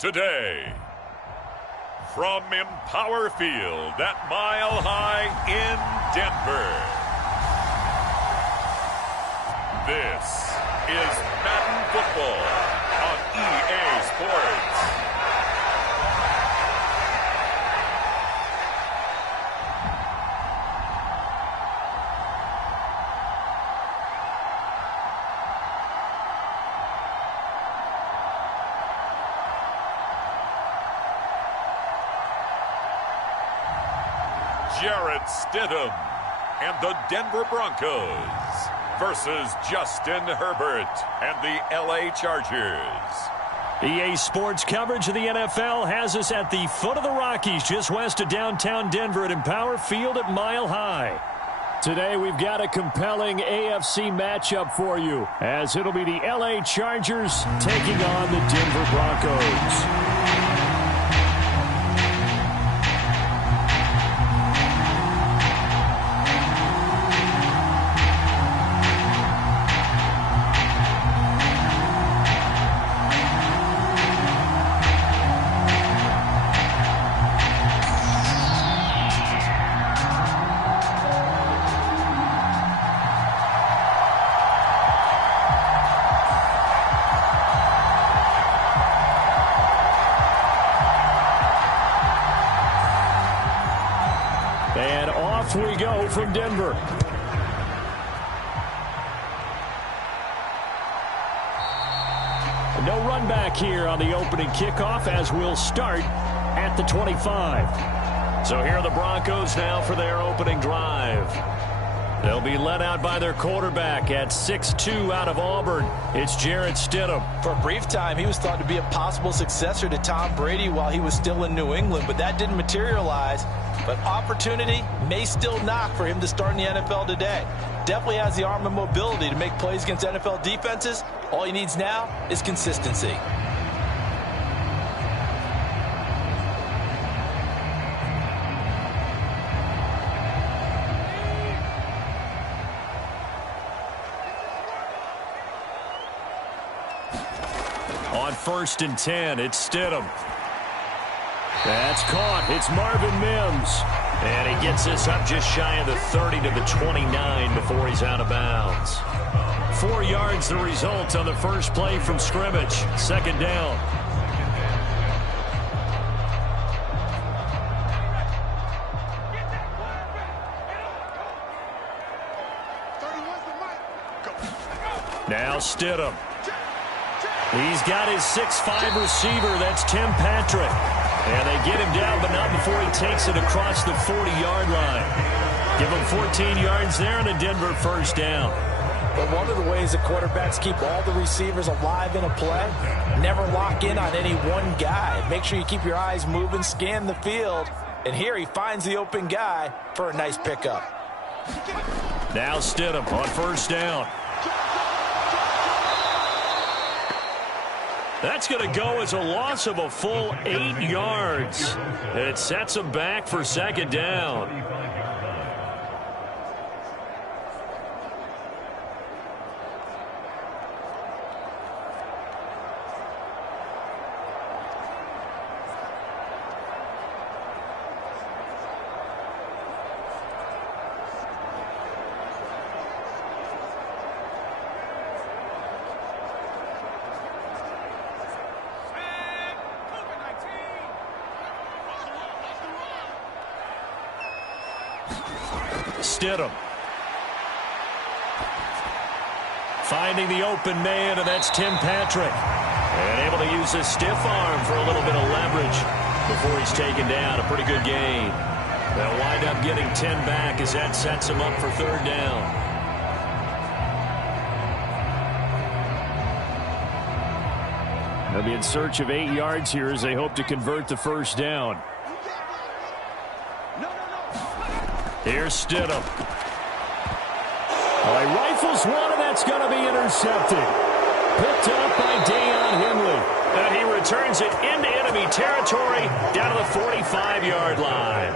today. From Empower Field at Mile High in Denver, this is Madden Football on EA Sports. Jarrett Stidham and the Denver Broncos versus Justin Herbert and the LA Chargers. EA Sports coverage of the NFL has us at the foot of the Rockies, just west of downtown Denver at Empower Field at Mile High. Today we've got a compelling AFC matchup for you, as it'll be the LA Chargers taking on the Denver Broncos. And off we go from Denver. No run back here on the opening kickoff, as we'll start at the 25. So here are the Broncos now for their opening drive. They'll be led out by their quarterback at 6'2" out of Auburn. It's Jarrett Stidham. For a brief time, he was thought to be a possible successor to Tom Brady while he was still in New England, but that didn't materialize. But opportunity may still knock for him to start in the NFL today. Definitely has the arm and mobility to make plays against NFL defenses. All he needs now is consistency. On 1st and 10, it's Stidham. That's caught. It's Marvin Mims. And he gets this up just shy of the 30 to the 29 before he's out of bounds. 4 yards the result on the first play from scrimmage. Second down. Now Stidham. He's got his 6'5" receiver. That's Tim Patrick. And they get him down, but not before he takes it across the 40-yard line. Give him 14 yards there and a Denver first down. But one of the ways that quarterbacks keep all the receivers alive in a play, never lock in on any one guy. Make sure you keep your eyes moving, scan the field. And here he finds the open guy for a nice pickup. Now Stidham on first down. That's going to go as a loss of a full 8 yards. It sets him back for second down. Stidham. Finding the open man, and that's Tim Patrick. And able to use his stiff arm for a little bit of leverage before he's taken down. A pretty good gain. They'll wind up getting 10 back as that sets him up for third down. They'll be in search of 8 yards here as they hope to convert the first down. Here's Stidham. Well, he rifles one, and that's going to be intercepted. Picked up by Deion Henley. And he returns it into enemy territory down to the 45-yard line.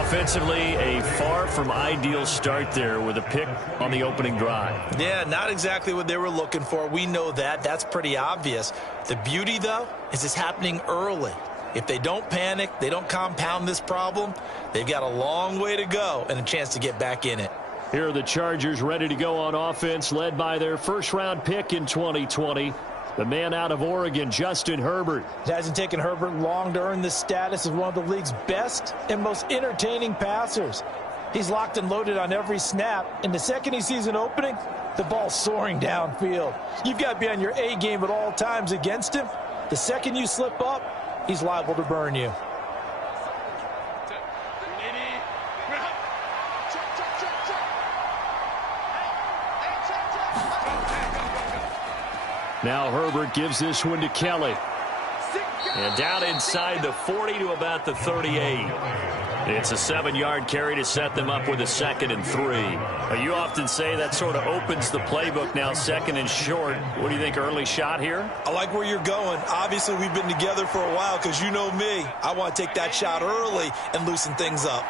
Offensively, a far from ideal start there with a pick on the opening drive. Yeah, not exactly what they were looking for. We know that. That's pretty obvious. The beauty, though, is it's happening early. If they don't panic, they don't compound this problem, they've got a long way to go and a chance to get back in it. Here are the Chargers ready to go on offense, led by their first-round pick in 2020. The man out of Oregon, Justin Herbert. It hasn't taken Herbert long to earn this status as one of the league's best and most entertaining passers. He's locked and loaded on every snap, and the second he sees an opening, the ball's soaring downfield. You've got to be on your A game at all times against him. The second you slip up, he's liable to burn you. Now Herbert gives this one to Kelly. And down inside the 40 to about the 38. It's a 7-yard carry to set them up with a 2nd and 3. You often say that sort of opens the playbook now, 2nd and short. What do you think, early shot here? I like where you're going. Obviously, we've been together for a while because you know me. I want to take that shot early and loosen things up.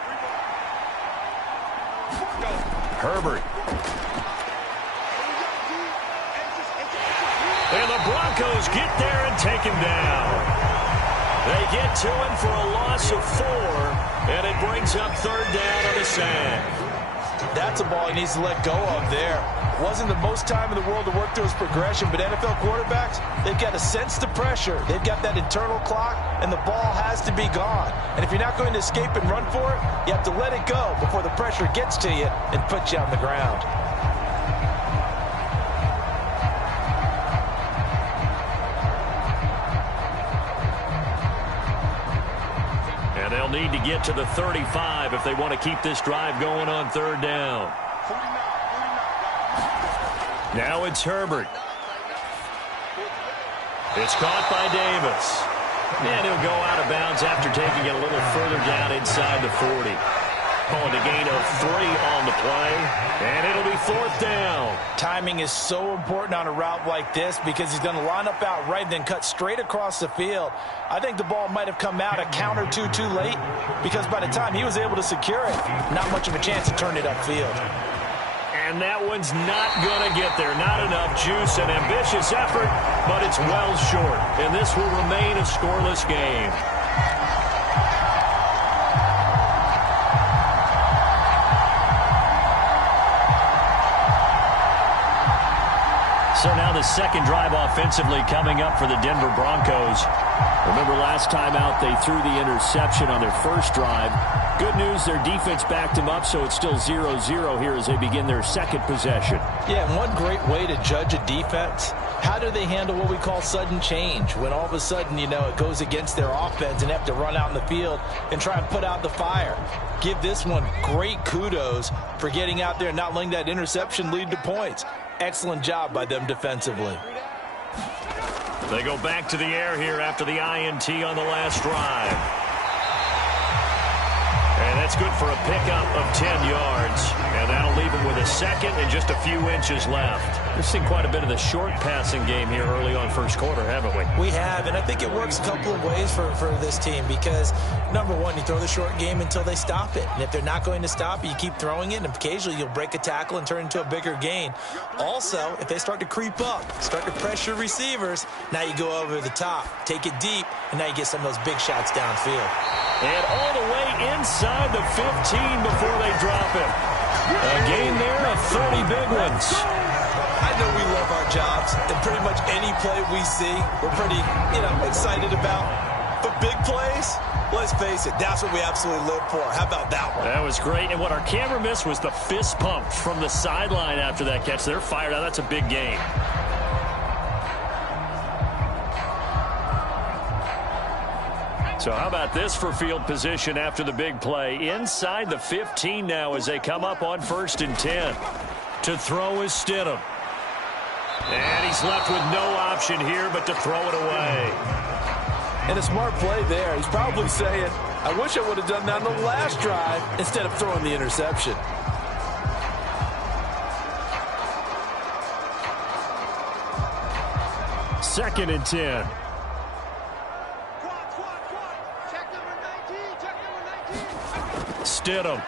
Herbert. And the Broncos get there and take him down. They get to him for a loss of 4, and it brings up 3rd down on the sack. That's a ball he needs to let go of there. Wasn't the most time in the world to work through his progression, but NFL quarterbacks, they've got to sense the pressure. They've got that internal clock, and the ball has to be gone. And if you're not going to escape and run for it, you have to let it go before the pressure gets to you and puts you on the ground. They'll need to get to the 35 if they want to keep this drive going on 3rd down. Now it's Herbert. It's caught by Davis. And he'll go out of bounds after taking it a little further down inside the 40. Calling a gain of 3 on the play. And it'll be 4th down. Timing is so important on a route like this because he's going to line up out right and then cut straight across the field. I think the ball might have come out a count or two too late because by the time he was able to secure it, not much of a chance to turn it upfield. And that one's not going to get there. Not enough juice, an ambitious effort, but it's well short. And this will remain a scoreless game. So now the second drive offensively coming up for the Denver Broncos. Remember last time out they threw the interception on their first drive. Good news, their defense backed them up, so it's still 0-0 here as they begin their second possession. Yeah, and one great way to judge a defense, how do they handle what we call sudden change? When all of a sudden, you know, it goes against their offense and have to run out in the field and try and put out the fire. Give this one great kudos for getting out there and not letting that interception lead to points. Excellent job by them defensively. They go back to the air here after the INT on the last drive. And that's good for a pickup of 10 yards. And that'll leave him with a 2nd and just a few inches left. We've seen quite a bit of the short passing game here early on first quarter, haven't we? We have, and I think it works a couple of ways for this team because, number one, you throw the short game until they stop it. And if they're not going to stop it, you keep throwing it, and occasionally you'll break a tackle and turn into a bigger gain. Also, if they start to creep up, start to pressure receivers, now you go over the top, take it deep, and now you get some of those big shots downfield. And all the way inside the 15 before they drop him. A gain there of 30 big ones. I know we love our jobs, and pretty much any play we see, we're pretty, excited about. But big plays, let's face it, that's what we absolutely live for. How about that one? That was great. And what our camera missed was the fist pump from the sideline after that catch. They're fired out. That's a big gain. So how about this for field position after the big play? Inside the 15 now as they come up on 1st and 10. To throw is Stidham. And he's left with no option here but to throw it away. And a smart play there. He's probably saying, I wish I would have done that on the last drive instead of throwing the interception. Second and 10. Stidham.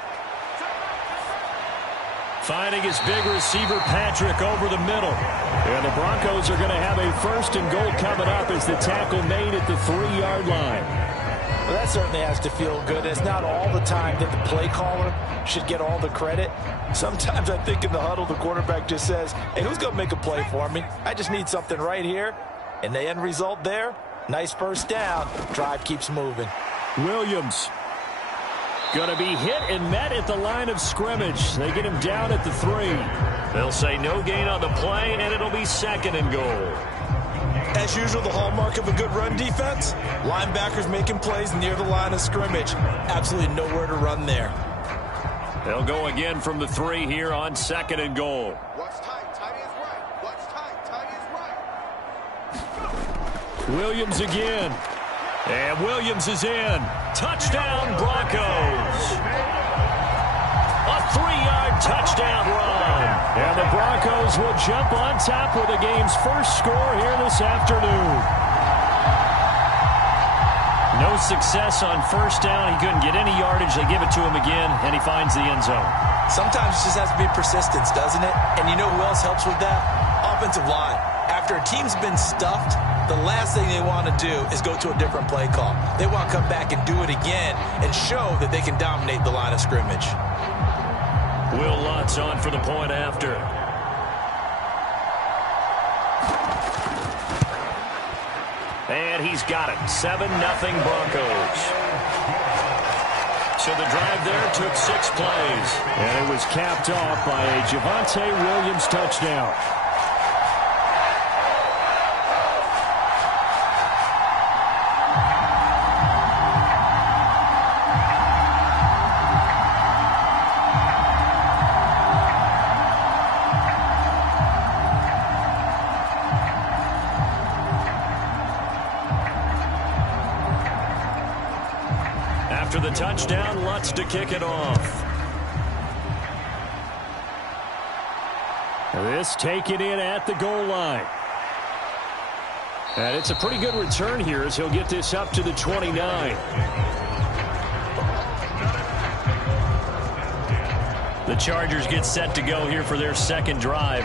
Finding his big receiver, Patrick, over the middle. And the Broncos are going to have a 1st and goal coming up as the tackle made at the 3-yard line. Well, that certainly has to feel good. It's not all the time that the play caller should get all the credit. Sometimes I think in the huddle, the quarterback just says, hey, who's going to make a play for me? I just need something right here. And the end result there, nice 1st down. Drive keeps moving. Williams going to be hit and met at the line of scrimmage. They get him down at the 3. They'll say no gain on the play, and it'll be 2nd and goal. As usual, the hallmark of a good run defense, linebackers making plays near the line of scrimmage. Absolutely nowhere to run there. They'll go again from the 3 here on 2nd and goal. What's tight? Tight is right. What's tight? Tight is right. Williams again. And Williams is in. Touchdown, Broncos. A 3-yard touchdown run. And the Broncos will jump on top with the game's first score here this afternoon. No success on 1st down. He couldn't get any yardage. They give it to him again, and he finds the end zone. Sometimes it just has to be persistence, doesn't it? And you know who else helps with that? Offensive line. After a team's been stuffed, the last thing they want to do is go to a different play call. They want to come back and do it again and show that they can dominate the line of scrimmage. Will Lutz on for the point after. And he's got it. 7-0 Broncos. So the drive there took 6 plays. And it was capped off by a Javonte Williams touchdown. After the touchdown, Lutz to kick it off. This taken in at the goal line. And it's a pretty good return here as he'll get this up to the 29. The Chargers get set to go here for their 2nd drive.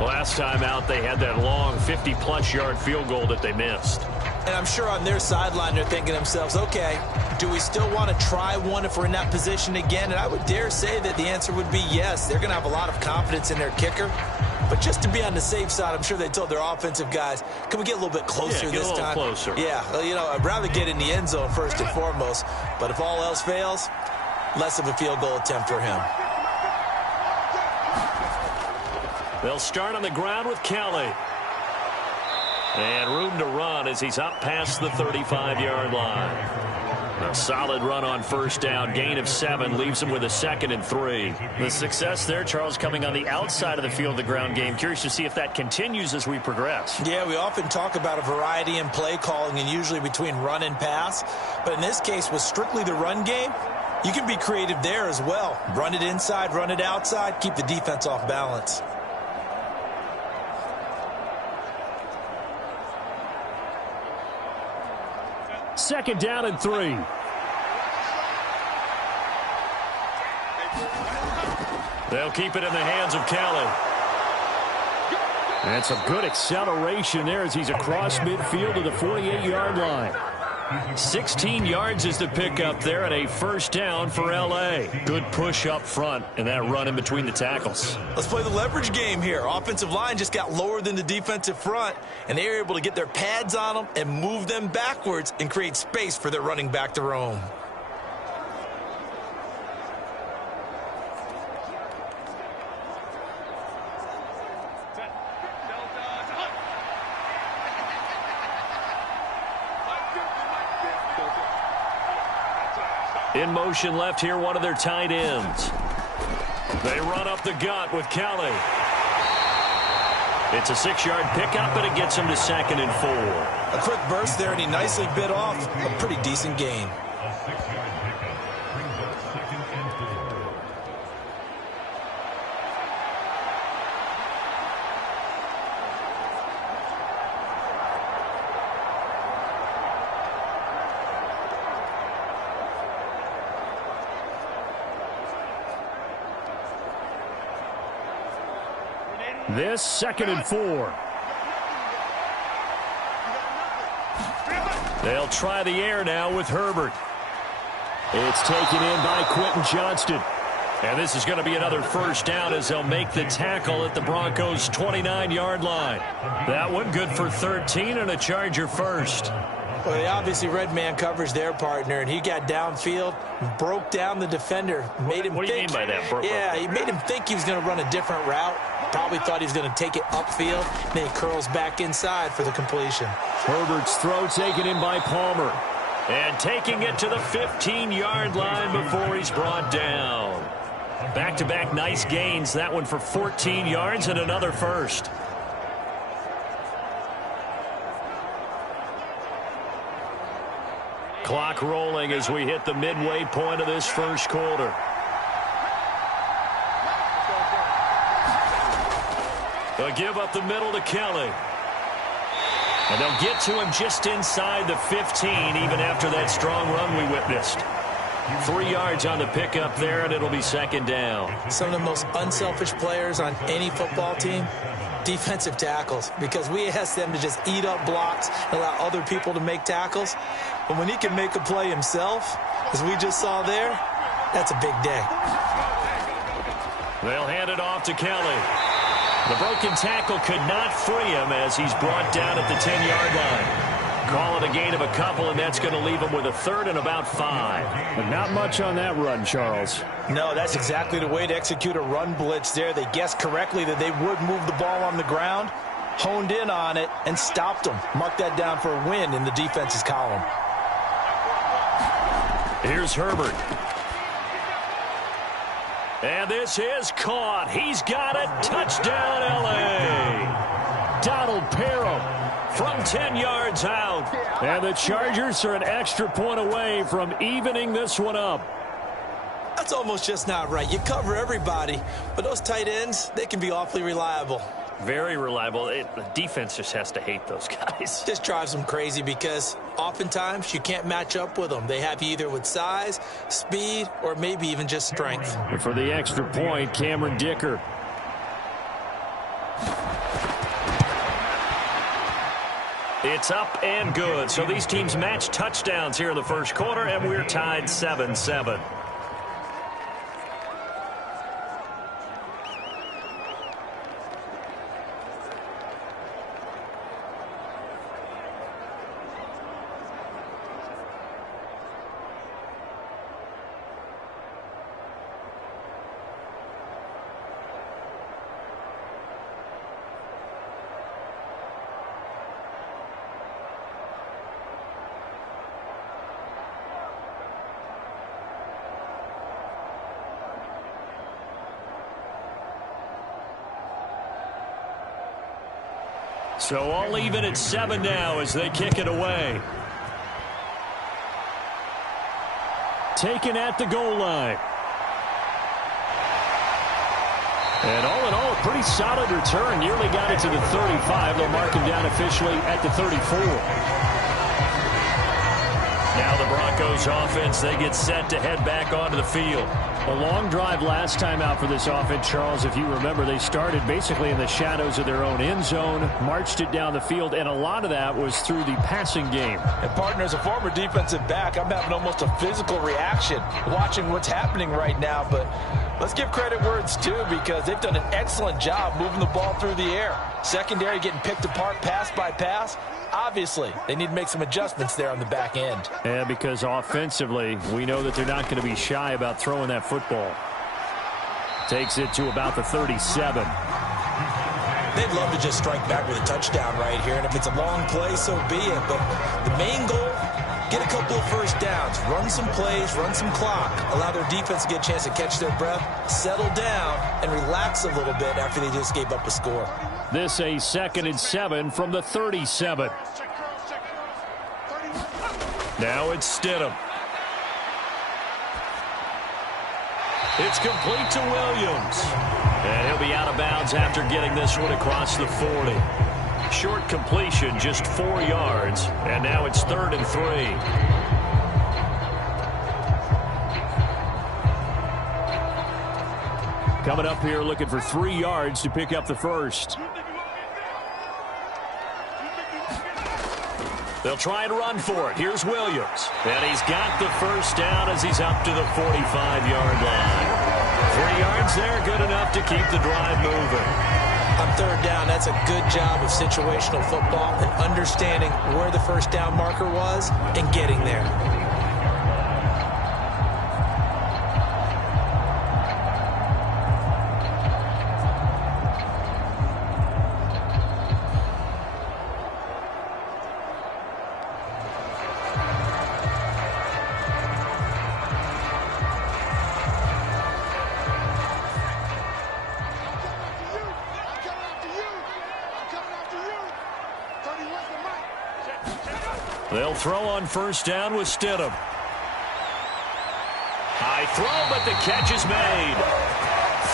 Last time out, they had that long 50-plus yard field goal that they missed. And I'm sure on their sideline, they're thinking to themselves, okay, do we still want to try one if we're in that position again? And I would dare say that the answer would be yes. They're going to have a lot of confidence in their kicker. But just to be on the safe side, I'm sure they told their offensive guys, can we get a little bit closer this time? Get a little closer. Yeah, well, you know, I'd rather get in the end zone first and foremost. But if all else fails, less of a field goal attempt for him. They'll start on the ground with Kelly. And room to run as he's up past the 35-yard line. A solid run on 1st down. Gain of 7 leaves him with a 2nd and 3. The success there, Charles, coming on the outside of the field, the ground game. Curious to see if that continues as we progress. Yeah, we often talk about a variety in play calling and usually between run and pass. But in this case, with strictly the run game, you can be creative there as well. Run it inside, run it outside, keep the defense off balance. Second down and 3. They'll keep it in the hands of Kelly. And some good acceleration there as he's across midfield to the 48-yard line. 16 yards is the pickup there and a 1st down for L.A. Good push up front and that run in between the tackles. Let's play the leverage game here. Offensive line just got lower than the defensive front, and they were able to get their pads on them and move them backwards and create space for their running back to roam. In motion left here, one of their tight ends. They run up the gut with Kelly. It's a 6-yard pickup, but it gets him to 2nd and 4. A quick burst there, and he nicely bit off a pretty decent gain. This 2nd and 4. They'll try the air now with Herbert. It's taken in by Quentin Johnston. And this is going to be another first down as they'll make the tackle at the Broncos' 29-yard line. That one good for 13 and a Charger first. Well, they obviously read man coverage their partner, and he got downfield, broke down the defender, made him What do you mean by that, bro? Yeah, he made him think he was going to run a different route. Probably thought he was going to take it upfield. Then he curls back inside for the completion. Herbert's throw taken in by Palmer. And taking it to the 15-yard line before he's brought down. Back-to-back nice gains. That one for 14 yards and another first. Clock rolling as we hit the midway point of this first quarter. They'll give up the middle to Kelly. And they'll get to him just inside the 15, even after that strong run we witnessed. 3 yards on the pickup there, and it'll be 2nd down. Some of the most unselfish players on any football team, defensive tackles, because we ask them to just eat up blocks and allow other people to make tackles. But when he can make a play himself, as we just saw there, that's a big day. They'll hand it off to Kelly. The broken tackle could not free him as he's brought down at the 10-yard line. Call it a gain of a couple, and that's going to leave him with a 3rd and about 5. But not much on that run, Charles. No, that's exactly the way to execute a run blitz there. They guessed correctly that they would move the ball on the ground, honed in on it, and stopped them. Mark that down for a win in the defense's column. Here's Herbert. And this is caught. He's got it. Touchdown, L.A. Donald Parham from 10 yards out. And the Chargers are an extra point away from evening this one up. That's almost just not right. You cover everybody, but those tight ends, they can be awfully reliable. Very reliable. The defense just has to hate those guys. Just drives them crazy because oftentimes you can't match up with them. They have you either with size, speed, or maybe even just strength. And for the extra point, Cameron Dicker. It's up and good. So these teams match touchdowns here in the first quarter, and we're tied 7-7. So all even at 7 now as they kick it away. Taken at the goal line. And all in all, a pretty solid return. Nearly got it to the 35. They'll mark him down officially at the 34. Now the Broncos offense, they get set to head back onto the field. A long drive last time out for this offense, Charles. If you remember, they started basically in the shadows of their own end zone, marched it down the field, and a lot of that was through the passing game. And partner, as a former defensive back, I'm having almost a physical reaction watching what's happening right now. But let's give credit where it's due because they've done an excellent job moving the ball through the air. Secondary getting picked apart pass by pass. Obviously, they need to make some adjustments there on the back end. Yeah, because offensively, we know that they're not going to be shy about throwing that football. Takes it to about the 37. They'd love to just strike back with a touchdown right here, and if it's a long play, so be it. But the main goal, get a couple of first downs, run some plays, run some clock, allow their defense to get a chance to catch their breath, settle down, and relax a little bit after they just gave up a score. This a 2nd and 7 from the 37. Now it's Stidham. It's complete to Williams. And he'll be out of bounds after getting this one across the 40. Short completion, just 4 yards. And now it's 3rd and 3. Coming up here looking for 3 yards to pick up the first. They'll try and run for it. Here's Williams. And he's got the first down as he's up to the 45-yard line. 3 yards there, good enough to keep the drive moving. On third down, that's a good job of situational football and understanding where the first down marker was and getting there. They'll throw on first down with Stidham. High throw, but the catch is made.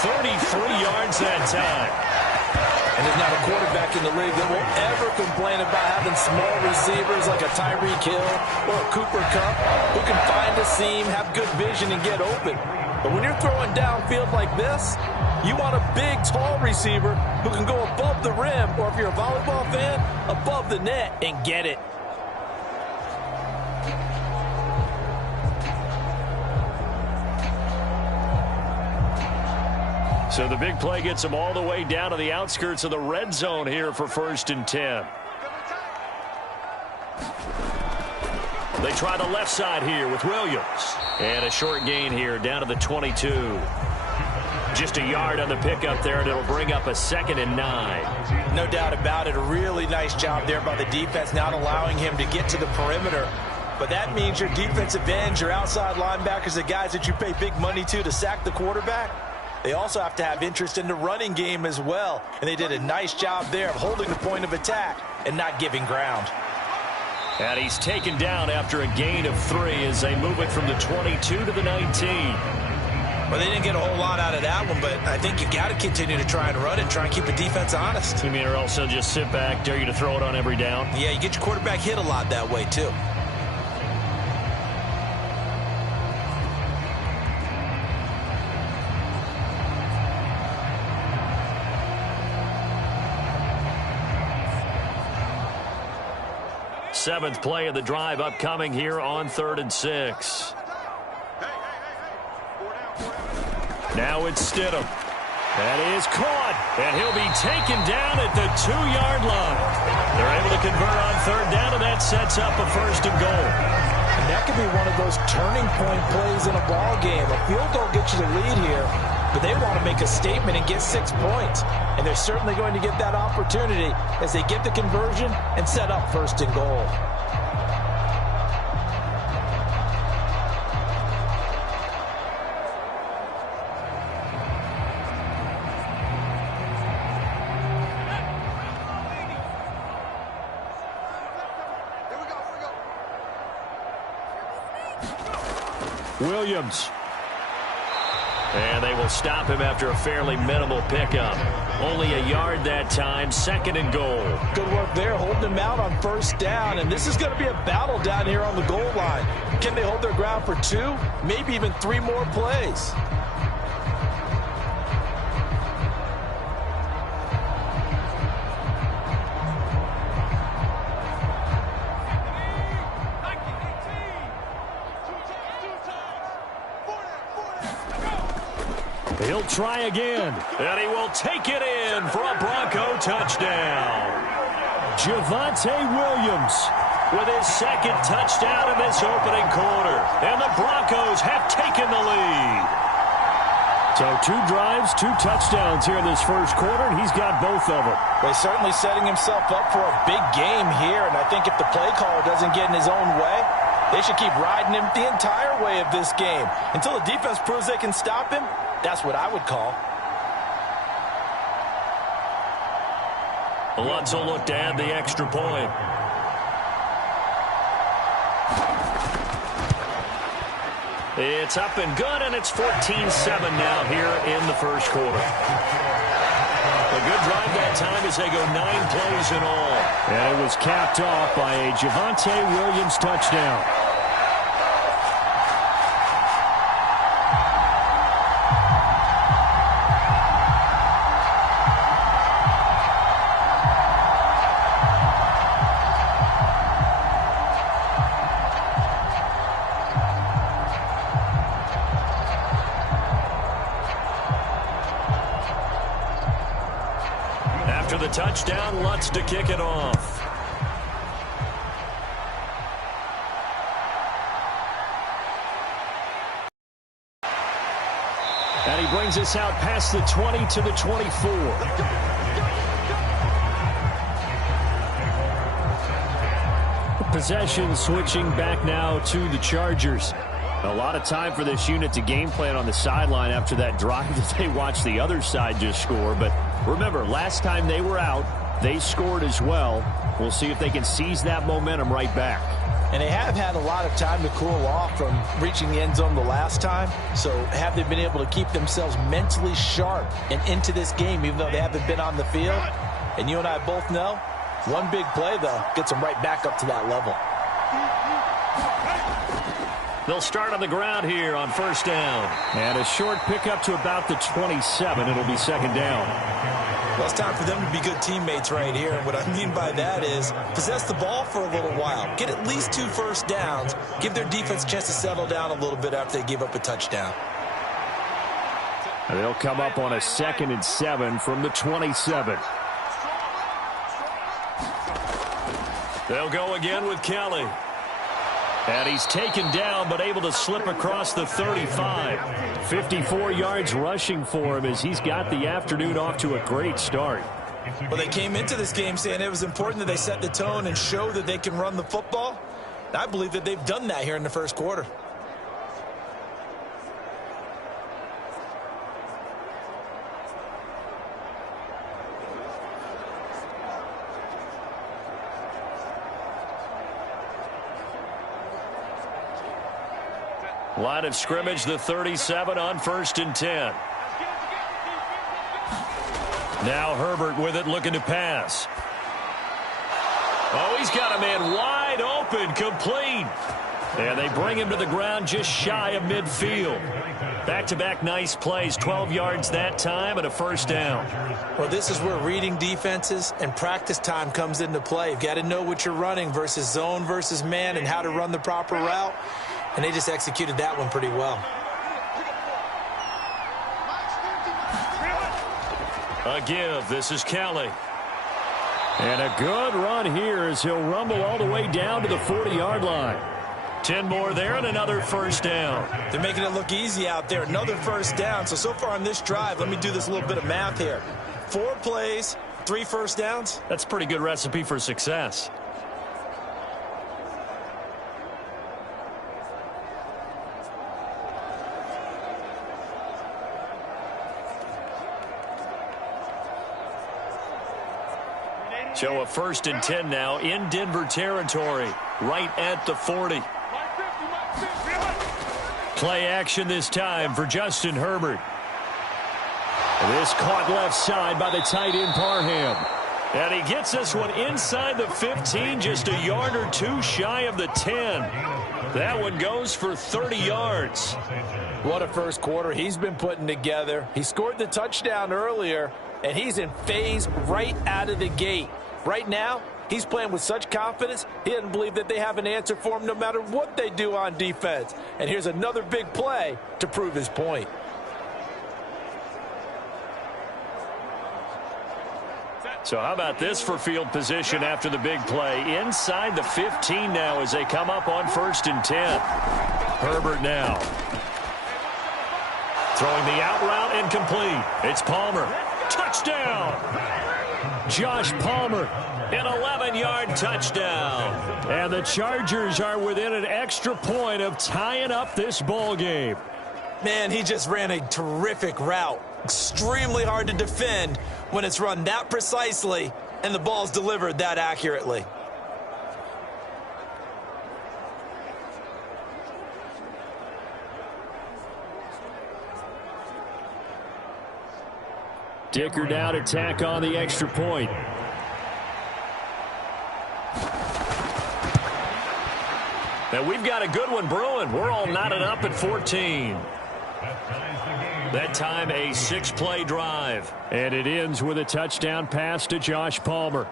33 yards that time. And there's not a quarterback in the league that will ever complain about having small receivers like a Tyreek Hill or a Cooper Kupp who can find a seam, have good vision, and get open. But when you're throwing downfield like this, you want a big, tall receiver who can go above the rim, or if you're a volleyball fan, above the net and get it. So the big play gets them all the way down to the outskirts of the red zone here for 1st and 10. They try the left side here with Williams. And a short gain here down to the 22. Just a yard on the pickup there, and it'll bring up a 2nd and 9. No doubt about it. A really nice job there by the defense, not allowing him to get to the perimeter. But that means your defensive ends, your outside linebackers, the guys that you pay big money to sack the quarterback, they also have to have interest in the running game as well. And they did a nice job there of holding the point of attack and not giving ground. And he's taken down after a gain of 3 as they move it from the 22 to the 19. Well, they didn't get a whole lot out of that one, but I think you got to continue to try and run it, try and keep the defense honest. You mean, or else they'll just sit back, dare you to throw it on every down? Yeah, you get your quarterback hit a lot that way, too. Seventh play of the drive upcoming here on 3rd and 6. Now it's Stidham. That is caught, and he'll be taken down at the 2-yard line. They're able to convert on 3rd down, and that sets up a 1st and goal. And that could be one of those turning point plays in a ball game. A field goal gets you the lead here, but they want to make a statement and get 6 points. And they're certainly going to get that opportunity as they get the conversion and set up 1st and goal. Williams. And they will stop him after a fairly minimal pickup. Only a yard that time, 2nd and goal. Good work there, holding him out on 1st down. And this is going to be a battle down here on the goal line. Can they hold their ground for 2, maybe even 3 more plays? He'll try again, and he will take it in for a Bronco touchdown. Javonte Williams with his 2nd touchdown in this opening quarter, and the Broncos have taken the lead. So 2 drives, 2 touchdowns here in this 1st quarter, and he's got both of them. Well, he's certainly setting himself up for a big game here, and I think if the play caller doesn't get in his own way, they should keep riding him the entire way of this game. Until the defense proves they can stop him, that's what I would call. Lutz will look to add the extra point. It's up and good, and it's 14-7 now here in the 1st quarter. A good drive that time as they go 9 plays in all. And it was capped off by a Javonte Williams touchdown. After the touchdown, Lutz to kick it off. And he brings us out past the 20 to the 24. Possession switching back now to the Chargers. A lot of time for this unit to game plan on the sideline after that drive that they watched the other side just score. But remember, last time they were out, they scored as well. We'll see if they can seize that momentum right back. And they have had a lot of time to cool off from reaching the end zone the last time. So have they been able to keep themselves mentally sharp and into this game, even though they haven't been on the field? And you and I both know, one big play, though, gets them right back up to that level. They'll start on the ground here on first down. And a short pickup to about the 27. It'll be second down. Well, it's time for them to be good teammates right here. And what I mean by that is possess the ball for a little while. Get at least 2 first downs. Give their defense a chance to settle down a little bit after they give up a touchdown. And they'll come up on a 2nd and 7 from the 27. They'll go again with Kelly. And he's taken down but able to slip across the 35. 54 yards rushing for him as he's got the afternoon off to a great start. Well, they came into this game saying it was important that they set the tone and show that they can run the football. I believe that they've done that here in the first quarter. Line of scrimmage, the 37 on 1st and 10. Now Herbert with it, looking to pass. Oh, he's got a man wide open, complete. And they bring him to the ground just shy of midfield. Back-to-back nice plays, 12 yards that time and a first down. Well, this is where reading defenses and practice time comes into play. You've got to know what you're running versus zone versus man and how to run the proper route. And they just executed that one pretty well. A give. This is Kelly. And a good run here as he'll rumble all the way down to the 40-yard line. 10 more there and another first down. They're making it look easy out there. Another first down. So far on this drive, let me do this little bit of math here. 4 plays, 3 first downs. That's a pretty good recipe for success. So a 1st and 10 now in Denver territory, right at the 40. Play action this time for Justin Herbert. This caught left side by the tight end Parham. And he gets this one inside the 15, just a yard or 2 shy of the 10. That one goes for 30 yards. What a first quarter he's been putting together. He scored the touchdown earlier, and he's in phase right out of the gate. Right now, he's playing with such confidence, he doesn't believe that they have an answer for him no matter what they do on defense. And here's another big play to prove his point. So how about this for field position after the big play? Inside the 15 now as they come up on 1st and 10. Herbert now. Throwing the out route incomplete. It's Palmer. Touchdown! Josh Palmer, an 11-yard touchdown. And the Chargers are within an extra point of tying up this ball game. Man, he just ran a terrific route. Extremely hard to defend when it's run that precisely and the ball's delivered that accurately. Dicker down to tack on the extra point. Now we've got a good one brewing. We're all knotted up at 14. That time a 6-play drive. And it ends with a touchdown pass to Josh Palmer.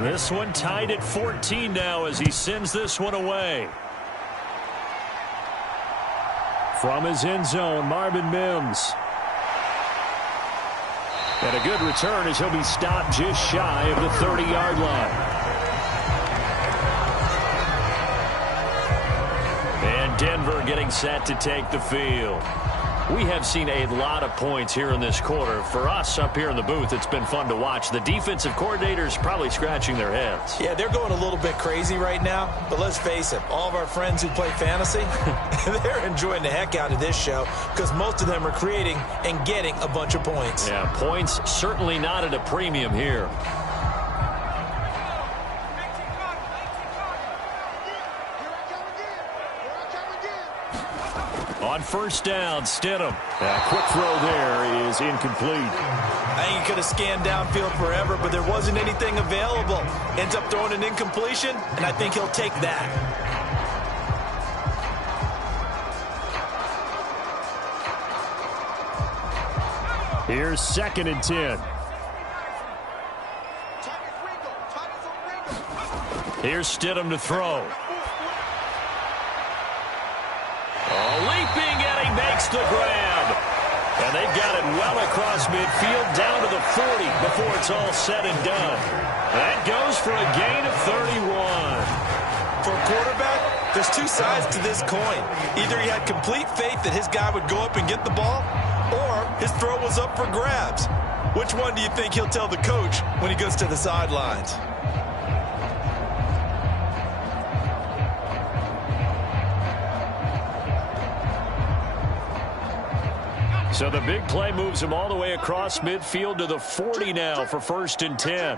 This one tied at 14 now as he sends this one away. From his end zone, Marvin Mims. And a good return as he'll be stopped just shy of the 30-yard line. And Denver getting set to take the field. We have seen a lot of points here in this quarter. For us up here in the booth, it's been fun to watch. The defensive coordinators probably scratching their heads. Yeah, they're going a little bit crazy right now. But let's face it, all of our friends who play fantasy, they're enjoying the heck out of this show because most of them are creating and getting a bunch of points. Yeah, points certainly not at a premium here. On first down, Stidham. A quick throw there is incomplete. I think he could have scanned downfield forever, but there wasn't anything available. Ends up throwing an incompletion, and I think he'll take that. Here's 2nd and 10. Here's Stidham to throw. Leaping, and he makes the grab. And they've got it well across midfield, down to the 40 before it's all said and done. That goes for a gain of 31. For a quarterback, there's two sides to this coin. Either he had complete faith that his guy would go up and get the ball, or his throw was up for grabs. Which one do you think he'll tell the coach when he goes to the sidelines? So the big play moves him all the way across midfield to the 40 now for 1st and 10.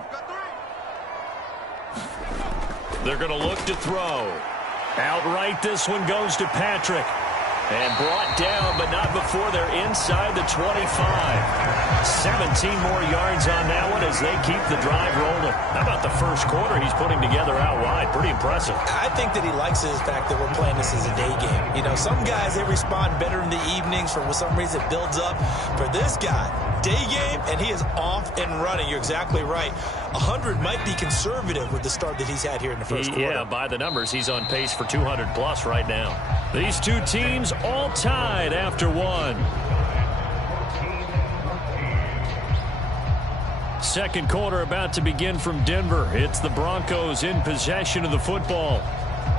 They're going to look to throw. Outright, this one goes to Patrick. And brought down, but not before they're inside the 25. 17 more yards on that one as they keep the drive rolling. How about the first quarter he's putting together out wide? Pretty impressive. I think that he likes the fact that we're playing this as a day game. You know, some guys, they respond better in the evenings. For some reason, it builds up. For this guy, day game, and he is off and running. You're exactly right. 100 might be conservative with the start that he's had here in the first quarter. Yeah, by the numbers, he's on pace for 200-plus right now. These two teams all tied after one. Second quarter about to begin from Denver. It's the Broncos in possession of the football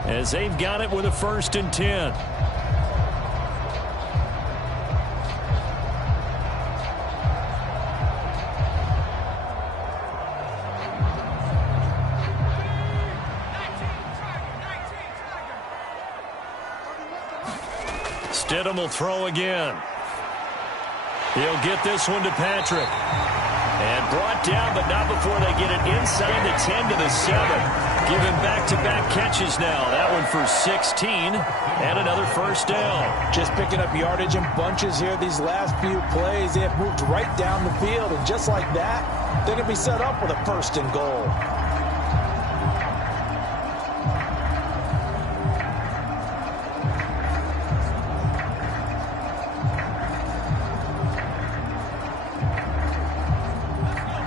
as they've got it with a 1st and 10. Stidham will throw again. He'll get this one to Patrick. And brought down, but not before they get it inside the 10 to the 7. Giving back-to-back catches now. That one for 16 and another first down. Just picking up yardage in bunches here these last few plays. They have moved right down the field, and just like that, they're going to be set up with a 1st and goal.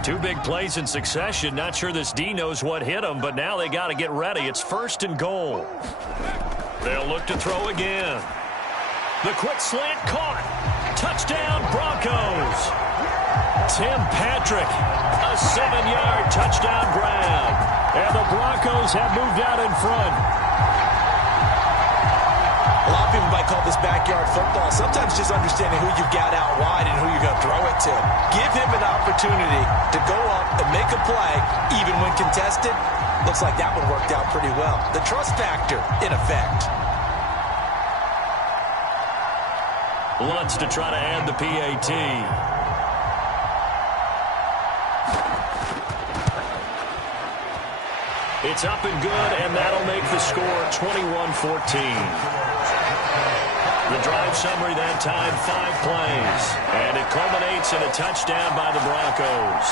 Two big plays in succession. Not sure this D knows what hit him, but now they got to get ready. It's 1st and goal. They'll look to throw again. The quick slant caught. Touchdown, Broncos. Tim Patrick, a 7-yard touchdown grab. And the Broncos have moved out in front. A lot of people might call this backyard football. Sometimes just understanding who you've got out wide and who you're going to throw it to. Give him an opportunity to go up and make a play, even when contested. Looks like that one worked out pretty well. The trust factor in effect. Lutz to try to add the PAT. It's up and good, and that'll make the score 21-14. The drive summary that time, 5 plays. And it culminates in a touchdown by the Broncos.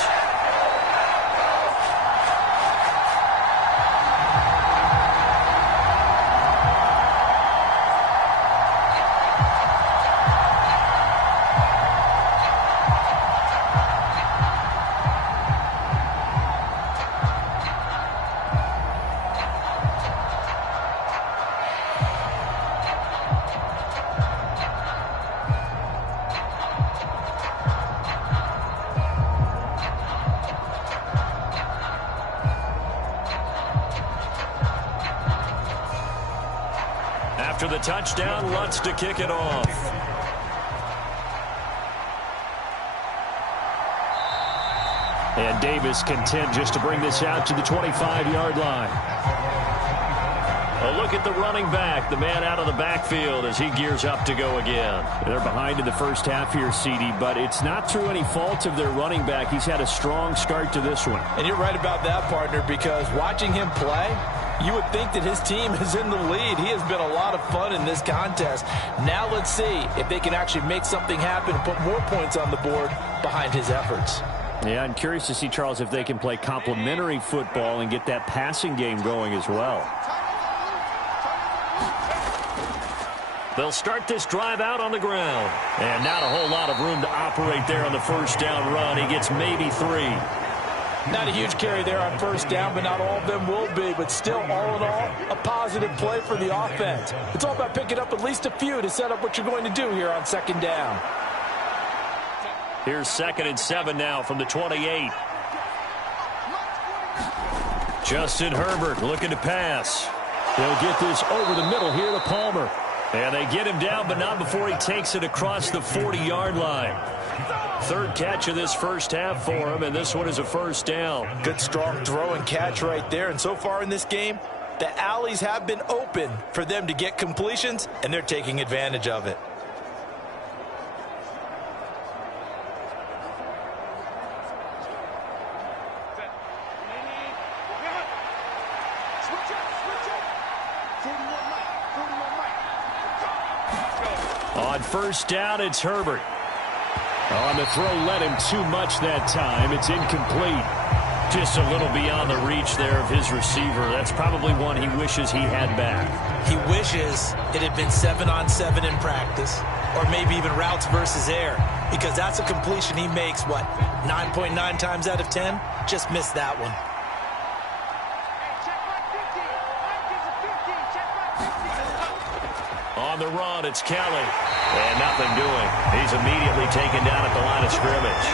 the touchdown. Lutz to kick it off. And Davis content just to bring this out to the 25-yard line. A look at the running back, the man out of the backfield as he gears up to go again. They're behind in the first half here, CD, but it's not through any fault of their running back. He's had a strong start to this one. And you're right about that, partner, because watching him play, you would think that his team is in the lead. He has been a lot of fun in this contest. Now let's see if they can actually make something happen and put more points on the board behind his efforts. Yeah, I'm curious to see, Charles, if they can play complementary football and get that passing game going as well. They'll start this drive out on the ground. And not a whole lot of room to operate there on the first down run. He gets maybe 3. Not a huge carry there on first down, but not all of them will be. But still, all in all, a positive play for the offense. It's all about picking up at least a few to set up what you're going to do here on second down. Here's 2nd and 7 now from the 28. Justin Herbert looking to pass. They'll get this over the middle here to Palmer. And they get him down, but not before he takes it across the 40-yard line. 3rd catch of this first half for him, and this one is a first down. Good, strong throw and catch right there. And so far in this game, the alleys have been open for them to get completions, and they're taking advantage of it. On first down, it's Herbert. On the throw, led him too much that time. It's incomplete. Just a little beyond the reach there of his receiver. That's probably one he wishes he had back. He wishes it had been 7-on-7 in practice, or maybe even routes versus air, because that's a completion he makes, 9.9 times out of 10? Just missed that one. On the run, it's Kelly. And nothing doing. He's immediately taken down at the line of scrimmage.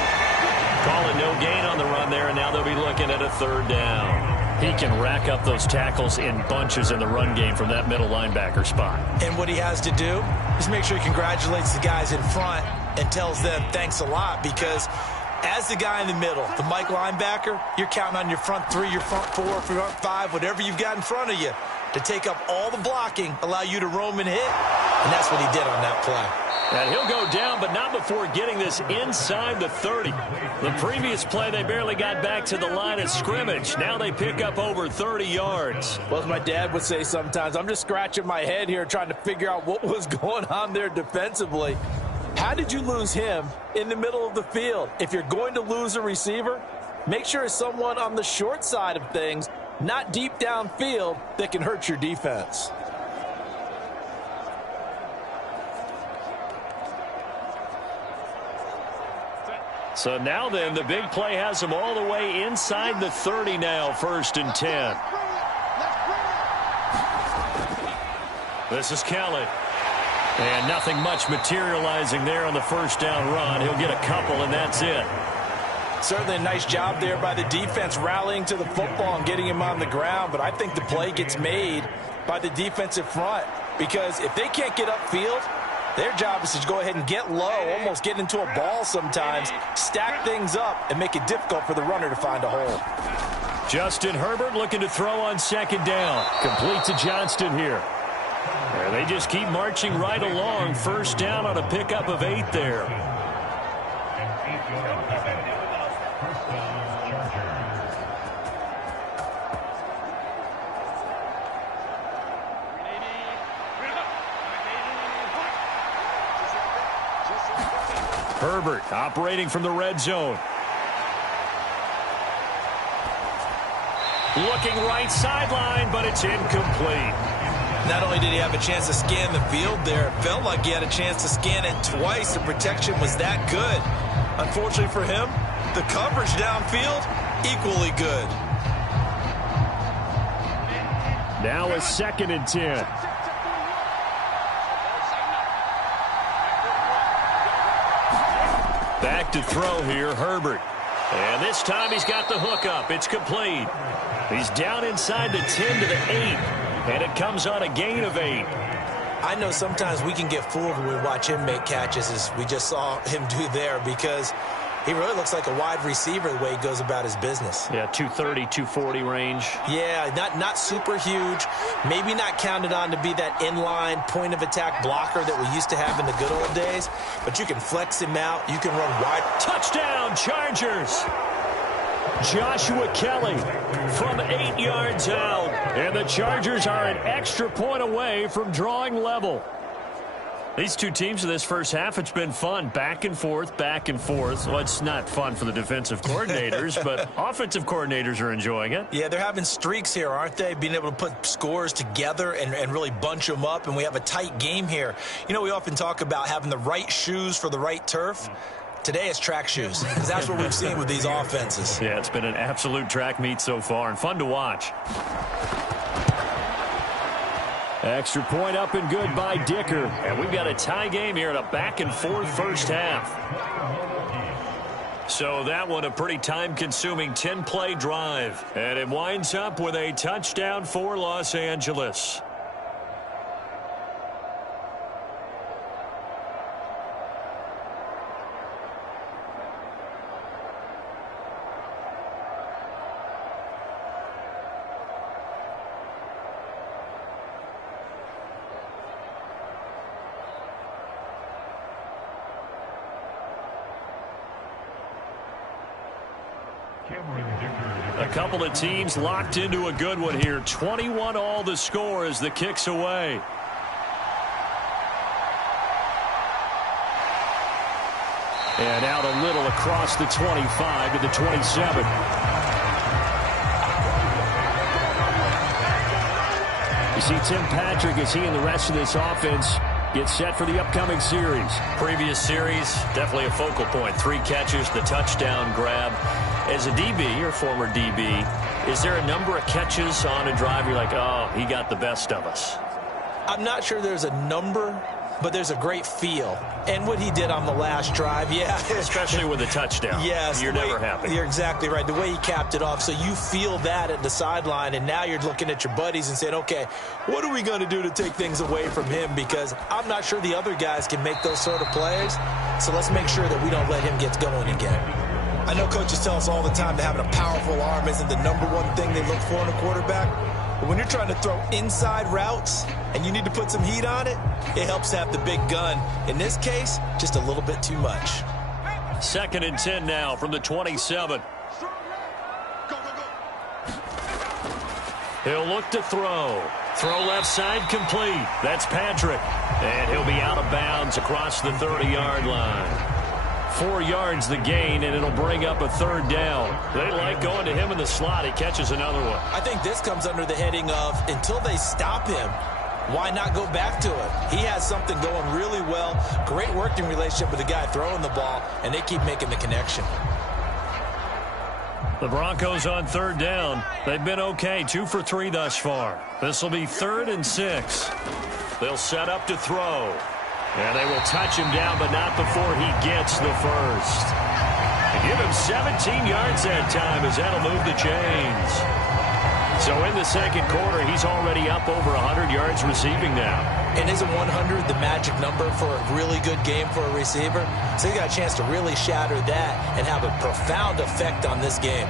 Calling no gain on the run there, and now they'll be looking at a 3rd down. He can rack up those tackles in bunches in the run game from that middle linebacker spot. And what he has to do is make sure he congratulates the guys in front and tells them thanks a lot, because as the guy in the middle, the Mike linebacker, you're counting on your front 3, your front 4, front 5, whatever you've got in front of you to take up all the blocking, allow you to roam and hit, and that's what he did on that play. And he'll go down, but not before getting this inside the 30. The previous play, they barely got back to the line of scrimmage. Now they pick up over 30 yards. Well, as my dad would say sometimes, I'm just scratching my head here trying to figure out what was going on there defensively. How did you lose him in the middle of the field? If you're going to lose a receiver, make sure it's someone on the short side of things, not deep downfield, that can hurt your defense. So now then, the big play has them all the way inside the 30 now, 1st and 10. This is Kelly. And nothing much materializing there on the first down run. He'll get a couple, and that's it. Certainly a nice job there by the defense rallying to the football and getting him on the ground, but I think the play gets made by the defensive front, because if they can't get upfield, their job is to go ahead and get low, almost get into a ball sometimes, stack things up, and make it difficult for the runner to find a hole. Justin Herbert looking to throw on 2nd down. Complete to Johnston here. They just keep marching right along. First down on a pickup of 8 there. Herbert operating from the red zone. Looking right sideline, but it's incomplete. Not only did he have a chance to scan the field there, it felt like he had a chance to scan it twice. The protection was that good. Unfortunately for him, the coverage downfield, equally good. Now a 2nd and 10. Back to throw here, Herbert. And this time he's got the hook up. It's complete. He's down inside the 10 to the 8. And it comes on a gain of 8. I know sometimes we can get fooled when we watch him make catches, as we just saw him do there, because he really looks like a wide receiver the way he goes about his business. Yeah, 230, 240 range. Yeah, not super huge. Maybe not counted on to be that inline point-of-attack blocker that we used to have in the good old days. But you can flex him out. You can run wide. Touchdown, Chargers! Joshua Kelly from 8 yards out. And the Chargers are an extra point away from drawing level. These two teams in this first half, it's been fun. Back and forth, back and forth. Well, it's not fun for the defensive coordinators, but offensive coordinators are enjoying it. Yeah, they're having streaks here, aren't they? Being able to put scores together and really bunch them up, and we have a tight game here. You know, we often talk about having the right shoes for the right turf. Today it's track shoes, because that's what we've seen with these offenses. Yeah, it's been an absolute track meet so far, and fun to watch. Extra point up and good by Dicker. And we've got a tie game here in a back-and-forth first half. So that one a pretty time-consuming 10-play drive. And it winds up with a touchdown for Los Angeles. A couple of teams locked into a good one here. 21 all the score as the kick's away. And out a little across the 25 to the 27. You see Tim Patrick as he and the rest of this offense get set for the upcoming series. Previous series, definitely a focal point. 3 catches, the touchdown grab. As a DB, or former DB, is there a number of catches on a drive you're like, oh, he got the best of us? I'm not sure there's a number, but there's a great feel. And what he did on the last drive, yeah. Especially with a touchdown. Yes. You're never happy. You're exactly right. The way he capped it off, so you feel that at the sideline, and now you're looking at your buddies and saying, okay, what are we going to do to take things away from him? Because I'm not sure the other guys can make those sort of plays, so let's make sure that we don't let him get going again. I know coaches tell us all the time that having a powerful arm isn't the #1 thing they look for in a quarterback. But when you're trying to throw inside routes and you need to put some heat on it, it helps to have the big gun. In this case, just a little bit too much. 2nd and 10 now from the 27. He'll look to throw. Throw left side complete. That's Patrick. And he'll be out of bounds across the 30-yard line. 4 yards the gain, and it'll bring up a 3rd down. They like going to him in the slot. He catches another one. I think this comes under the heading of, until they stop him, why not go back to it? He has something going really well. Great working relationship with the guy throwing the ball, and they keep making the connection. The Broncos on 3rd down. They've been okay, 2 for 3 thus far. This will be 3rd and 6. They'll set up to throw. And they will touch him down, but not before he gets the first. They give him 17 yards that time as that'll move the chains. So in the 2nd quarter, he's already up over 100 yards receiving now. And isn't 100 the magic number for a really good game for a receiver? So you got a chance to really shatter that and have a profound effect on this game.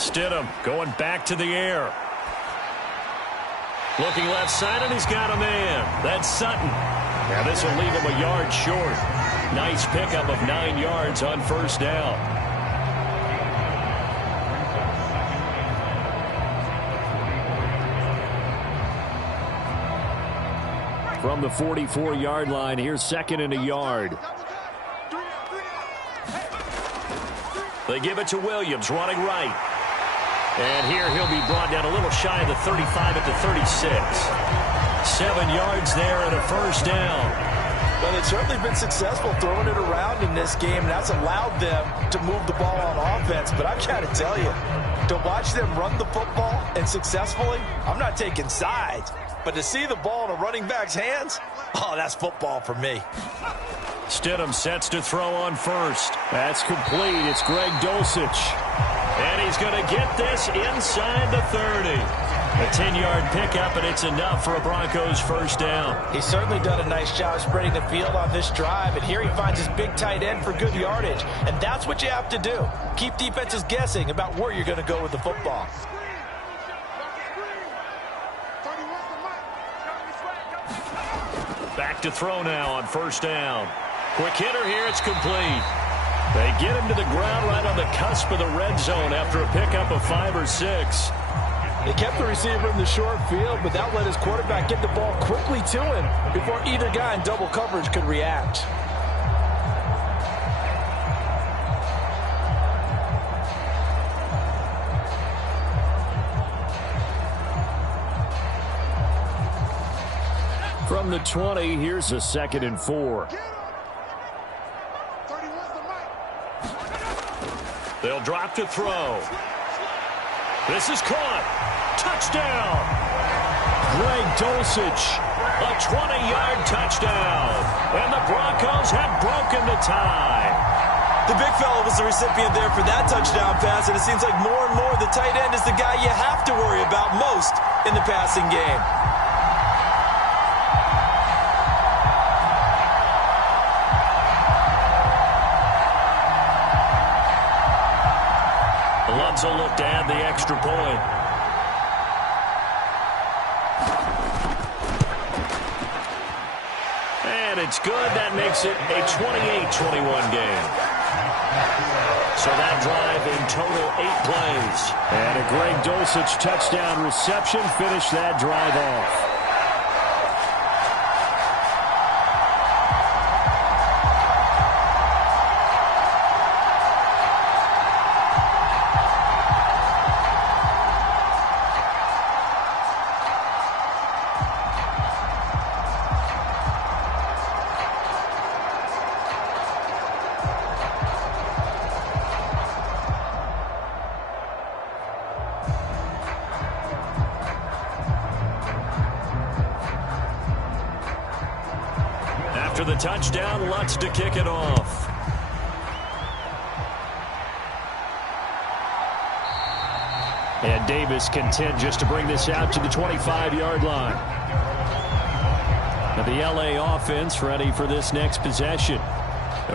Stidham going back to the air. Looking left side, and he's got a man. That's Sutton. Now this will leave him a yard short. Nice pickup of 9 yards on 1st down. From the 44-yard line, here's 2nd and a yard. They give it to Williams, running right. And here he'll be brought down a little shy of the 35 at the 36. 7 yards there and a 1st down. Well, they've certainly been successful throwing it around in this game, and that's allowed them to move the ball on offense. But I've got to tell you, to watch them run the football and successfully, I'm not taking sides. But to see the ball in a running back's hands, oh, that's football for me. Stidham sets to throw on first. That's complete. It's Greg Dulcich. And he's going to get this inside the 30. A 10-yard pickup, and it's enough for a Broncos first down. He's certainly done a nice job spreading the field on this drive, and here he finds his big tight end for good yardage. And that's what you have to do. Keep defenses guessing about where you're going to go with the football. Back to throw now on first down. Quick hitter here, it's complete. They get him to the ground right on the cusp of the red zone after a pickup of 5 or 6. They kept the receiver in the short field, but that let his quarterback get the ball quickly to him before either guy in double coverage could react. From the 20, here's a 2nd and 4. They'll drop to throw. This is caught. Touchdown. Greg Dulcich. A 20-yard touchdown. And the Broncos have broken the tie. The big fella was the recipient there for that touchdown pass, and it seems like more and more the tight end is the guy you have to worry about most in the passing game. Lutz will look to add the extra point. And it's good. That makes it a 28-21 game. So that drive in total 8 plays. And a Greg Dulcich touchdown reception finished that drive off. After the touchdown, Lutz to kick it off. And Davis content just to bring this out to the 25-yard line. Now the LA offense ready for this next possession.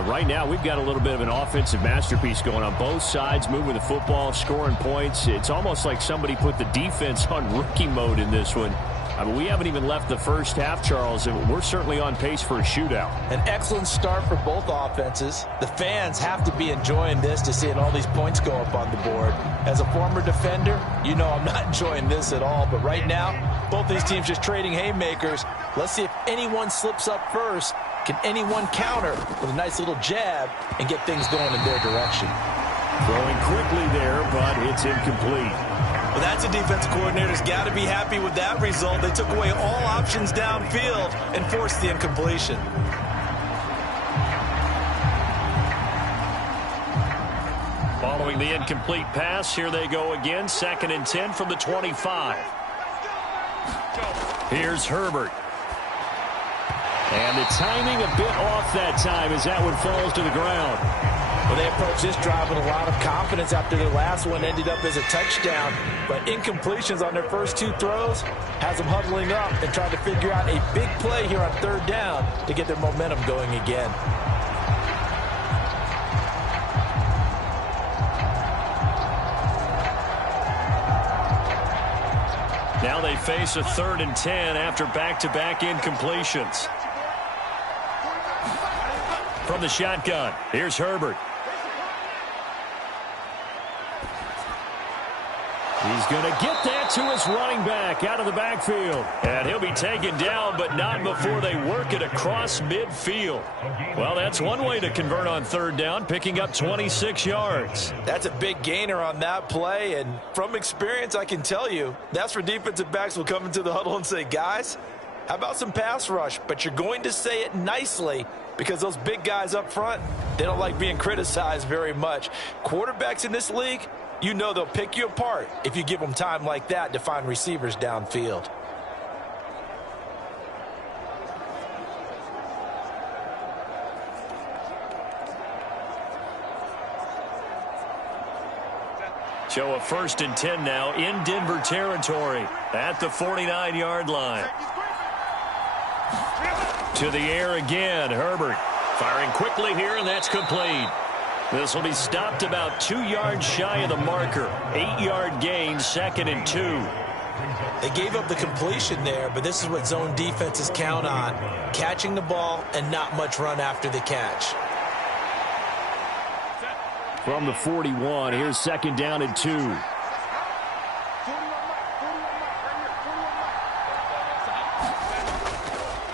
Right now, we've got a little bit of an offensive masterpiece going on both sides, moving the football, scoring points. It's almost like somebody put the defense on rookie mode in this one. I mean, we haven't even left the first half, Charles, and we're certainly on pace for a shootout. An excellent start for both offenses. The fans have to be enjoying this to seeing all these points go up on the board. As a former defender, you know I'm not enjoying this at all. But right now, both these teams just trading haymakers. Let's see if anyone slips up first. Can anyone counter with a nice little jab and get things going in their direction? Throwing quickly there, but it's incomplete. Well, that's a defensive coordinator's got to be happy with that result. They took away all options downfield and forced the incompletion. Following the incomplete pass, here they go again. 2nd and 10 from the 25. Here's Herbert. And the timing a bit off that time as that one falls to the ground. Well, they approached this drive with a lot of confidence after their last one ended up as a touchdown. But incompletions on their first 2 throws has them huddling up and trying to figure out a big play here on 3rd down to get their momentum going again. Now they face a 3rd and 10 after back-to-back incompletions. From the shotgun, here's Herbert. He's going to get that to his running back out of the backfield. And he'll be taken down, but not before they work it across midfield. Well, that's one way to convert on 3rd down, picking up 26 yards. That's a big gainer on that play, and from experience, I can tell you, that's where defensive backs will come into the huddle and say, guys, How about some pass rush? But you're going to say it nicely because those big guys up front, they don't like being criticized very much. Quarterbacks in this league, you know they'll pick you apart if you give them time like that to find receivers downfield. So a 1st and 10 now in Denver territory at the 49-yard line. To the air again, Herbert firing quickly here, and that's complete. This will be stopped about 2 yards shy of the marker. 8-yard gain, 2nd and 2. They gave up the completion there, but this is what zone defenses count on. Catching the ball and not much run after the catch. From the 41, here's 2nd down and 2.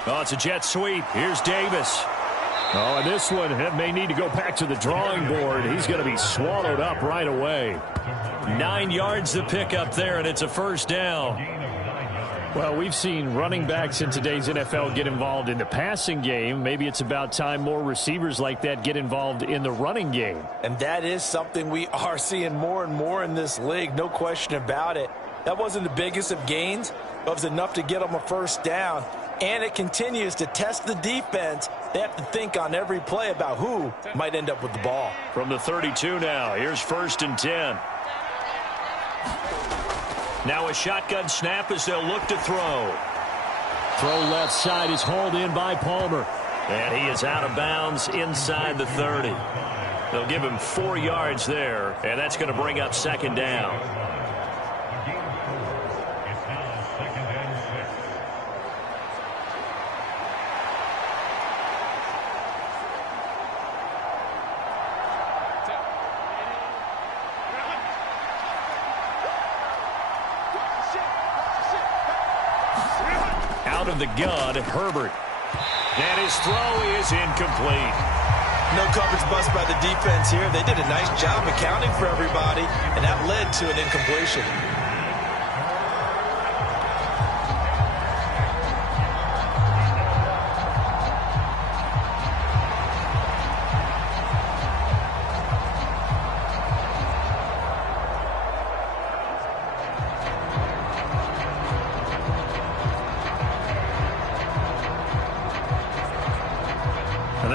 Oh, it's a jet sweep. Here's Davis. Oh, and this one may need to go back to the drawing board. He's going to be swallowed up right away. 9 yards to pick up there, and it's a 1st down. Well, we've seen running backs in today's NFL get involved in the passing game. Maybe it's about time more receivers like that get involved in the running game. And that is something we are seeing more and more in this league, no question about it. That wasn't the biggest of gains, but it was enough to get them a 1st down. And it continues to test the defense. They have to think on every play about who might end up with the ball. From the 32 now, here's 1st and 10. Now a shotgun snap as they'll look to throw. Throw left side is hauled in by Palmer. And he is out of bounds inside the 30. They'll give him 4 yards there, and that's going to bring up 2nd down. Out of the gun, Herbert. And his throw is incomplete. No coverage bust by the defense here. They did a nice job accounting for everybody, and that led to an incompletion.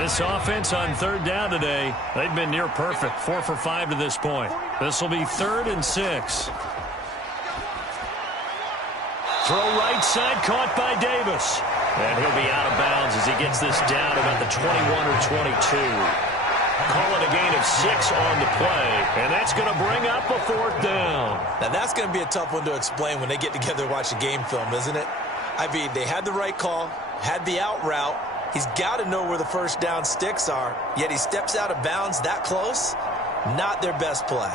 This offense on 3rd down today, they've been near perfect. 4 for 5 to this point. This will be 3rd and 6. Throw right side, caught by Davis. And he'll be out of bounds as he gets this down about the 21 or 22. Call it a gain of 6 on the play, and that's going to bring up a 4th down. Now that's going to be a tough one to explain when they get together and watch the game film, isn't it? I mean, they had the right call, had the out route. He's got to know where the 1st down sticks are, yet he steps out of bounds that close. Not their best play.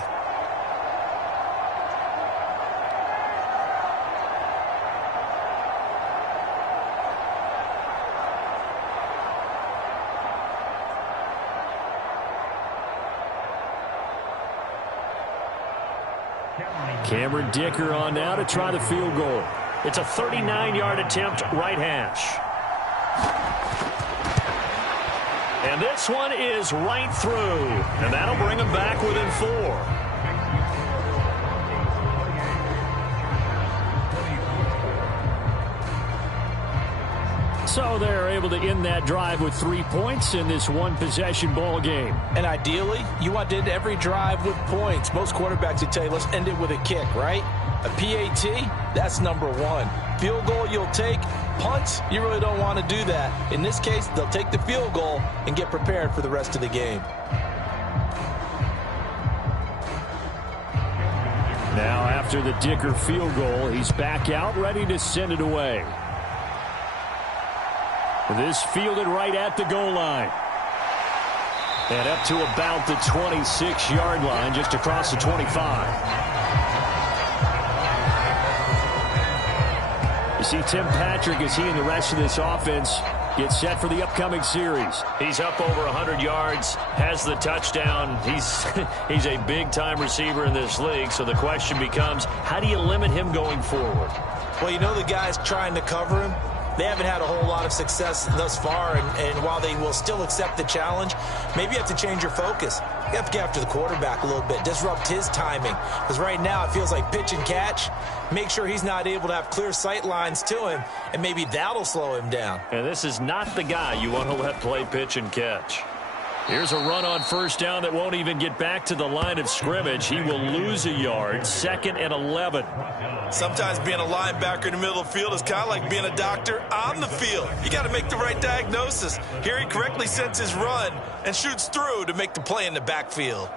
Cameron Dicker on now to try the field goal. It's a 39-yard attempt, right hash. And this one is right through. And that'll bring him back within 4. So they're able to end that drive with 3 points in this one-possession ball game. And ideally, you want to end every drive with points. Most quarterbacks would tell you, let's end it with a kick, right? A PAT, that's number 1. Field goal you'll take. Punts, you really don't want to do that. In this case, they'll take the field goal and get prepared for the rest of the game. Now after the Dicker field goal, he's back out, ready to send it away. This fielded right at the goal line. And up to about the 26-yard line, just across the 25. You see Tim Patrick, as he and the rest of this offense get set for the upcoming series. He's up over 100 yards, has the touchdown. He's a big-time receiver in this league, so the question becomes, how do you limit him going forward? Well, you know the guys trying to cover him, they haven't had a whole lot of success thus far, and while they will still accept the challenge, maybe you have to change your focus. You have to get after the quarterback a little bit, disrupt his timing, because right now it feels like pitch and catch. Make sure he's not able to have clear sight lines to him, and maybe that'll slow him down. And this is not the guy you want to let play pitch and catch. Here's a run on first down that won't even get back to the line of scrimmage. He will lose a yard, 2nd and 11. Sometimes being a linebacker in the middle of the field is kind of like being a doctor on the field. You got to make the right diagnosis. Here he correctly sends his run and shoots through to make the play in the backfield.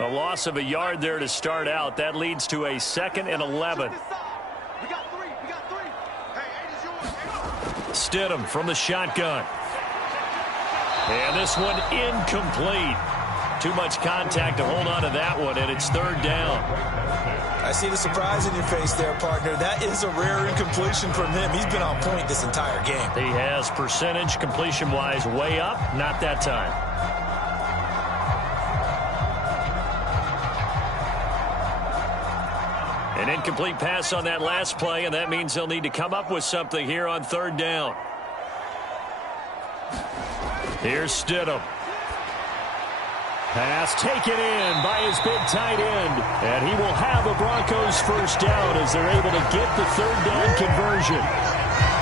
A loss of a yard there to start out. That leads to a 2nd and 11. We got three. Hey, 8 is yours. Stidham from the shotgun. And this one incomplete. Too much contact to hold on to that one, and it's 3rd down. I see the surprise in your face there, partner. That is a rare incompletion from him. He's been on point this entire game. He has percentage completion-wise way up, not that time. An incomplete pass on that last play, and that means they'll need to come up with something here on 3rd down. Here's Stidham. Pass taken in by his big tight end, and he will have a Broncos first down as they're able to get the 3rd down conversion.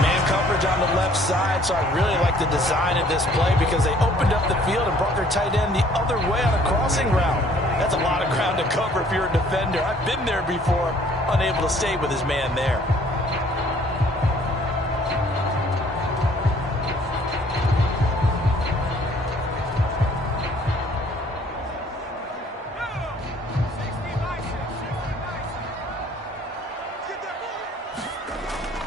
Man coverage on the left side, so I really like the design of this play because they opened up the field and brought their tight end the other way on a crossing route. That's a lot of ground to cover if you're a defender. I've been there before, unable to stay with his man there.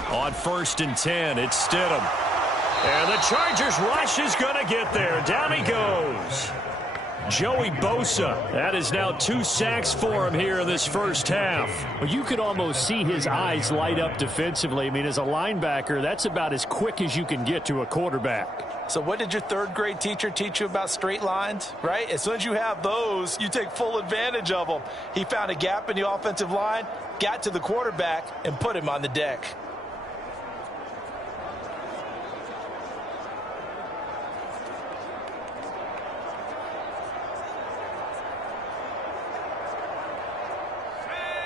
On 1st and 10, it's Stidham. And the Chargers rush is going to get there. Down he goes. Joey Bosa. That is now 2 sacks for him here in this first half. Well, you could almost see his eyes light up defensively. I mean, as a linebacker, that's about as quick as you can get to a quarterback. So what did your 3rd grade teacher teach you about straight lines, right? As soon as you have those, you take full advantage of them. He found a gap in the offensive line, got to the quarterback, and put him on the deck.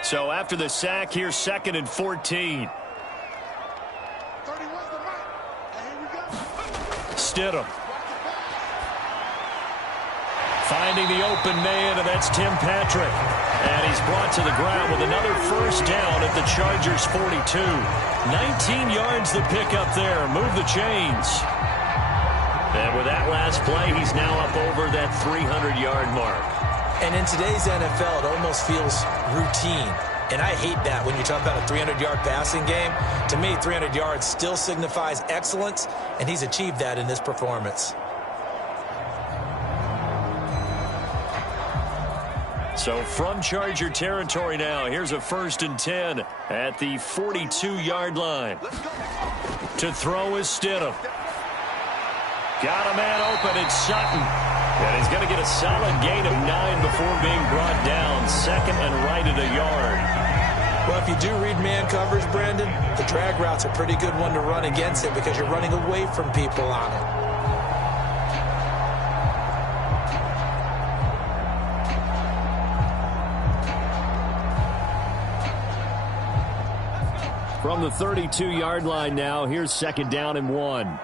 So after the sack, here's 2nd and 14. 31's the right. And here we go. Stidham. Finding the open man, and that's Tim Patrick. And he's brought to the ground with another first down at the Chargers' 42. 19 yards the pick up there. Move the chains. And with that last play, he's now up over that 300-yard mark. And in today's NFL, it almost feels routine. And I hate that when you talk about a 300-yard passing game. To me, 300 yards still signifies excellence, and he's achieved that in this performance. So from Charger territory now, here's a 1st and 10 at the 42-yard line. To throw is Stidham. Got a man open, it's Sutton. And he's going to get a solid gain of 9 before being brought down. 2nd and right at a yard. Well, if you do read man coverage, Brandon, the drag route's a pretty good one to run against it because you're running away from people on it. From the 32-yard line now, here's 2nd down and 1.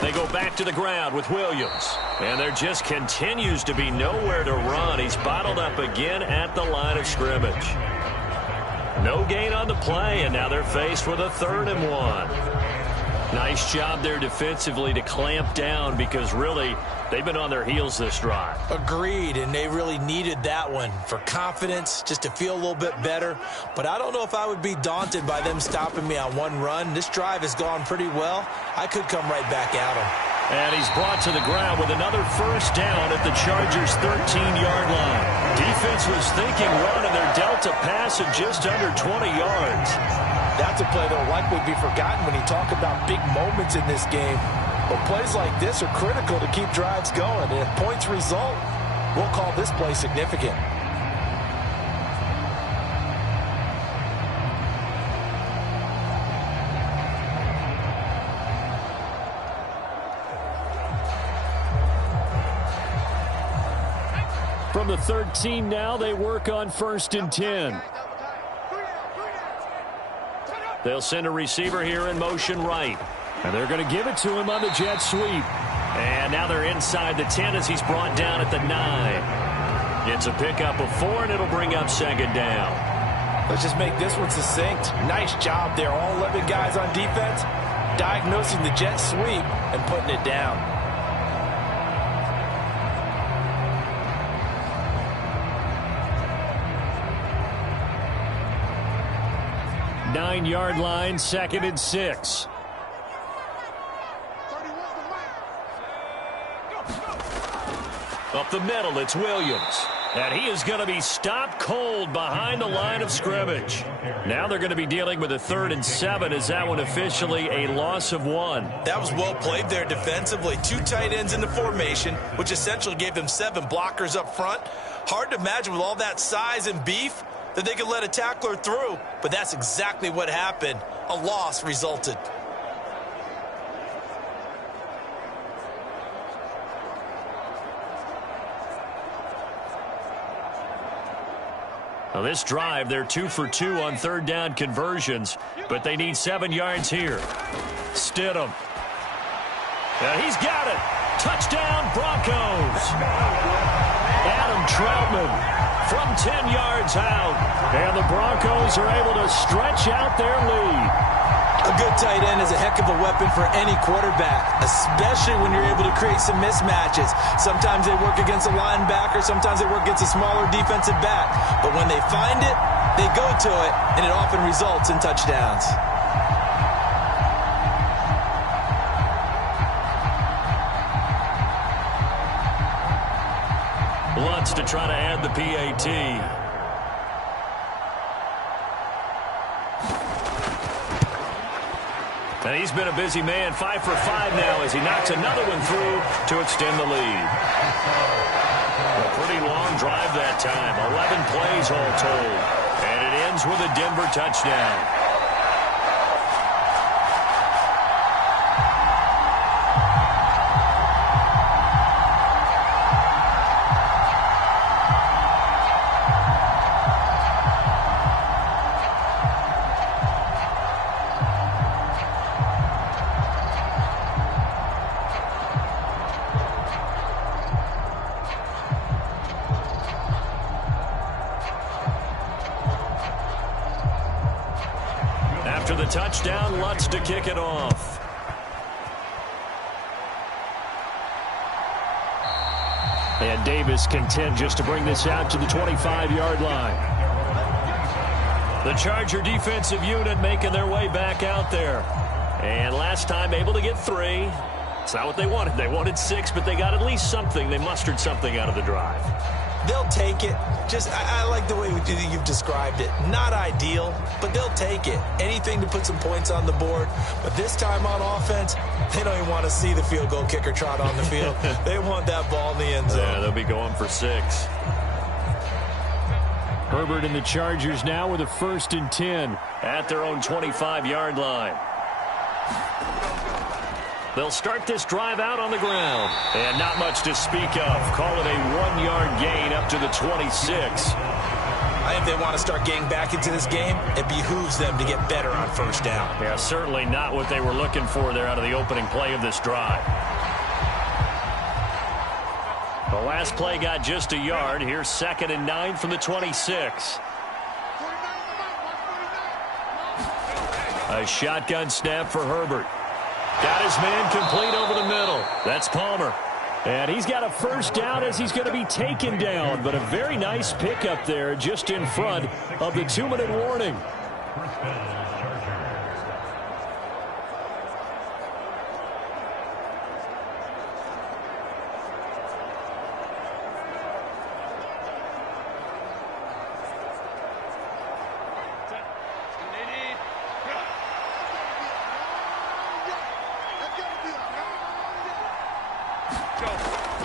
They go back to the ground with Williams. And there just continues to be nowhere to run. He's bottled up again at the line of scrimmage. No gain on the play, and now they're faced with a 3rd and 1. Nice job there defensively to clamp down because really they've been on their heels this drive. Agreed, and they really needed that one for confidence, just to feel a little bit better. But I don't know if I would be daunted by them stopping me on one run. This drive has gone pretty well. I could come right back at them. And he's brought to the ground with another first down at the Chargers' 13-yard line. Defense was thinking run, and they're dealt a pass of just under 20 yards. That's a play that will likely be forgotten when you talk about big moments in this game. But plays like this are critical to keep drives going. And if points result, we'll call this play significant. From the 13 now, they work on 1st and 10. They'll send a receiver here in motion right. And they're going to give it to him on the jet sweep. And now they're inside the 10 as he's brought down at the 9. It's a pickup of 4, and it'll bring up 2nd down. Let's just make this one succinct. Nice job there. All 11 guys on defense diagnosing the jet sweep and putting it down. 9-yard line, 2nd and 6. Up the middle, it's Williams. And he is going to be stopped cold behind the line of scrimmage. Now they're going to be dealing with a 3rd and 7 as that one officially a loss of 1. That was well played there defensively. 2 tight ends in the formation, which essentially gave them 7 blockers up front. Hard to imagine with all that size and beef that they could let a tackler through, but that's exactly what happened. A loss resulted. Now this drive, they're 2 for 2 on 3rd down conversions, but they need 7 yards here. Stidham. He's got it. Touchdown, Broncos. Adam Troutman from 10 yards out. And the Broncos are able to stretch out their lead. A good tight end is a heck of a weapon for any quarterback, especially when you're able to create some mismatches. Sometimes they work against a linebacker, sometimes they work against a smaller defensive back. But when they find it, they go to it, and it often results in touchdowns. Lutz to try to add the PAT. And he's been a busy man, 5 for 5 now as he knocks another one through to extend the lead. A pretty long drive that time, 11 plays all told. And it ends with a Denver touchdown. After the touchdown, Lutz to kick it off. And Davis content just to bring this out to the 25-yard line. The Charger defensive unit making their way back out there. And last time able to get 3. It's not what they wanted. They wanted 6, but they got at least something. They mustered something out of the drive. They'll take it. I like the way you've described it. Not ideal, but they'll take it. Anything to put some points on the board. But this time on offense, they don't even want to see the field goal kicker trot on the field. They want that ball in the end zone. Yeah, they'll be going for 6. Herbert and the Chargers now with a 1st and 10 at their own 25-yard line. They'll start this drive out on the ground. And not much to speak of. Call it a 1-yard gain up to the 26. I think they want to start getting back into this game. It behooves them to get better on 1st down. Yeah, certainly not what they were looking for there out of the opening play of this drive. The last play got just a yard. Here's 2nd and 9 from the 26. A shotgun snap for Herbert. Got his man complete over the middle. That's Palmer. And he's got a 1st down as he's going to be taken down. But a very nice pickup there just in front of the 2-minute warning.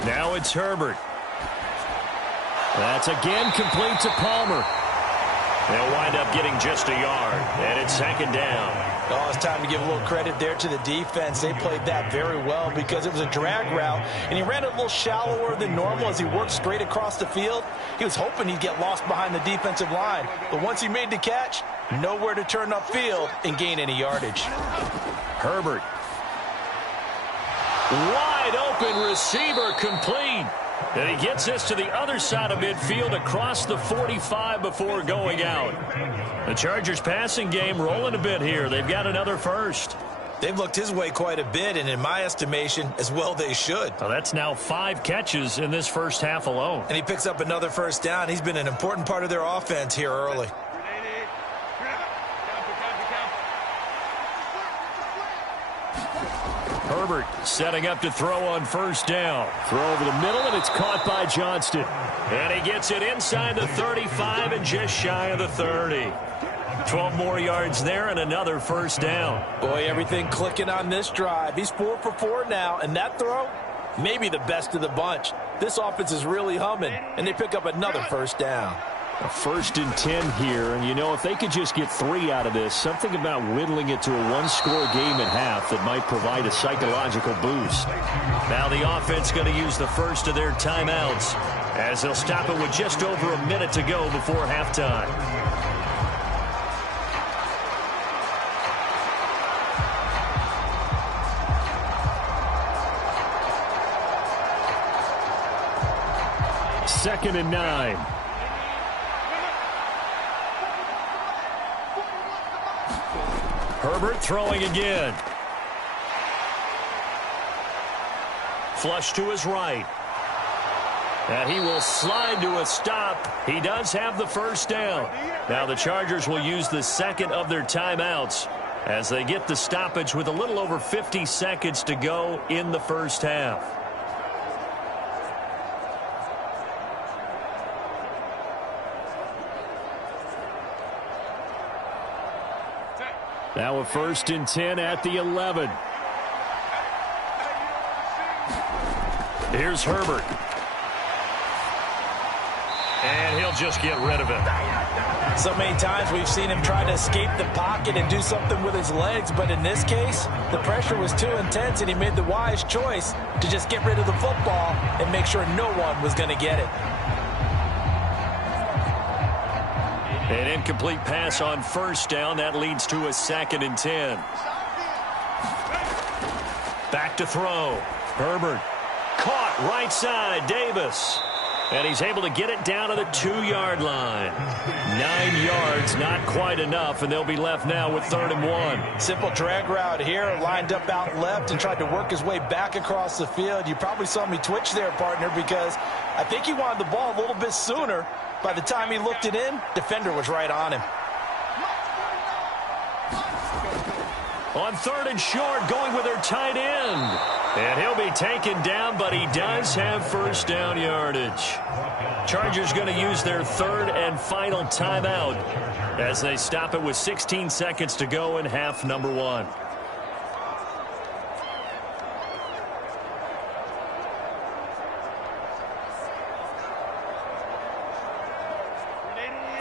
Now it's Herbert. That's again complete to Palmer. They'll wind up getting just a yard, and it's second down. Oh, it's time to give a little credit there to the defense. They played that very well because it was a drag route, and he ran it a little shallower than normal as he worked straight across the field. He was hoping he'd get lost behind the defensive line, but once he made the catch, nowhere to turn upfield and gain any yardage. Herbert. Wide open receiver, complete. And he gets this to the other side of midfield across the 45 before going out. The Chargers passing game rolling a bit here. They've got another first. They've looked his way quite a bit, and in my estimation, as well they should. Well, that's now 5 catches in this first half alone. And he picks up another first down. He's been an important part of their offense here early. Herbert setting up to throw on first down. Throw over the middle, and it's caught by Johnston. And he gets it inside the 35 and just shy of the 30. 12 more yards there and another first down. Boy, everything clicking on this drive. He's 4 for 4 now, and that throw, maybe the best of the bunch. This offense is really humming, and they pick up another first down. A 1st and 10 here, and you know, if they could just get 3 out of this, something about whittling it to a 1-score game at half that might provide a psychological boost. Now the offense going to use the first of their timeouts as they'll stop it with just over a minute to go before halftime. Second and 9. Herbert throwing again. Flush to his right. And he will slide to a stop. He does have the first down. Now the Chargers will use the second of their timeouts as they get the stoppage with a little over 50 seconds to go in the first half. Now a 1st and 10 at the 11. Here's Herbert. And he'll just get rid of it. So many times we've seen him try to escape the pocket and do something with his legs, but in this case, the pressure was too intense and he made the wise choice to just get rid of the football and make sure no one was going to get it. An incomplete pass on first down. That leads to a 2nd and 10. Back to throw. Herbert. Caught right side. Davis. And he's able to get it down to the 2-yard line. 9 yards, not quite enough, and they'll be left now with 3rd and 1. Simple drag route here, lined up out left and tried to work his way back across the field. You probably saw me twitch there, partner, because I think he wanted the ball a little bit sooner. By the time he looked it in, defender was right on him. On 3rd and short, going with their tight end. And he'll be taken down, but he does have first down yardage. Chargers going to use their 3rd and final timeout as they stop it with 16 seconds to go in half number 1.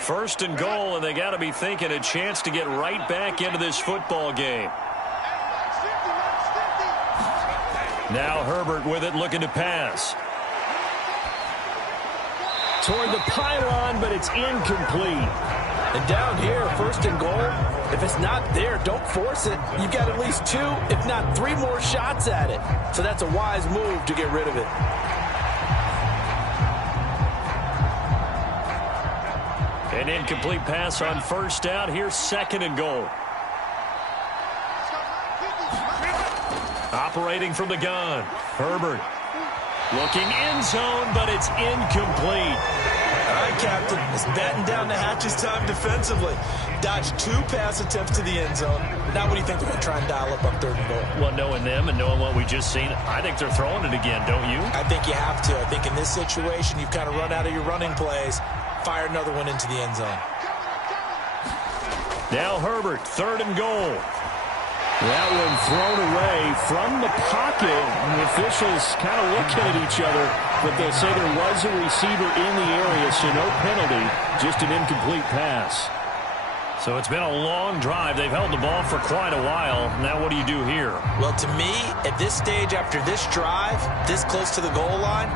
First and goal, and they got to be thinking a chance to get right back into this football game. Now Herbert with it, looking to pass. Toward the pylon, but it's incomplete. And down here, 1st and goal, if it's not there, don't force it. You've got at least 2, if not 3 more shots at it. So that's a wise move to get rid of it. An incomplete pass on first down. Here's 2nd and goal. Operating from the gun. Herbert looking end zone, but it's incomplete. All right, Captain. It's batting down the hatches time defensively. Dodged 2 pass attempts to the end zone. Now what do you think they're going to try and dial up on 3rd and goal? Well, knowing them and knowing what we just seen, I think they're throwing it again, don't you? I think you have to. I think in this situation, you've kind of run out of your running plays. Fire another one into the end zone. Now Herbert, 3rd and goal. That one thrown away from the pocket. And the officials kind of looking at each other, but they'll say there was a receiver in the area, so no penalty, just an incomplete pass. So it's been a long drive. They've held the ball for quite a while. Now what do you do here? Well, to me, at this stage after this drive, this close to the goal line,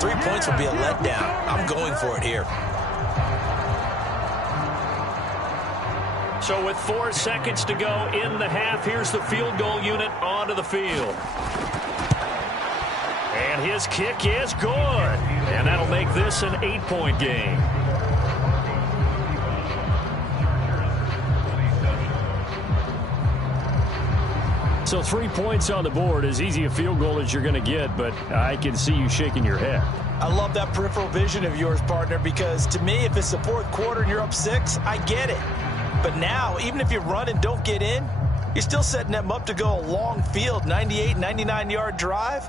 3 points would be a letdown. I'm going for it here. So with 4 seconds to go in the half, here's the field goal unit onto the field. And his kick is good. And that'll make this an 8-point game. So 3 points on the board, as easy a field goal as you're going to get, but I can see you shaking your head. I love that peripheral vision of yours, partner, because to me, if it's the fourth quarter and you're up 6, I get it. But now, even if you run and don't get in, you're still setting them up to go a long field, 98, 99-yard drive.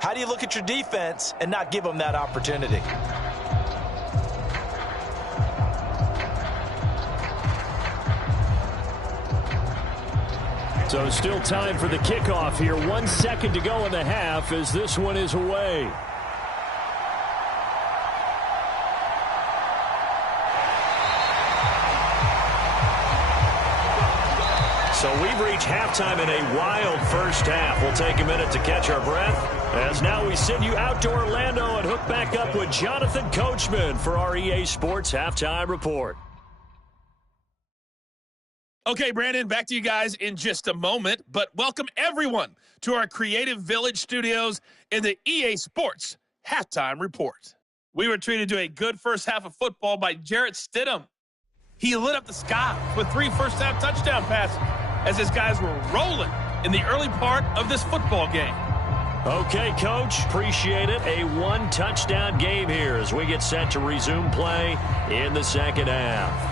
How do you look at your defense and not give them that opportunity? So still time for the kickoff here. 1 second to go in the half as this one is away. So we've reached halftime in a wild first half. We'll take a minute to catch our breath, as now we send you out to Orlando and hook back up with Jonathan Coachman for our EA Sports Halftime Report. Okay, Brandon, back to you guys in just a moment, but welcome everyone to our Creative Village studios in the EA Sports Halftime Report. We were treated to a good first half of football by Jarrett Stidham. He lit up the sky with 3 first-half touchdown passes as his guys were rolling in the early part of this football game. Okay, Coach, appreciate it. A 1-touchdown game here as we get set to resume play in the second half.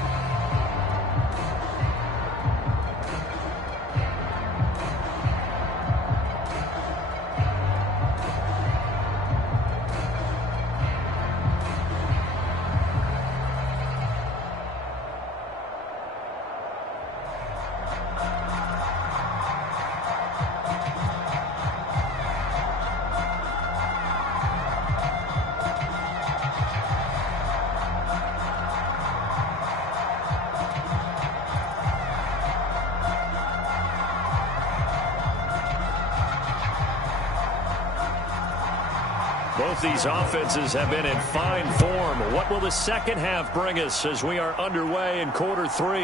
Both these offenses have been in fine form. What will the second half bring us as we are underway in quarter 3?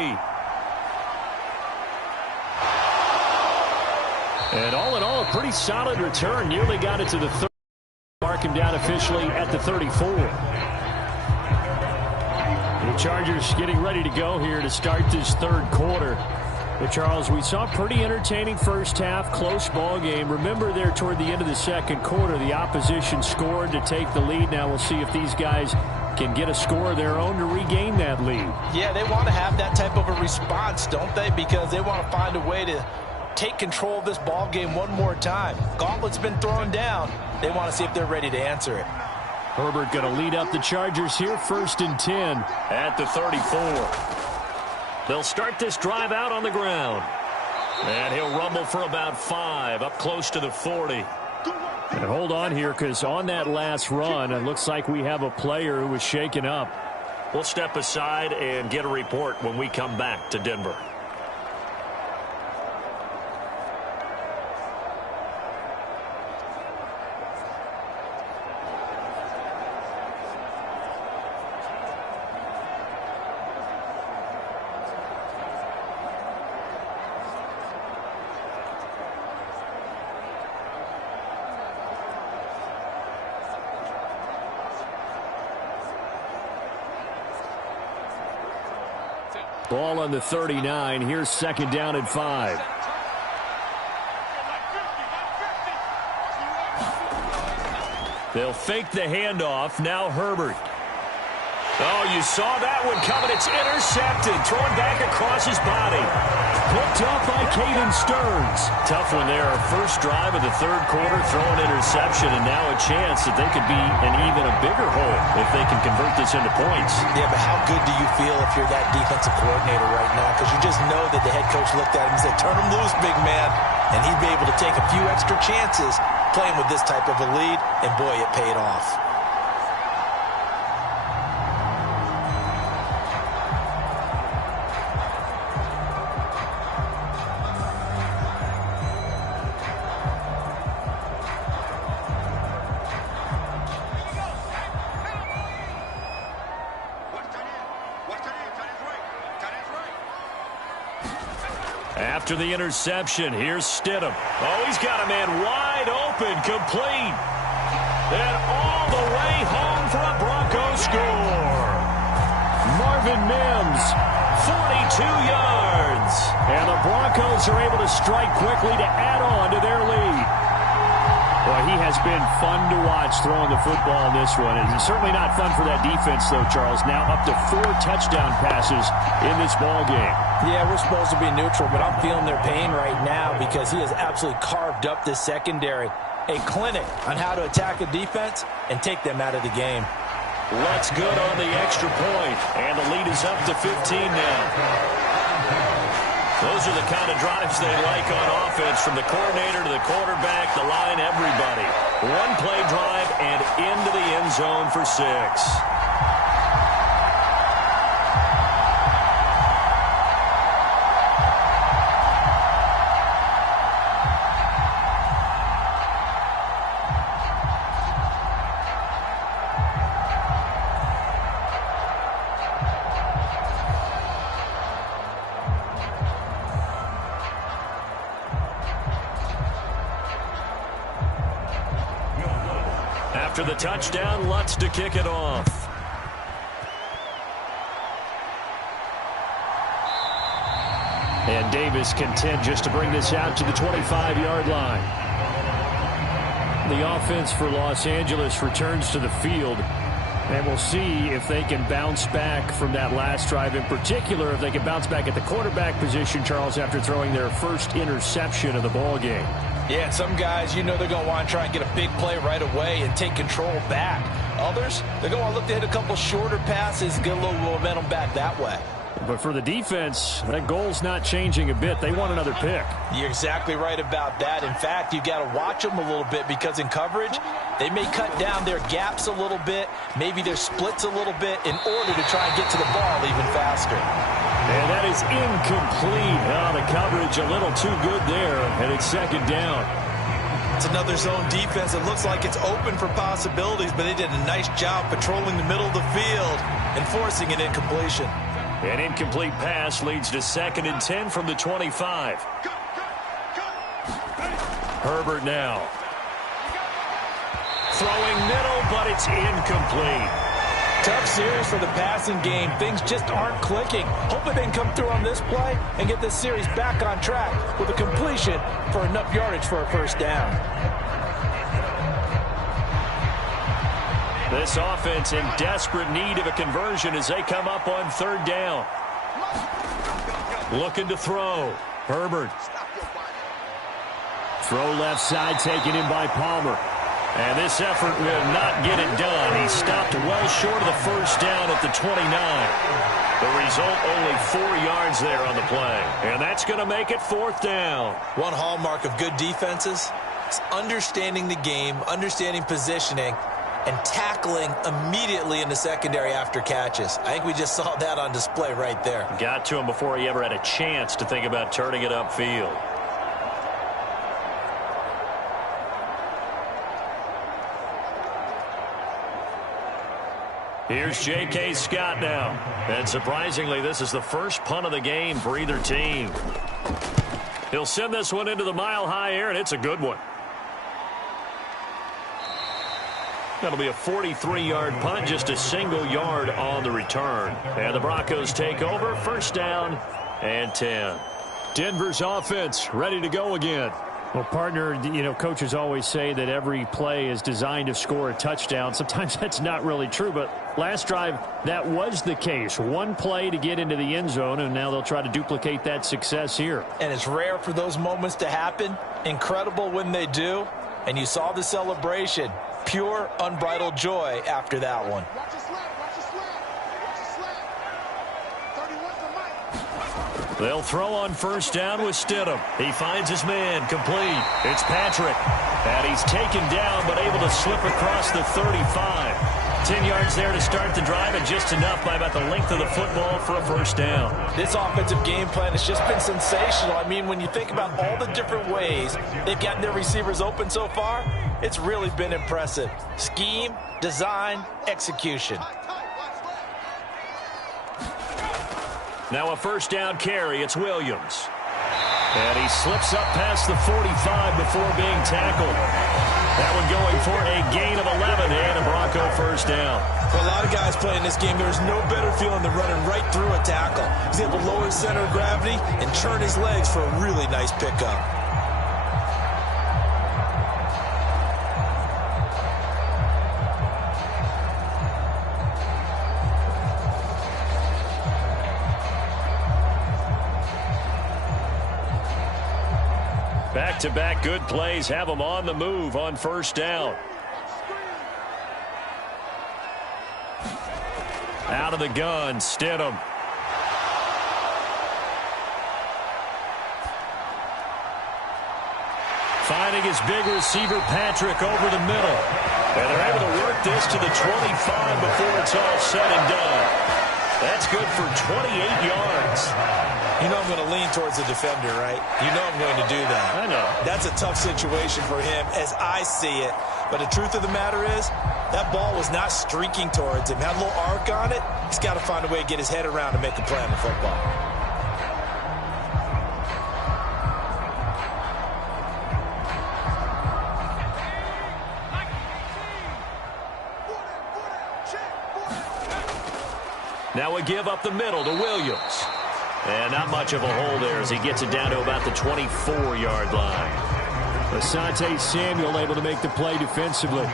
And all in all, a pretty solid return. Nearly got it to the 30. Mark him down officially at the 34. The Chargers getting ready to go here to start this third quarter. But Charles, we saw a pretty entertaining first half, close ball game. Remember there toward the end of the second quarter, the opposition scored to take the lead. Now we'll see if these guys can get a score of their own to regain that lead. Yeah, they want to have that type of a response, don't they? Because they want to find a way to take control of this ball game one more time. Gauntlet's been thrown down. They want to see if they're ready to answer it. Herbert going to lead up the Chargers here, 1st and 10. At the 34. They'll start this drive out on the ground. And he'll rumble for about 5, up close to the 40. And hold on here, because on that last run, it looks like we have a player who was shaken up. We'll step aside and get a report when we come back to Denver. Ball on the 39. Here's 2nd down and 5. They'll fake the handoff. Now Herbert. Oh, you saw that one coming. It's intercepted. Thrown back across his body. Picked up by Caden Stearns. Tough one there. First drive of the third quarter, throwing interception, and now a chance that they could be in even a bigger hole if they can convert this into points. Yeah, but how good do you feel if you're that defensive coordinator right now? Because you just know that the head coach looked at him and said, turn him loose, big man. And he'd be able to take a few extra chances playing with this type of a lead, and boy, it paid off. After the interception, here's Stidham. Oh, he's got a man wide open, complete. And all the way home for a Broncos score. Marvin Mims, 42 yards. And the Broncos are able to strike quickly to add on to their lead. Well, he has been fun to watch throwing the football in this one. It's certainly not fun for that defense, though, Charles. Now up to 4 touchdown passes in this ball game. Yeah, we're supposed to be neutral, but I'm feeling their pain right now because he has absolutely carved up this secondary. A clinic on how to attack a defense and take them out of the game. Luck's good on the extra point, and the lead is up to 15 now. Those are the kind of drives they like on offense, from the coordinator to the quarterback, the line, everybody. One play drive and into the end zone for 6. After the touchdown, Lutz to kick it off. And Davis content just to bring this out to the 25-yard line. The offense for Los Angeles returns to the field. And we'll see if they can bounce back from that last drive. In particular, if they can bounce back at the quarterback position, Charles, after throwing their first interception of the ball game. Yeah, some guys, you know they're going to want to try and get a big play right away and take control back. Others, they're going to look to hit a couple shorter passes, get a little momentum back that way. But for the defense, that goal's not changing a bit. They want another pick. You're exactly right about that. In fact, you've got to watch them a little bit because in coverage, they may cut down their gaps a little bit, maybe their splits a little bit in order to try and get to the ball even faster. And that is incomplete. Oh, the coverage a little too good there, and it's second down. It's another zone defense. It looks like it's open for possibilities, but they did a nice job patrolling the middle of the field and forcing an incompletion. An incomplete pass leads to 2nd and 10 from the 25. Herbert now. Throwing middle, but it's incomplete. Tough series for the passing game. Things just aren't clicking. Hoping they can come through on this play and get this series back on track with a completion for enough yardage for a first down. This offense in desperate need of a conversion as they come up on 3rd down. Looking to throw. Herbert. Throw left side taken in by Palmer. And this effort will not get it done. He stopped well short of the first down at the 29. The result, only 4 yards there on the play. And that's going to make it 4th down. One hallmark of good defenses is understanding the game, understanding positioning, and tackling immediately in the secondary after catches. I think we just saw that on display right there. Got to him before he ever had a chance to think about turning it upfield. Here's J.K. Scott now. And surprisingly, this is the first punt of the game for either team. He'll send this one into the mile-high air, and it's a good one. That'll be a 43-yard punt, just a single yard on the return. And the Broncos take over, 1st down and 10. Denver's offense ready to go again. Well, partner, coaches always say that every play is designed to score a touchdown. Sometimes that's not really true, but last drive, that was the case. One play to get into the end zone, and now they'll try to duplicate that success here. And it's rare for those moments to happen. Incredible when they do. And you saw the celebration. Pure, unbridled joy after that one. Watch your slap, watch your slap, watch your slap. 31's the mic. They'll throw on first down with Stidham. He finds his man, complete. It's Patrick. And he's taken down, but able to slip across the 35. 10 yards there to start the drive, and just enough by about the length of the football for a first down. This offensive game plan has just been sensational. I mean, when you think about all the different ways they've gotten their receivers open so far, it's really been impressive. Scheme, design, execution. Now a first down carry. It's Williams. And he slips up past the 45 before being tackled. That one going for a gain of 11 and a Bronco first down. For a lot of guys playing this game, there's no better feeling than running right through a tackle. He's able to lower his center of gravity and turn his legs for a really nice pickup. Back-to-back good plays have them on the move on first down. Out of the gun, Stidham. Finding his big receiver, Patrick, over the middle. And they're able to work this to the 25 before it's all said and done. That's good for 28 yards. You know I'm going to lean towards the defender, right? You know I'm going to do that. I know. That's a tough situation for him as I see it. But the truth of the matter is, that ball was not streaking towards him. Had a little arc on it. He's got to find a way to get his head around and make a play on the football. Now we give up the middle to Williams. And not much of a hole there as he gets it down to about the 24-yard line. Asante Samuel able to make the play defensively.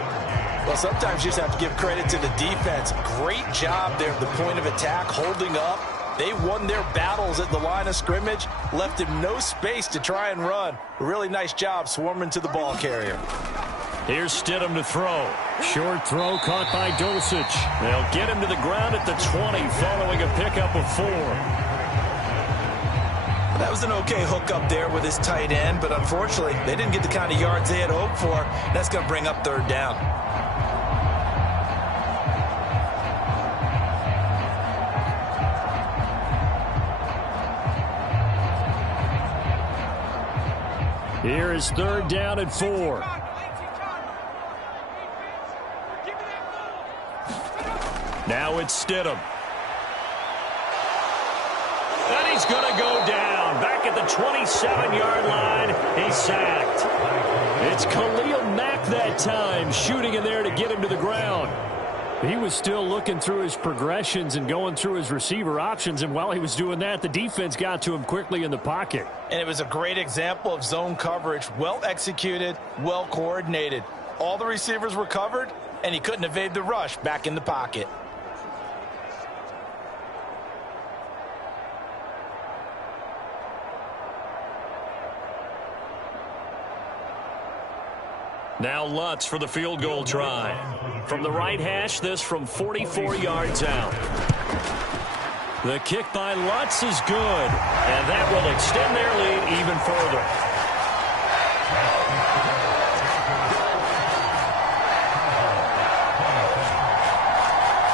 Well, sometimes you just have to give credit to the defense. Great job there at the point of attack, holding up. They won their battles at the line of scrimmage, left him no space to try and run. A really nice job swarming to the ball carrier. Here's Stidham to throw. Short throw caught by Dulcich. They'll get him to the ground at the 20 following a pickup of 4. That was an okay hook up there with his tight end, but unfortunately, they didn't get the kind of yards they had hoped for. That's going to bring up third down. Here is third down and 4. Now it's Stidham. And he's going to go down. Back at the 27-yard line, he's sacked. It's Khalil Mack that time, shooting in there to get him to the ground. He was still looking through his progressions and going through his receiver options, and while he was doing that, the defense got to him quickly in the pocket. And it was a great example of zone coverage, well executed, well coordinated. All the receivers were covered, and he couldn't evade the rush back in the pocket. Now Lutz for the field goal try. From the right hash, this from 44 yards out. The kick by Lutz is good, and that will extend their lead even further.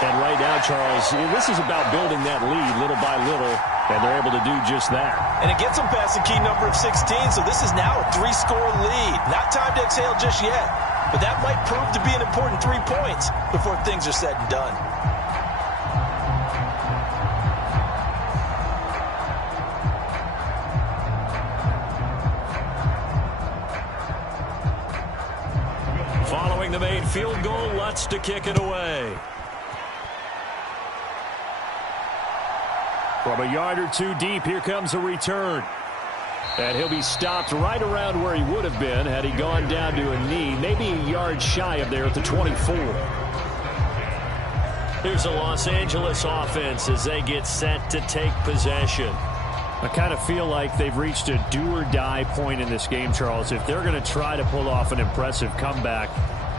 And right now, Charles, this is about building that lead little by little, and they're able to do just that. And it gets them past the key number of 16, so this is now a 3-score lead. Not time to exhale just yet, but that might prove to be an important 3 points before things are said and done. Following the made field goal, Lutz to kick it away. From a yard or two deep, here comes a return. And he'll be stopped right around where he would have been had he gone down to a knee, maybe a yard shy of there at the 24. Here's the Los Angeles offense as they get set to take possession. I kind of feel like they've reached a do-or-die point in this game, Charles. If they're going to try to pull off an impressive comeback,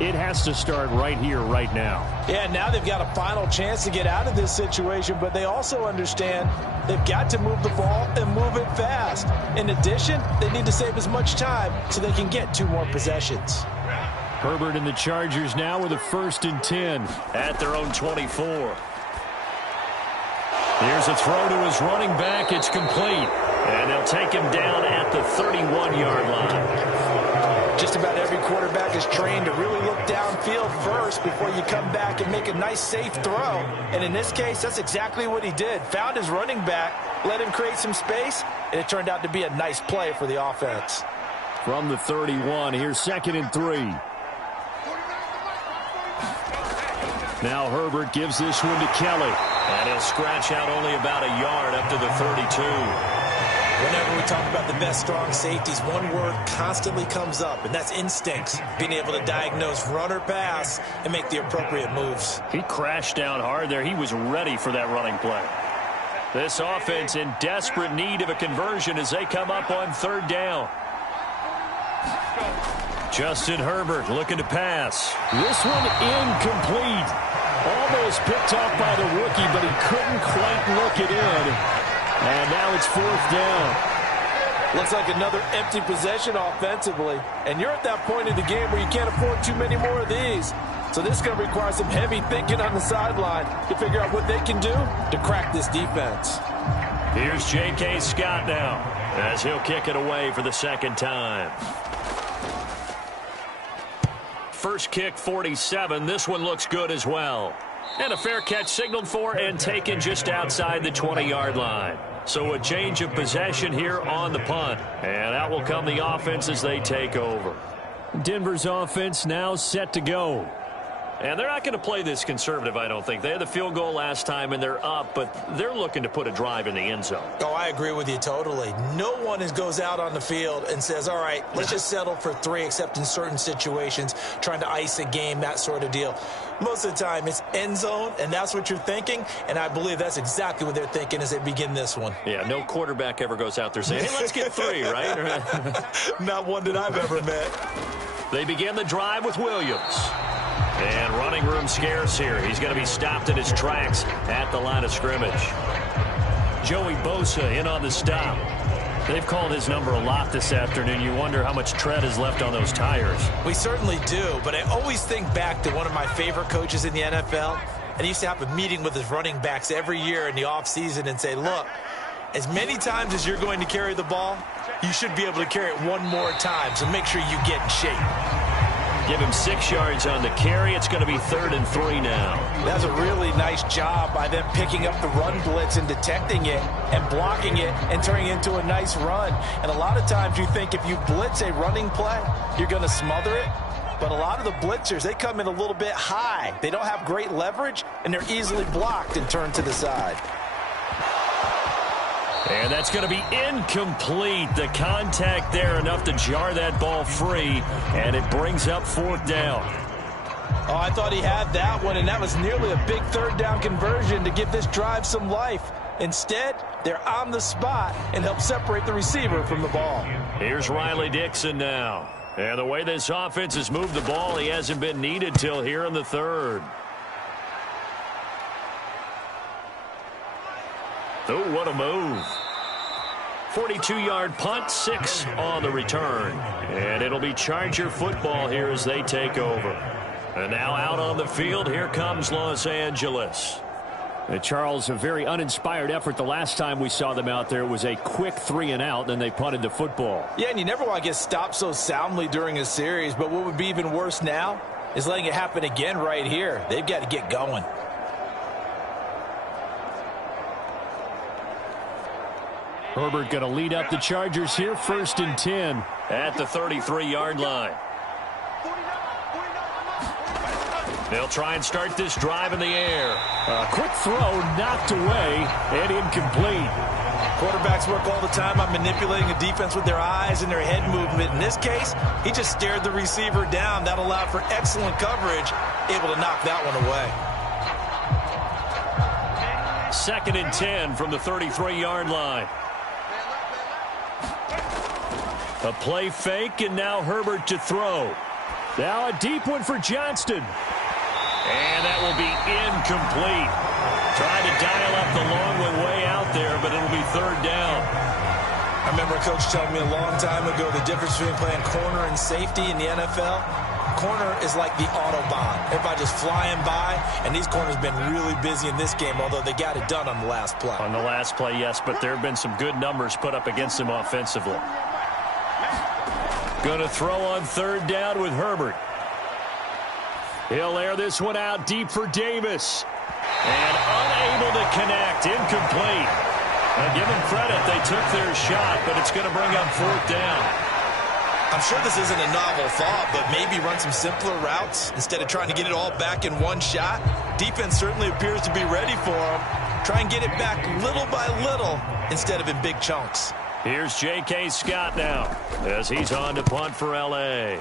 it has to start right here, right now. Yeah, now they've got a final chance to get out of this situation, but they also understand they've got to move the ball and move it fast. In addition, they need to save as much time so they can get 2 more possessions. Herbert and the Chargers now with a 1st and 10. At their own 24. Here's a throw to his running back. It's complete. And they'll take him down at the 31-yard line. Just about every quarterback is trained to really look downfield first before you come back and make a nice, safe throw. And in this case, that's exactly what he did. Found his running back, let him create some space, and it turned out to be a nice play for the offense. From the 31, here's 2nd and 3. Now Herbert gives this one to Kelly. And he'll scratch out only about a yard up to the 32. Whenever we talk about the best strong safeties, one word constantly comes up, and that's instincts. Being able to diagnose run or pass and make the appropriate moves. He crashed down hard there. He was ready for that running play. This offense in desperate need of a conversion as they come up on 3rd down. Justin Herbert looking to pass. This one incomplete. Almost picked off by the rookie, but he couldn't quite look it in. And now it's 4th down. Looks like another empty possession offensively. And you're at that point in the game where you can't afford too many more of these. So this is going to require some heavy thinking on the sideline to figure out what they can do to crack this defense. Here's J.K. Scott now as he'll kick it away for the 2nd time. First kick, 47. This one looks good as well. And a fair catch signaled for and taken just outside the 20-yard line. So a change of possession here on the punt. And out will come the offense as they take over. Denver's offense now set to go. And they're not going to play this conservative, I don't think. They had the field goal last time, and they're up, but they're looking to put a drive in the end zone. Oh, I agree with you totally. No one goes out on the field and says, all right, let's just settle for 3, except in certain situations, trying to ice a game, that sort of deal. Most of the time, it's end zone, and that's what you're thinking, and I believe that's exactly what they're thinking as they begin this one. Yeah, no quarterback ever goes out there saying, hey, let's get 3, right? Not one that I've ever met. They begin the drive with Williams. And running room scarce here. He's going to be stopped in his tracks at the line of scrimmage. Joey Bosa in on the stop. They've called his number a lot this afternoon. You wonder how much tread is left on those tires. We certainly do, but I always think back to one of my favorite coaches in the NFL. And he used to have a meeting with his running backs every year in the offseason and say, look, as many times as you're going to carry the ball, you should be able to carry it one more time, so make sure you get in shape. Give him 6 yards on the carry. It's going to be 3rd and 3 now. That's a really nice job by them picking up the run blitz and detecting it and blocking it and turning it into a nice run. And a lot of times you think if you blitz a running play, you're going to smother it. But a lot of the blitzers, they come in a little bit high. They don't have great leverage, and they're easily blocked and turned to the side. And that's going to be incomplete. The contact there enough to jar that ball free, and it brings up 4th down. Oh, I thought he had that one, and that was nearly a big 3rd down conversion to give this drive some life. Instead, they're on the spot and help separate the receiver from the ball. Here's Riley Dixon now. And the way this offense has moved the ball, he hasn't been needed till here in the 3rd. Oh, what a move. 42-yard punt, 6 on the return. And it'll be Charger football here as they take over. And now out on the field, here comes Los Angeles. Charles, a very uninspired effort the last time we saw them out there. It was a quick 3 and out, then they punted the football. Yeah, and you never want to get stopped so soundly during a series, but what would be even worse now is letting it happen again right here. They've got to get going. Herbert going to lead up the Chargers here, 1st and 10. At the 33-yard line. They'll try and start this drive in the air. A quick throw knocked away and incomplete. Quarterbacks work all the time on manipulating a defense with their eyes and their head movement. In this case, he just stared the receiver down. That allowed for excellent coverage, able to knock that one away. 2nd and 10 from the 33-yard line. A play fake, and now Herbert to throw. Now a deep one for Johnston. And that will be incomplete. Trying to dial up the long one way out there, but it'll be 3rd down. I remember a coach telling me a long time ago the difference between playing corner and safety in the NFL. Corner is like the Autobahn. Everybody just flying by, and these corners have been really busy in this game, although they got it done on the last play. On the last play, yes, but there have been some good numbers put up against them offensively. Going to throw on 3rd down with Herbert. He'll air this one out deep for Davis. And unable to connect. Incomplete. Now give them credit. They took their shot, but it's going to bring up 4th down. I'm sure this isn't a novel thought, but maybe run some simpler routes instead of trying to get it all back in one shot. Defense certainly appears to be ready for him. Try and get it back little by little instead of in big chunks. Here's J.K. Scott now as he's on to punt for L.A.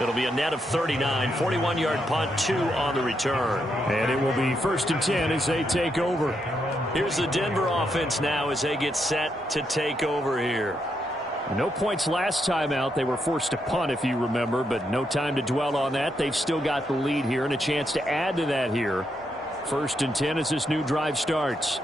It'll be a net of 39, 41-yard punt, 2 on the return. And it will be 1st and 10 as they take over. Here's the Denver offense now as they get set to take over here. No points last time out. They were forced to punt, if you remember, but no time to dwell on that. They've still got the lead here and a chance to add to that here. 1st and 10 as this new drive starts.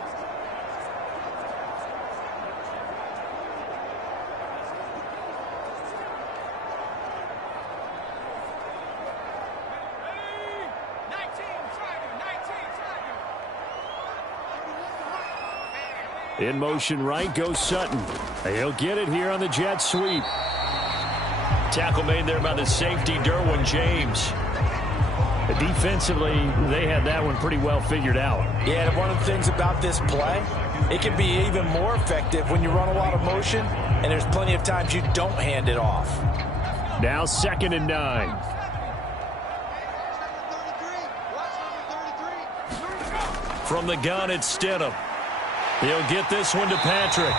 In motion right goes Sutton. He'll get it here on the jet sweep. Tackle made there by the safety, Derwin James. Defensively, they had that one pretty well figured out. Yeah, and one of the things about this play, it can be even more effective when you run a lot of motion, and there's plenty of times you don't hand it off. Now 2nd and 9. From the gun, it's Stidham. He'll get this one to Patrick.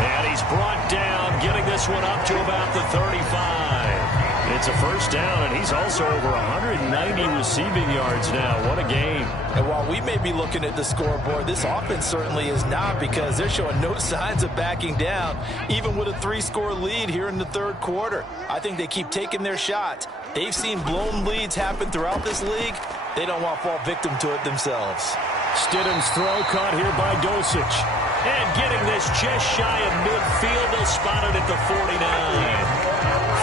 And he's brought down, getting this one up to about the 35. It's a 1st down, and he's also over 190 receiving yards now. What a game. And while we may be looking at the scoreboard, this offense certainly is not, because they're showing no signs of backing down, even with a 3-score lead here in the 3rd quarter. I think they keep taking their shots. They've seen blown leads happen throughout this league. They don't want to fall victim to it themselves. Stidham's throw caught here by Dosich. And getting this just shy of midfield. They'll spot it at the 49.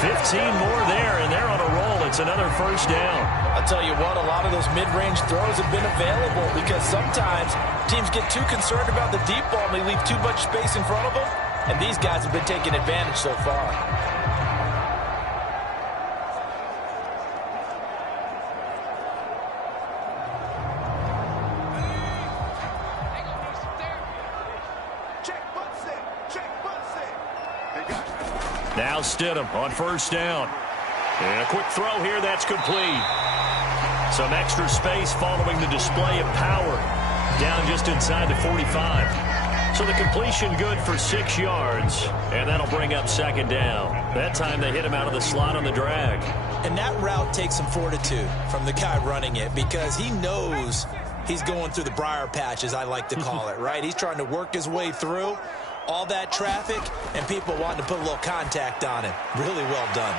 15 more there, and they're on a roll. It's another 1st down. I'll tell you what, a lot of those mid-range throws have been available, because sometimes teams get too concerned about the deep ball and they leave too much space in front of them. And these guys have been taking advantage so far. Now Stidham on 1st down. And a quick throw here, that's complete. Some extra space following the display of power. Down just inside the 45. So the completion good for 6 yards. And that'll bring up 2nd down. That time they hit him out of the slot on the drag. And that route takes some fortitude from the guy running it, because he knows he's going through the briar patch, as I like to call it, right? He's trying to work his way through all that traffic, and people wanting to put a little contact on him. Really well done.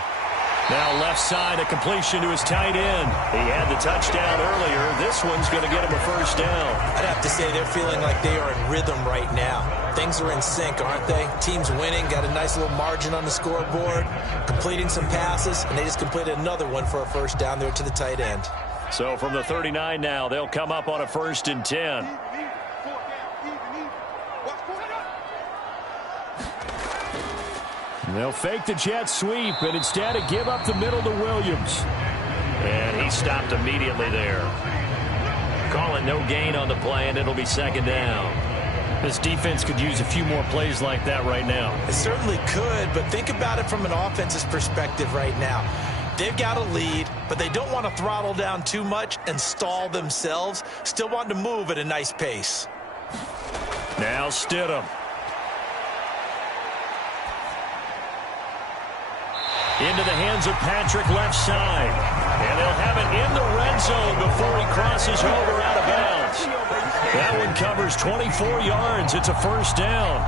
Now left side, a completion to his tight end. He had the touchdown earlier. This one's going to get him a 1st down. I'd have to say they're feeling like they are in rhythm right now. Things are in sync, aren't they? Team's winning, got a nice little margin on the scoreboard, completing some passes, and they just completed another one for a 1st down there to the tight end. So from the 39 now, they'll come up on a 1st and 10. They'll fake the jet sweep, and instead of give up the middle to Williams. And he stopped immediately there. Call it no gain on the play, and it'll be 2nd down. This defense could use a few more plays like that right now. It certainly could, but think about it from an offense's perspective right now. They've got a lead, but they don't want to throttle down too much and stall themselves. Still want to move at a nice pace. Now Stidham. Into the hands of Patrick left side. And they'll have it in the red zone before he crosses over out of bounds. That one covers 24 yards. It's a first down.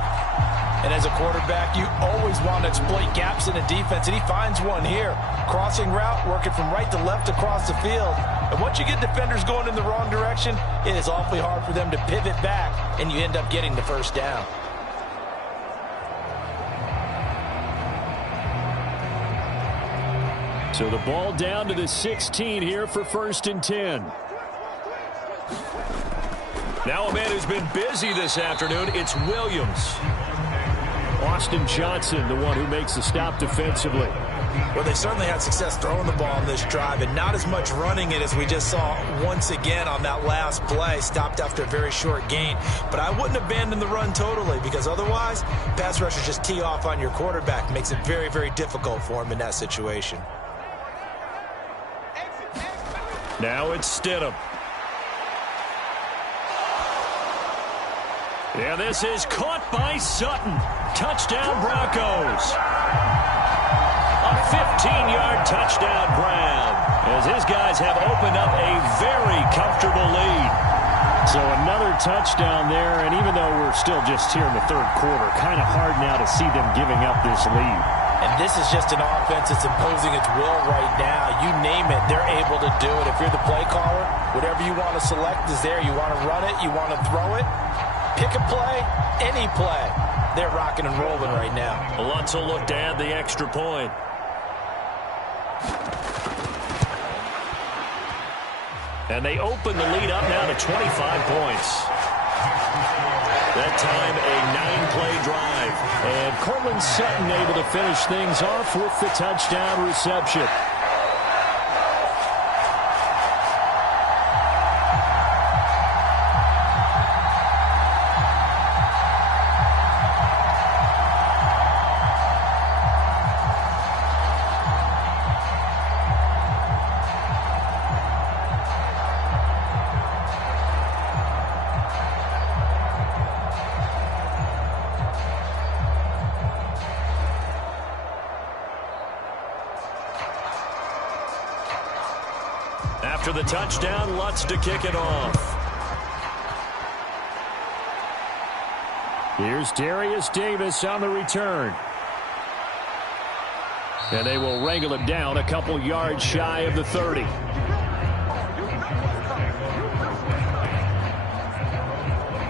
And as a quarterback, you always want to exploit gaps in a defense, and he finds one here. Crossing route, working from right to left across the field. And once you get defenders going in the wrong direction, it is awfully hard for them to pivot back, and you end up getting the first down. So the ball down to the 16 here for 1st and 10. Now a man who's been busy this afternoon, it's Williams. Austin Johnson, the one who makes the stop defensively. Well, they certainly had success throwing the ball on this drive, and not as much running it as we just saw once again on that last play. Stopped after a very short gain. But I wouldn't abandon the run totally, because otherwise, pass rushers just tee off on your quarterback. Makes it very, very difficult for him in that situation. Now it's Stidham. Yeah, this is caught by Sutton. Touchdown, Broncos. A 15-yard touchdown grab as his guys have opened up a very comfortable lead. So another touchdown there, and even though we're still just here in the third quarter, kind of hard now to see them giving up this lead. And this is just an offense that's imposing its will right now. You name it, they're able to do it. If you're the play caller, whatever you want to select is there. You want to run it, you want to throw it. Pick a play, any play. They're rocking and rolling right now. Lutz will look to add the extra point. And they open the lead up now to 25 points. That time, a 9-play drive. And Cortland Sutton able to finish things off with the touchdown reception. After the touchdown, Lutz to kick it off. Here's Darius Davis on the return. And they will wrangle him down a couple yards shy of the 30.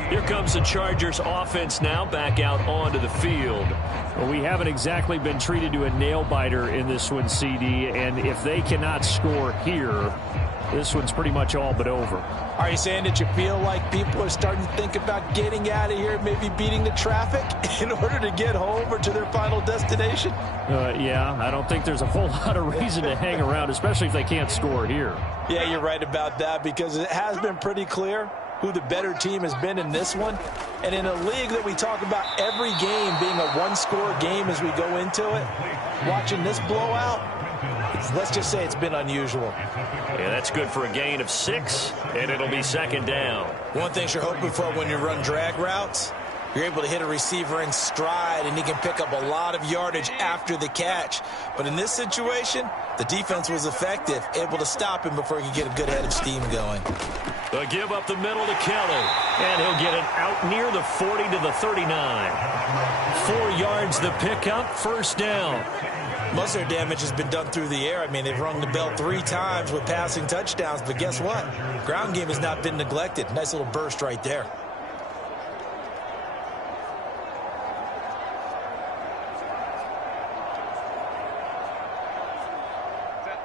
Here comes the Chargers offense now back out onto the field. Well, we haven't exactly been treated to a nail-biter in this one, CD, and if they cannot score here, this one's pretty much all but over. Are you saying that you feel like people are starting to think about getting out of here, maybe beating the traffic in order to get home or to their final destination? Yeah, I don't think there's a whole lot of reason to hang around, especially if they can't score here. Yeah, you're right about that, because it has been pretty clear who the better team has been in this one. And in a league that we talk about every game being a one-score game as we go into it, watching this blowout, let's just say it's been unusual. Yeah, that's good for a gain of 6, and it'll be second down. One thing you're hoping for when you run drag routes, you're able to hit a receiver in stride, and he can pick up a lot of yardage after the catch. But in this situation, the defense was effective, able to stop him before he could get a good head of steam going. The give up the middle to Kelly, and he'll get it out near the 40 to the 39. 4 yards the pickup, first down. Most of their damage has been done through the air. I mean, they've rung the bell 3 times with passing touchdowns, but guess what? Ground game has not been neglected. Nice little burst right there.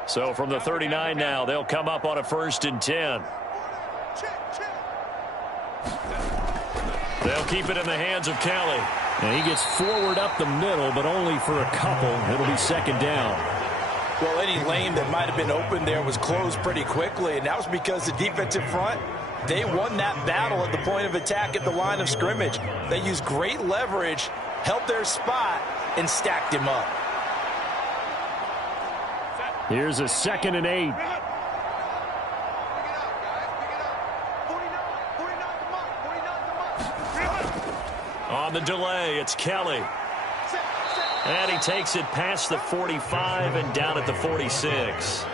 So from the 39 now, they'll come up on a 1st and 10. They'll keep it in the hands of Kelly. And he gets forward up the middle, but only for a couple. It'll be second down. Well, any lane that might have been open there was closed pretty quickly, and that was because the defensive front, they won that battle at the point of attack at the line of scrimmage. They used great leverage, held their spot, and stacked him up. Here's a 2nd and 8. On the delay, it's Kelly. And he takes it past the 45 and down at the 46.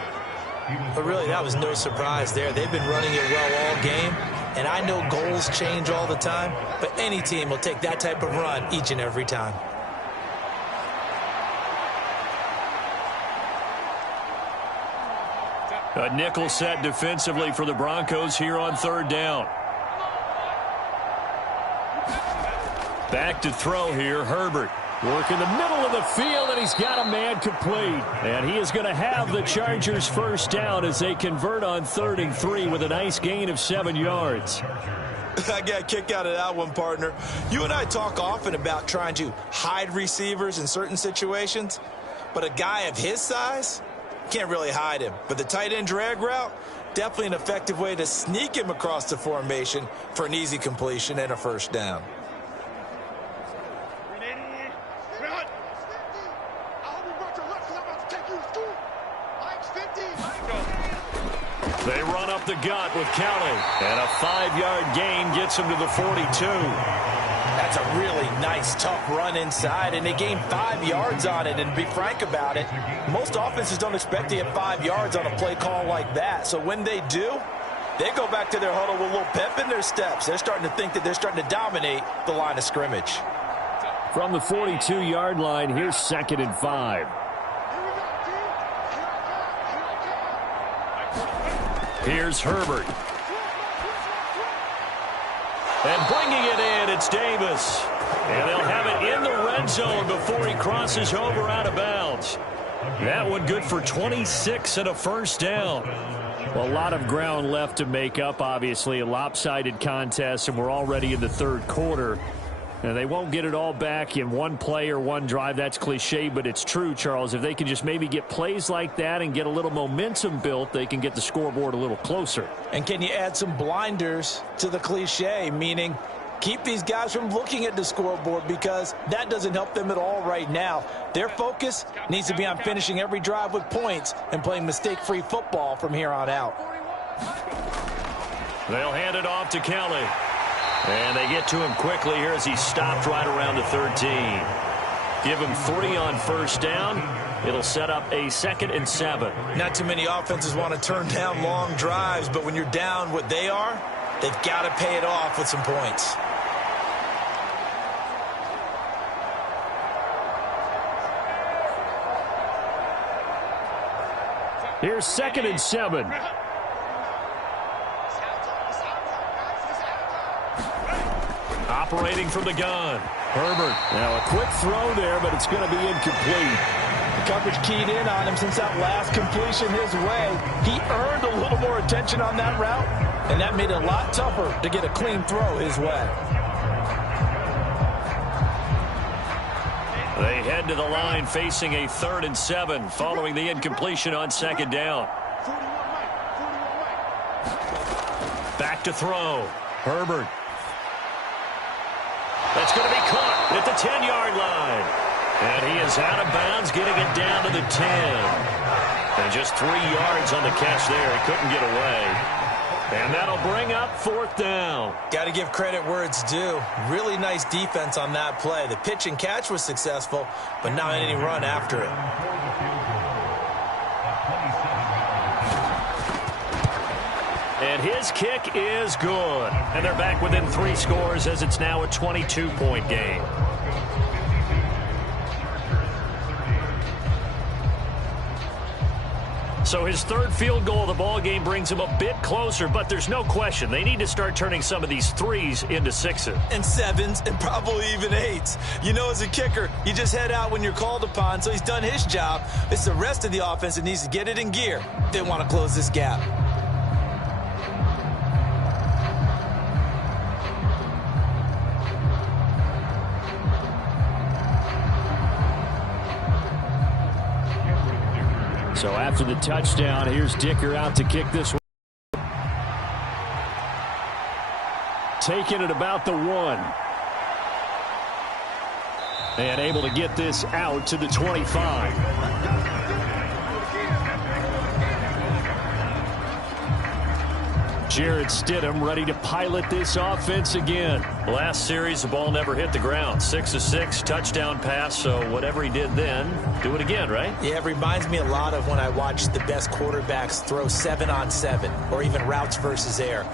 But really, that was no surprise there. They've been running it well all game. And I know goals change all the time, but any team will take that type of run each and every time. A nickel set defensively for the Broncos here on 3rd down. Back to throw here, Herbert. Work in the middle of the field, and he's got a man complete. And he is going to have the Chargers' 1st down as they convert on 3rd and 3 with a nice gain of 7 yards. I got a kick out of that one, partner. You and I talk often about trying to hide receivers in certain situations, but a guy of his size can't really hide him. But the tight end drag route, definitely an effective way to sneak him across the formation for an easy completion and a 1st down. They run up the gut with Kelly. And a 5-yard gain gets him to the 42. That's a really nice, tough run inside, and they gained 5 yards on it. And to be frank about it, most offenses don't expect to get 5 yards on a play call like that. So when they do, they go back to their huddle with a little pep in their steps. They're starting to think that they're starting to dominate the line of scrimmage. From the 42-yard line, here's 2nd and 5. Here's Herbert. And bringing it in, it's Davis. And they'll have it in the red zone before he crosses over out of bounds. That one good for 26 and a 1st down. Well, a lot of ground left to make up, obviously. A lopsided contest, and we're already in the 3rd quarter. And they won't get it all back in one play or one drive. That's cliche, but it's true, Charles. If they can just maybe get plays like that and get a little momentum built, they can get the scoreboard a little closer. And can you add some blinders to the cliche, meaning keep these guys from looking at the scoreboard, because that doesn't help them at all right now. Their focus needs to be on finishing every drive with points and playing mistake-free football from here on out. They'll hand it off to Kelly. And they get to him quickly here as he's stopped right around the 13. Give him 3 on 1st down. It'll set up a 2nd and 7. Not too many offenses want to turn down long drives, but when you're down what they are, they've got to pay it off with some points. Here's 2nd and 7. Operating from the gun. Herbert. Now a quick throw there, but it's going to be incomplete. The coverage keyed in on him since that last completion his way. He earned a little more attention on that route, and that made it a lot tougher to get a clean throw his way. They head to the line facing a 3rd and 7 following the incompletion on 2nd down. Back to throw. Herbert. That's going to be caught at the 10-yard line. And he is out of bounds, getting it down to the 10. And just 3 yards on the catch there. He couldn't get away. And that'll bring up 4th down. Got to give credit where it's due. Really nice defense on that play. The pitch and catch was successful, but not any run after it. And his kick is good. And they're back within 3 scores as it's now a 22-point game. So his 3rd field goal of the ball game brings him a bit closer, but there's no question they need to start turning some of these 3s into 6s. And 7s and probably even 8s. You know, as a kicker, you just head out when you're called upon, so he's done his job. It's the rest of the offense that needs to get it in gear if they want to close this gap. So after the touchdown, here's Dicker out to kick this one. Taking it about the 1. And able to get this out to the 25. Jarrett Stidham ready to pilot this offense again. Last series, the ball never hit the ground. 6 of 6, touchdown pass, so whatever he did then, do it again, right? Yeah, it reminds me a lot of when I watch the best quarterbacks throw 7-on-7 or even routes versus air.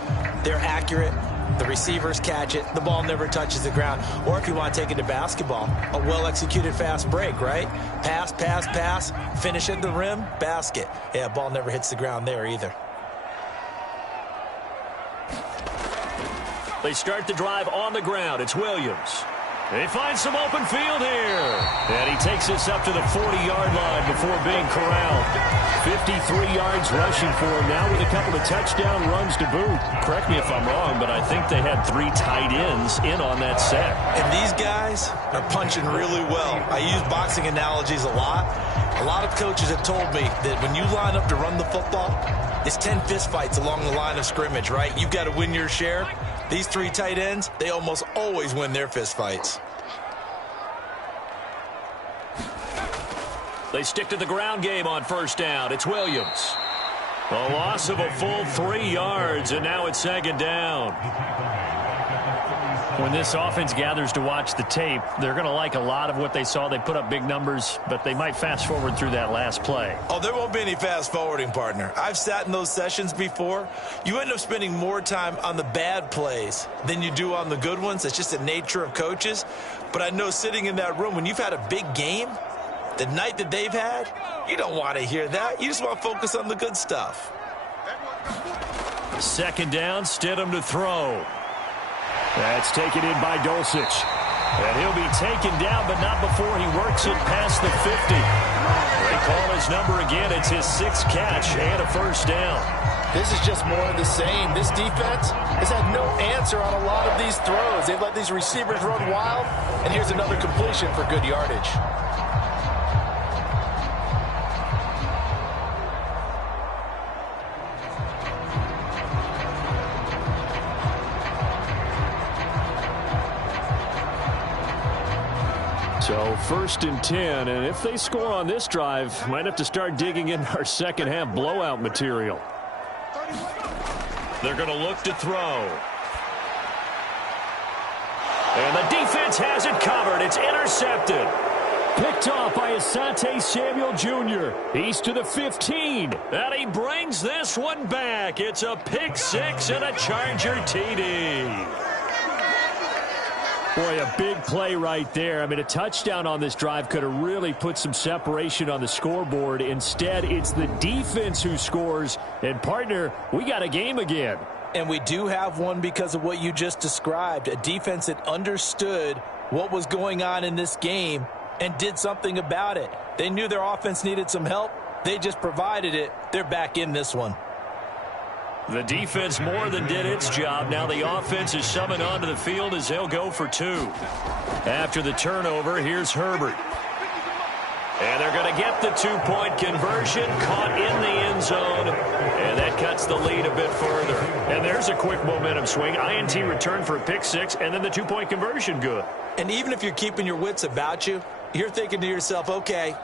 They're accurate. The receivers catch it. The ball never touches the ground. Or if you want to take it to basketball, a well-executed fast break, right? Pass, pass, pass, finish at the rim, basket. Yeah, ball never hits the ground there either. They start the drive on the ground. It's Williams. They find some open field here. And he takes this up to the 40-yard line before being corralled. 53 yards rushing for him now with a couple of touchdown runs to boot. Correct me if I'm wrong, but I think they had 3 tight ends in on that set. And these guys are punching really well. I use boxing analogies a lot. A lot of coaches have told me that when you line up to run the football, it's 10 fistfights along the line of scrimmage, right? You've got to win your share. These 3 tight ends, they almost always win their fistfights. They stick to the ground game on first down. It's Williams. A loss of a full 3 yards, and now it's second down. When this offense gathers to watch the tape, they're going to like a lot of what they saw. They put up big numbers, but they might fast forward through that last play. Oh, there won't be any fast forwarding, partner. I've sat in those sessions before. You end up spending more time on the bad plays than you do on the good ones. That's just the nature of coaches. But I know sitting in that room, when you've had a big game, the night that they've had, you don't want to hear that. You just want to focus on the good stuff. Second down, Stidham to throw. That's taken in by Dulcich. And he'll be taken down, but not before he works it past the 50. They call his number again. It's his 6th catch and a first down. This is just more of the same. This defense has had no answer on a lot of these throws. They've let these receivers run wild, and here's another completion for good yardage. So 1st and 10, and if they score on this drive, might have to start digging in our second half blowout material. They're going to look to throw. And the defense has it covered. It's intercepted. Picked off by Asante Samuel Jr. He's to the 15. And he brings this one back. It's a pick 6 and a Charger TD. Boy, a big play right there. I mean, a touchdown on this drive could have really put some separation on the scoreboard. Instead, it's the defense who scores. And, partner, we got a game again. And we do have one because of what you just described. A defense that understood what was going on in this game and did something about it. They knew their offense needed some help. They just provided it. They're back in this one. The defense more than did its job. Now the offense is summoned onto the field as they'll go for 2. After the turnover, here's Herbert. And they're going to get the 2-point conversion, caught in the end zone, and that cuts the lead a bit further. And there's a quick momentum swing. INT return for a pick 6, and then the 2-point conversion good. And even if you're keeping your wits about you, you're thinking to yourself, okay,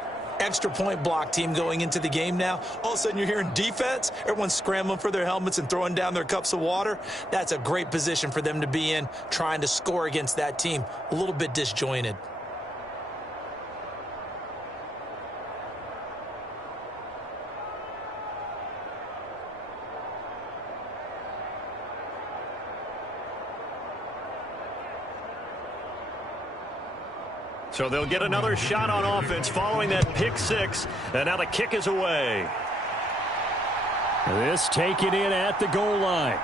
extra point block team going into the game now. All of a sudden you're hearing defense. Everyone's scrambling for their helmets and throwing down their cups of water. That's a great position for them to be in, trying to score against that team. A little bit disjointed. So they'll get another shot on offense following that pick 6, and now the kick is away. This taken in at the goal line.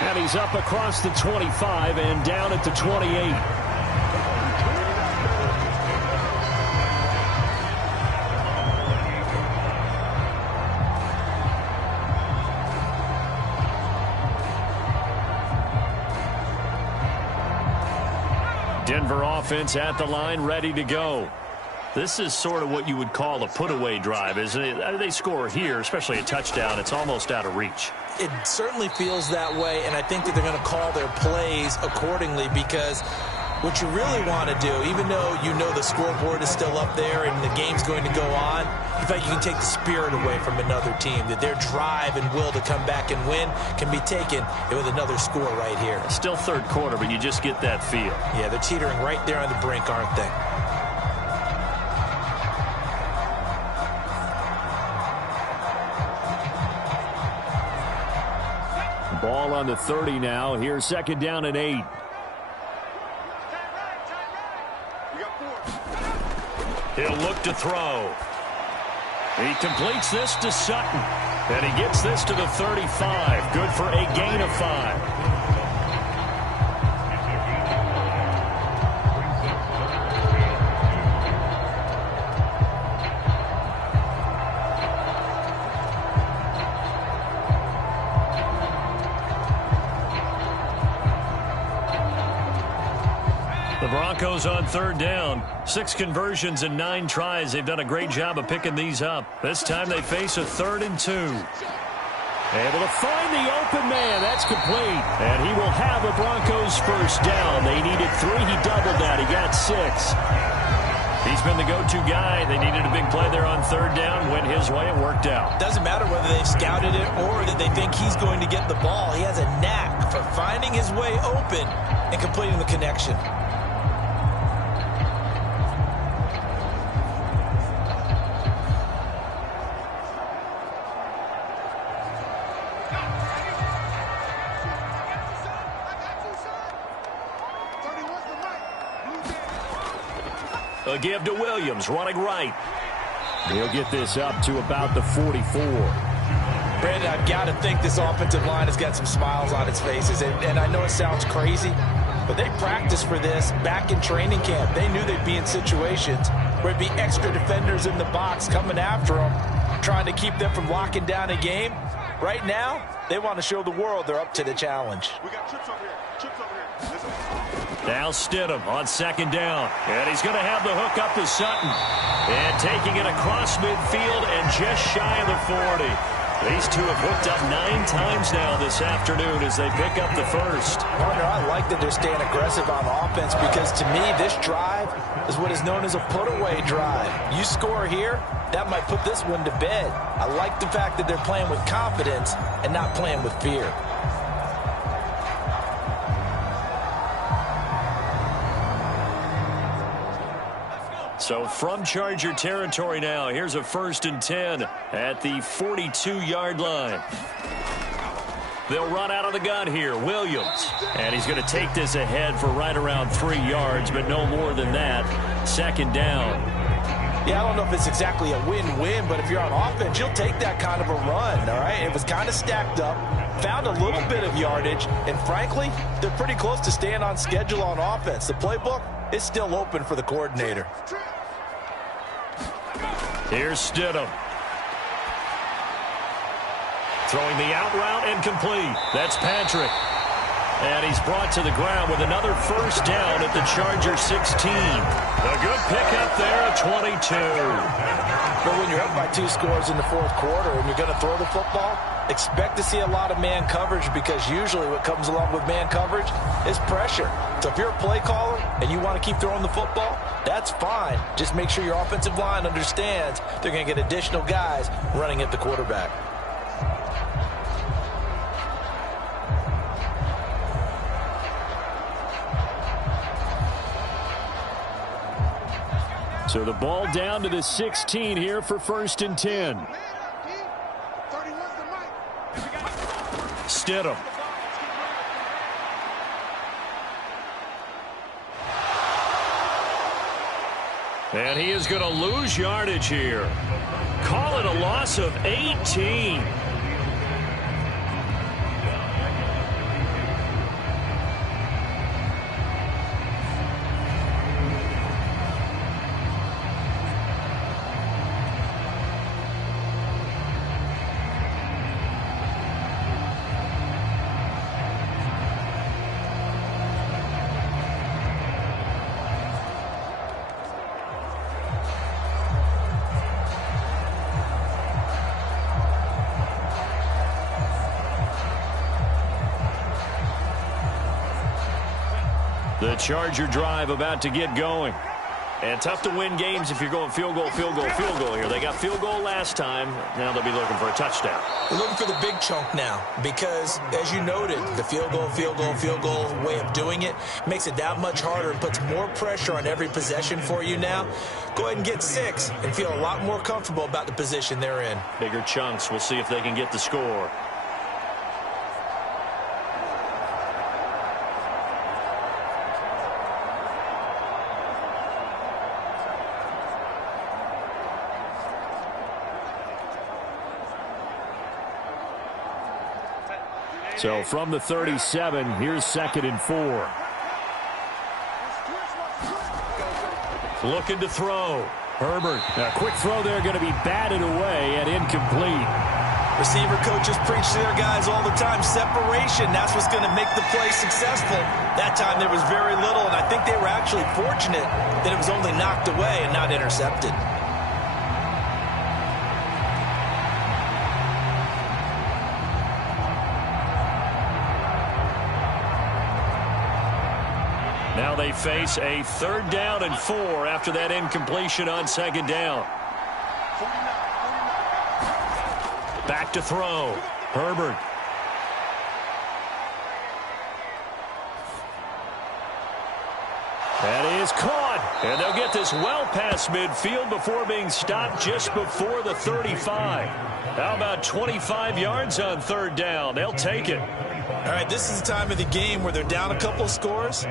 And he's up across the 25 and down at the 28. Denver offense at the line, ready to go. This is sort of what you would call a put-away drive, isn't it? They score here, especially a touchdown. It's almost out of reach. It certainly feels that way, and I think that they're going to call their plays accordingly because what you really want to do, even though you know the scoreboard is still up there and the game's going to go on, in fact, you can take the spirit away from another team, that their drive and will to come back and win can be taken with another score right here. Still third quarter, but you just get that feel. Yeah, they're teetering right there on the brink, aren't they? Ball on the 30 now. Here's second down and 8. He'll look to throw. He completes this to Sutton. And he gets this to the 35. Good for a gain of 5. The Broncos on third down. 6 conversions and 9 tries. They've done a great job of picking these up. This time they face a 3rd and 2. Able to find the open man. That's complete. And he will have a Broncos first down. They needed 3. He doubled that. He got 6. He's been the go-to guy. They needed a big play there on third down. Went his way. It worked out. Doesn't matter whether they've scouted it or that they think he's going to get the ball. He has a knack for finding his way open and completing the connection. A give to Williams, running right. He'll get this up to about the 44. Brandon, I've got to think this offensive line has got some smiles on its faces. And I know it sounds crazy, but they practiced for this back in training camp. They knew they'd be in situations where it'd be extra defenders in the box coming after them, trying to keep them from locking down a game. Right now, they want to show the world they're up to the challenge. We got trips over here. Trips over here. Listen. Now Stidham on second down. And he's going to have the hook up to Sutton. And taking it across midfield and just shy of the 40. These two have hooked up 9 times now this afternoon as they pick up the first. Partner, I like that they're staying aggressive on offense because to me this drive is what is known as a put-away drive. You score here, that might put this one to bed. I like the fact that they're playing with confidence and not playing with fear. So from Charger territory now, here's a 1st and 10 at the 42-yard line. They'll run out of the gun here. Williams. And he's going to take this ahead for right around 3 yards, but no more than that. 2nd down. Yeah, I don't know if it's exactly a win-win, but if you're on offense, you'll take that kind of a run, all right? It was kind of stacked up, found a little bit of yardage, and frankly, they're pretty close to staying on schedule on offense. The playbook is still open for the coordinator. Here's Stidham. Throwing the out route and complete. That's Patrick. And he's brought to the ground with another first down at the Charger 16. A good pickup there at 22. But when you're up by 2 scores in the 4th quarter and you're going to throw the football, expect to see a lot of man coverage because usually what comes along with man coverage is pressure. So if you're a play caller and you want to keep throwing the football, that's fine. Just make sure your offensive line understands they're going to get additional guys running at the quarterback. So the ball down to the 16 here for 1st and 10. Stidham. And he is going to lose yardage here. Call it a loss of 18. The Charger drive about to get going. And tough to win games if you're going field goal, field goal, field goal here. They got field goal last time. Now they'll be looking for a touchdown. They're looking for the big chunk now because, as you noted, the field goal, field goal, field goal way of doing it makes it that much harder and puts more pressure on every possession for you now. Go ahead and get 6 and feel a lot more comfortable about the position they're in. Bigger chunks. We'll see if they can get the score. So from the 37, here's 2nd and 4. Looking to throw. Herbert, a quick throw there, going to be batted away and incomplete. Receiver coaches preach to their guys all the time. Separation, that's what's going to make the play successful. That time there was very little, and I think they were actually fortunate that it was only knocked away and not intercepted. Now they face a 3rd down and 4 after that incompletion on 2nd down. Back to throw. Herbert. That is caught. And they'll get this well past midfield before being stopped just before the 35. How about 25 yards on 3rd down? They'll take it. All right, this is the time of the game where they're down a couple of scores.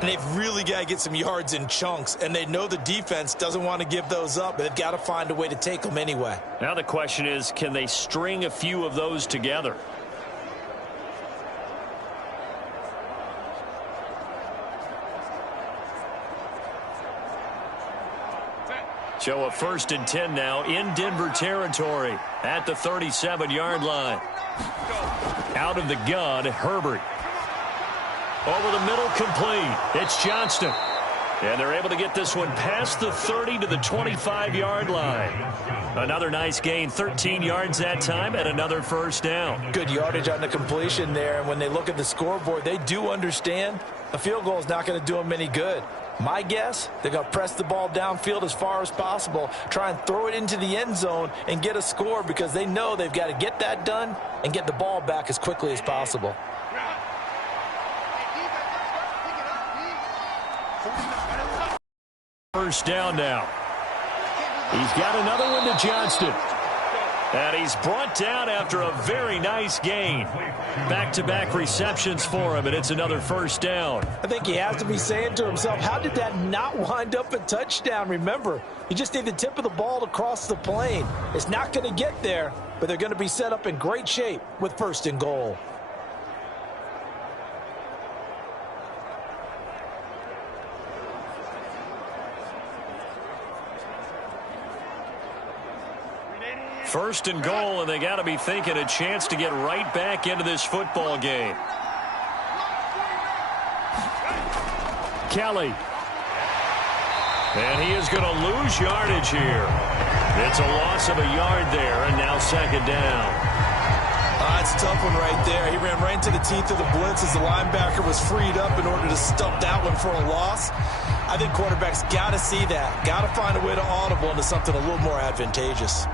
And they've really got to get some yards in chunks. And they know the defense doesn't want to give those up, but they've got to find a way to take them anyway. Now the question is, can they string a few of those together? So a 1st and 10 now in Denver territory at the 37-yard line. Out of the gun, Herbert. Over the middle, complete. It's Johnston. And they're able to get this one past the 30 to the 25-yard line. Another nice gain, 13 yards that time, and another 1st down. Good yardage on the completion there. And when they look at the scoreboard, they do understand a field goal is not going to do them any good. My guess, they're going to press the ball downfield as far as possible, try and throw it into the end zone and get a score because they know they've got to get that done and get the ball back as quickly as possible. First down now. He's got another one to Johnston. And he's brought down after a very nice gain. Back-to-back receptions for him, and it's another 1st down. I think he has to be saying to himself, how did that not wind up a touchdown? Remember, you just need the tip of the ball to cross the plane. It's not going to get there, but they're going to be set up in great shape with 1st and goal. First and goal, and they got to be thinking a chance to get right back into this football game. Kelly. And he is going to lose yardage here. It's a loss of a yard there, and now 2nd down. That's a tough one right there. He ran right into the teeth of the blitz as the linebacker was freed up in order to stop that one for a loss. I think quarterbacks got to see that. Got to find a way to audible into something a little more advantageous.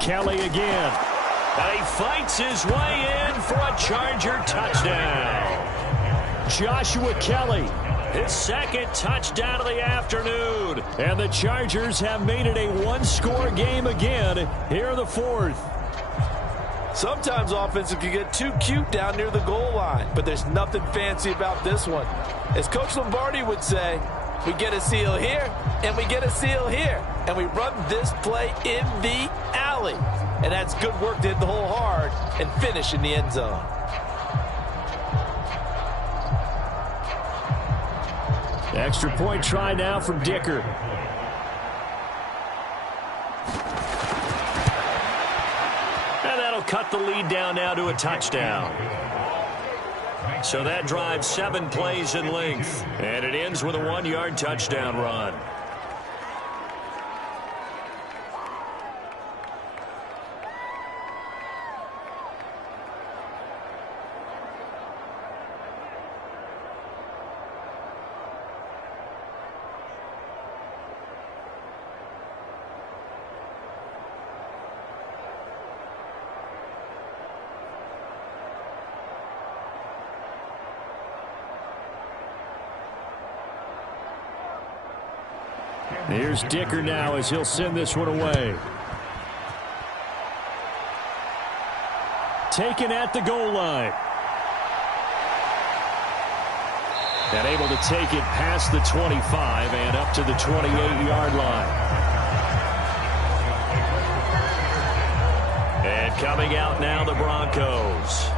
Kelly again. And he fights his way in for a Charger touchdown. Joshua Kelly, his 2nd touchdown of the afternoon. And the Chargers have made it a 1-score game again here in the 4th. Sometimes offenses can get too cute down near the goal line, but there's nothing fancy about this one. As Coach Lombardi would say, we get a seal here, and we get a seal here. And we run this play in the alley. And that's good work to hit the hole hard and finish in the end zone. Extra point try now from Dicker. And that'll cut the lead down now to a touchdown. So that drive 7 plays in length. And it ends with a 1-yard touchdown run. Here's Dicker now as he'll send this one away. Taken at the goal line. And able to take it past the 25 and up to the 28-yard line. And coming out now, the Broncos.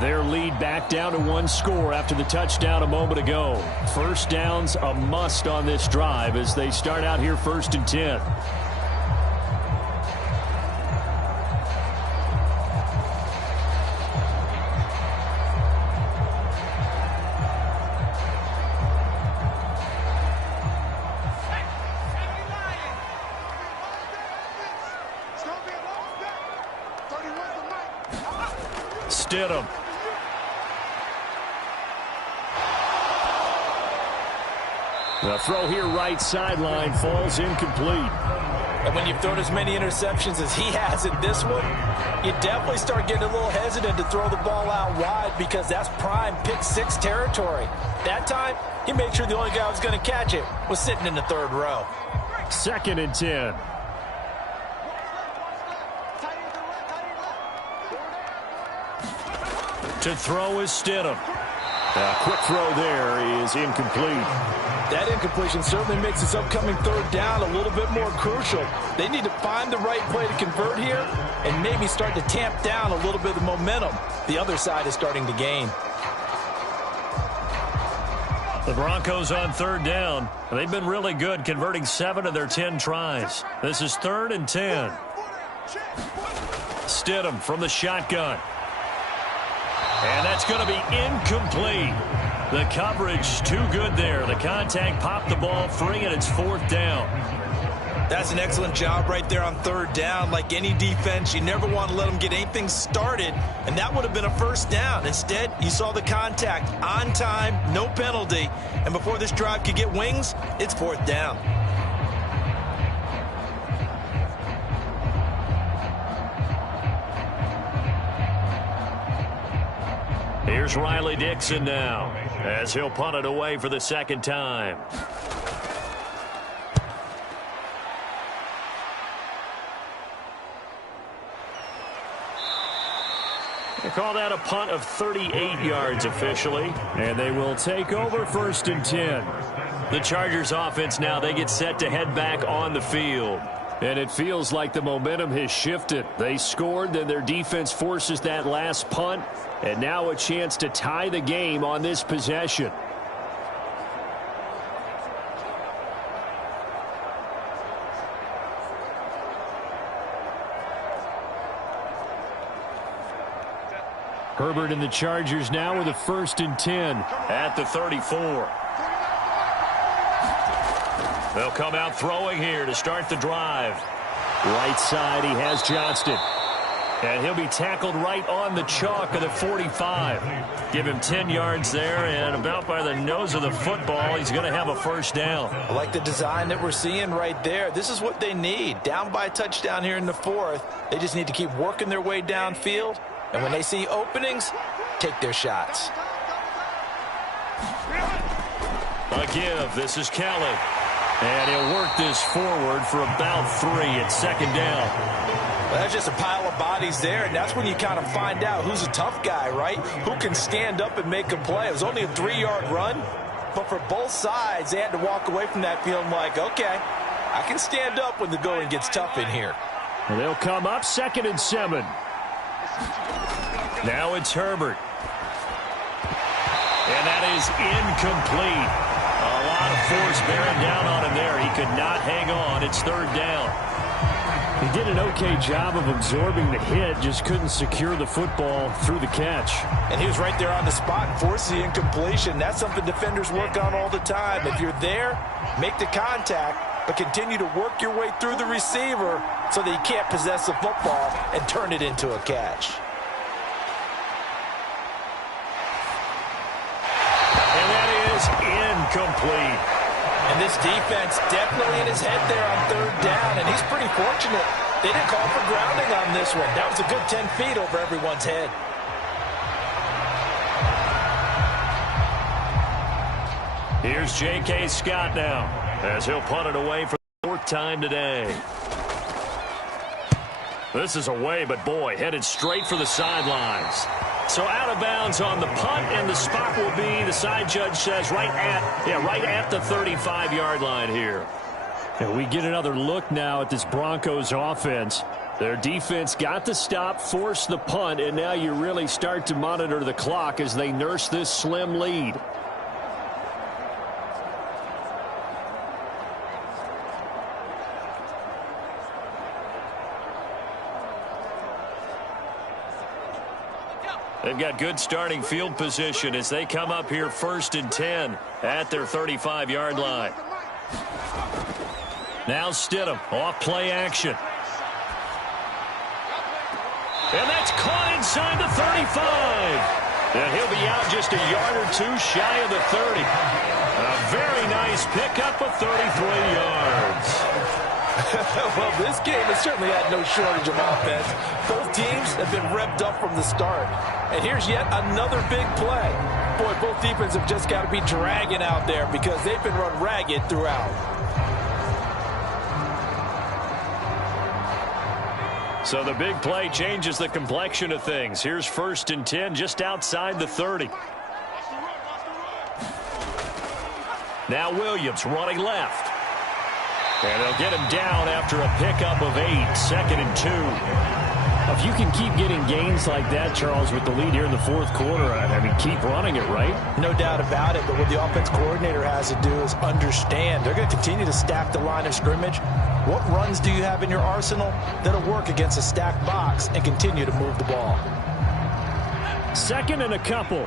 Their lead back down to 1 score after the touchdown a moment ago. First down's a must on this drive as they start out here 1st and 10. Stidham. The throw here right sideline falls incomplete. And when you've thrown as many interceptions as he has in this one, you definitely start getting a little hesitant to throw the ball out wide because that's prime pick 6 territory. That time, he made sure the only guy who was going to catch it was sitting in the 3rd row. 2nd and 10. To throw is Stidham. A quick throw there is incomplete. That incompletion certainly makes this upcoming 3rd down a little bit more crucial. They need to find the right play to convert here and maybe start to tamp down a little bit of the momentum the other side is starting to gain. The Broncos on 3rd down. They've been really good converting 7 of their 10 tries. This is 3rd and 10. Stidham from the shotgun. And that's going to be incomplete. The coverage too good there. The contact popped the ball free, and it's 4th down. That's an excellent job right there on 3rd down. Like any defense, you never want to let them get anything started, and that would have been a 1st down. Instead, you saw the contact on time, no penalty, and before this drive could get wings, it's 4th down. Here's Riley Dixon now as he'll punt it away for the 2nd time. They call that a punt of 38 yards officially. And they will take over 1st and 10. The Chargers offense now, they get set to head back on the field. And it feels like the momentum has shifted. They scored, then their defense forces that last punt. And now a chance to tie the game on this possession. Herbert and the Chargers now with a 1st and 10 at the 34. They'll come out throwing here to start the drive. Right side, he has Johnston. And he'll be tackled right on the chalk of the 45. Give him 10 yards there, and about by the nose of the football, he's going to have a 1st down. I like the design that we're seeing right there. This is what they need. Down by a touchdown here in the 4th. They just need to keep working their way downfield. And when they see openings, take their shots. A give. This is Kelly. And he'll work this forward for about 3 at 2nd down. Well, that's just a pile of bodies there, and that's when you kind of find out who's a tough guy, right? Who can stand up and make a play. It was only a 3-yard run, but for both sides, they had to walk away from that feeling like, okay, I can stand up when the going gets tough in here. Well, they'll come up 2nd and 7. Now it's Herbert. And that is incomplete. A lot of force bearing down on him there. He could not hang on. It's 3rd down. He did an okay job of absorbing the hit, just couldn't secure the football through the catch. And he was right there on the spot and forced the incompletion. That's something defenders work on all the time. If you're there, make the contact, but continue to work your way through the receiver so that you can't possess the football and turn it into a catch. And that is incomplete. And this defense definitely in his head there on third down, and he's pretty fortunate. They didn't call for grounding on this one. That was a good 10 feet over everyone's head. Here's J.K. Scott now, as he'll punt it away for the fourth time today. This is away, but boy, headed straight for the sidelines. So out of bounds on the punt, and the spot will be, the side judge says, right at the 35-yard line here. And we get another look now at this Broncos offense. Their defense got the stop, forced the punt, and now you really start to monitor the clock as they nurse this slim lead. They've got good starting field position as they come up here 1st and 10 at their 35-yard line. Now Stidham off play action. And that's caught inside the 35. And he'll be out just a yard or two shy of the 30. A very nice pickup of 33 yards. Well, this game has certainly had no shortage of offense. Both teams have been revved up from the start. And here's yet another big play. Boy, both defenses have just got to be dragging out there because they've been run ragged throughout. So the big play changes the complexion of things. Here's 1st and 10 just outside the 30. Now Williams running left. And they'll get him down after a pickup of 8, 2nd and 2. If you can keep getting gains like that, Charles, with the lead here in the fourth quarter, I mean, keep running it, right? No doubt about it, but what the offense coordinator has to do is understand. They're going to continue to stack the line of scrimmage. What runs do you have in your arsenal that'll work against a stacked box and continue to move the ball? 2nd and a couple.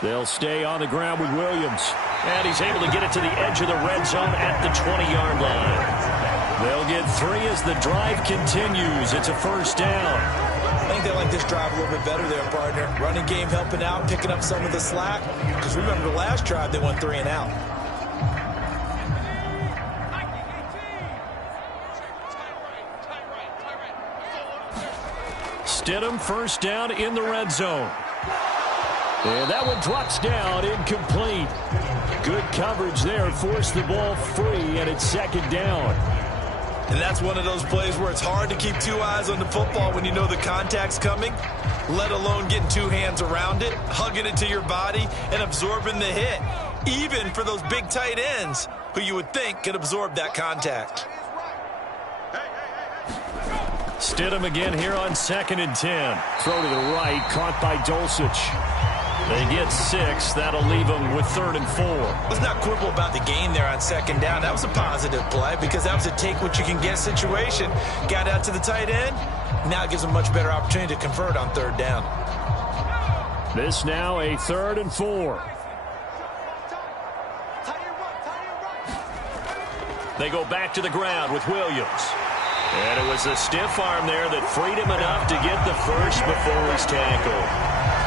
They'll stay on the ground with Williams. And he's able to get it to the edge of the red zone at the 20-yard line. They'll get 3 as the drive continues. It's a 1st down. I think they like this drive a little bit better there, partner. Running game helping out, picking up some of the slack. Because remember the last drive, they went 3 and out. Stidham 1st down in the red zone. And that one drops down, incomplete. Good coverage there, forced the ball free, and it's 2nd down. And that's one of those plays where it's hard to keep 2 eyes on the football when you know the contact's coming, let alone getting 2 hands around it, hugging it to your body, and absorbing the hit, even for those big tight ends who you would think could absorb that contact. Stidham again here on 2nd and 10. Throw to the right, caught by Dulcich. They get 6. That'll leave them with 3rd and 4. Let's not quibble about the gain there on 2nd down. That was a positive play because that was a take-what-you-can-get situation. Got out to the tight end. Now it gives them a much better opportunity to convert on 3rd down. This now a 3rd and 4. They go back to the ground with Williams. And it was a stiff arm there that freed him enough to get the first before he's tackled.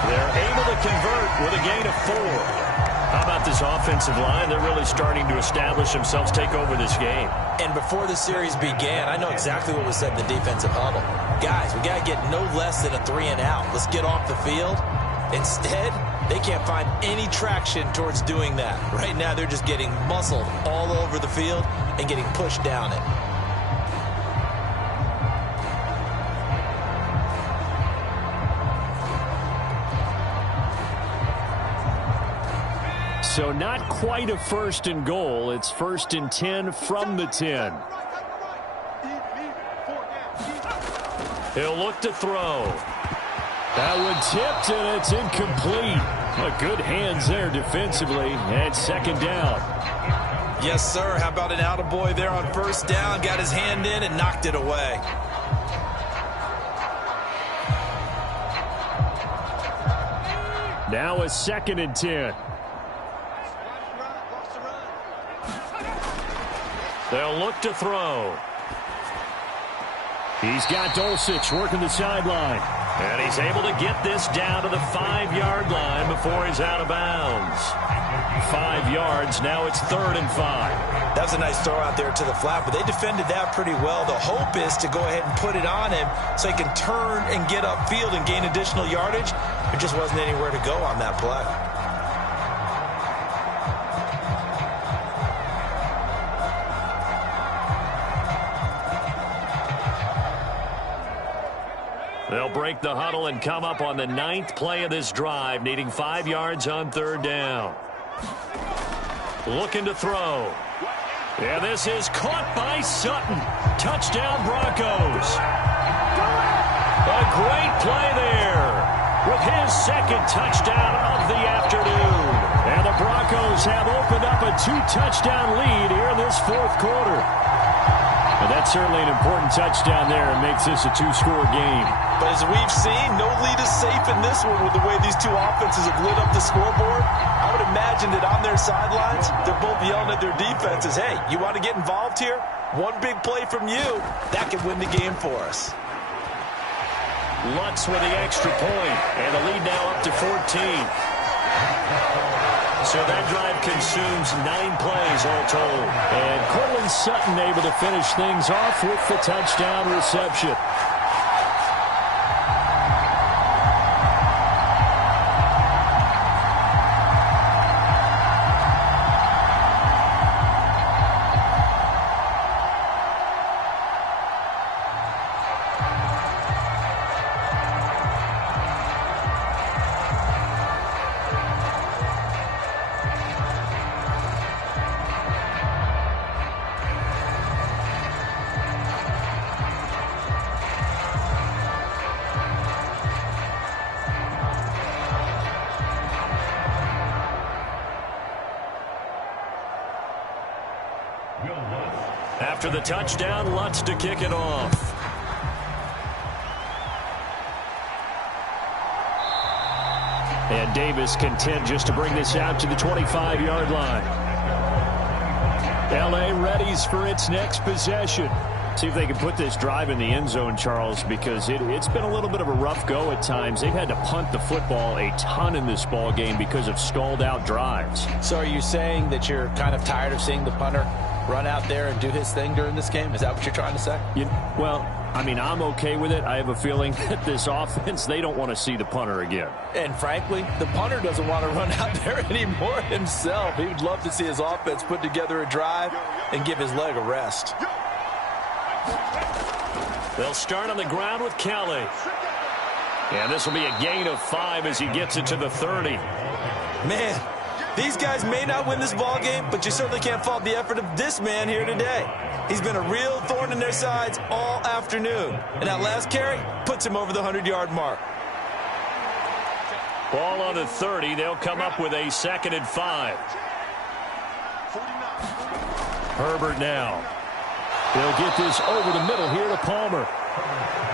They're able to convert with a gain of 4. How about this offensive line? They're really starting to establish themselves, take over this game. And before the series began, I know exactly what was said in the defensive huddle. Guys, we got to get no less than a 3 and out. Let's get off the field. Instead, they can't find any traction towards doing that. Right now, they're just getting muscled all over the field and getting pushed down it. So not quite a 1st and goal. It's 1st and 10 from the 10. He'll look to throw. That one tipped, and it's incomplete. Well, good hands there defensively, and second down. Yes, sir. How about an attaboy there on first down? Got his hand in and knocked it away. Now a 2nd and 10. They'll look to throw. He's got Dulcich working the sideline. And he's able to get this down to the 5-yard line before he's out of bounds. 5 yards, now it's 3rd and 5. That was a nice throw out there to the flat, but they defended that pretty well. The hope is to go ahead and put it on him so he can turn and get upfield and gain additional yardage. There just wasn't anywhere to go on that play. They'll break the huddle and come up on the 9th play of this drive, needing 5 yards on 3rd down. Looking to throw. Yeah, this is caught by Sutton. Touchdown, Broncos. A great play there with his 2nd touchdown of the afternoon. And the Broncos have opened up a 2-touchdown lead here in this 4th quarter. And that's certainly an important touchdown there. It makes this a 2-score game. But as we've seen, no lead is safe in this one with the way these two offenses have lit up the scoreboard. I would imagine that on their sidelines, they're both yelling at their defenses, hey, you want to get involved here? One big play from you, that could win the game for us. Lutz with the extra point, and the lead now up to 14. So that drive consumes 9 plays all told. And Cortland Sutton able to finish things off with the touchdown reception. After the touchdown, Lutz to kick it off. And Davis content just to bring this out to the 25-yard line. L.A. readies for its next possession. See if they can put this drive in the end zone, Charles, because it's been a little bit of a rough go at times. They've had to punt the football a ton in this ball game because of stalled-out drives. So are you saying that you're kind of tired of seeing the punter run out there and do his thing during this game? Is that what you're trying to say? Well, I mean, I'm okay with it. I have a feeling that this offense, they don't want to see the punter again. And frankly, the punter doesn't want to run out there anymore himself. He would love to see his offense put together a drive and give his leg a rest. They'll start on the ground with Kelly. And this will be a gain of 5 as he gets it to the 30. Man, these guys may not win this ball game, but you certainly can't fault the effort of this man here today. He's been a real thorn in their sides all afternoon. And that last carry puts him over the 100-yard mark. Ball on the 30. They'll come up with a 2nd and 5. Herbert now. They'll get this over the middle here to Palmer.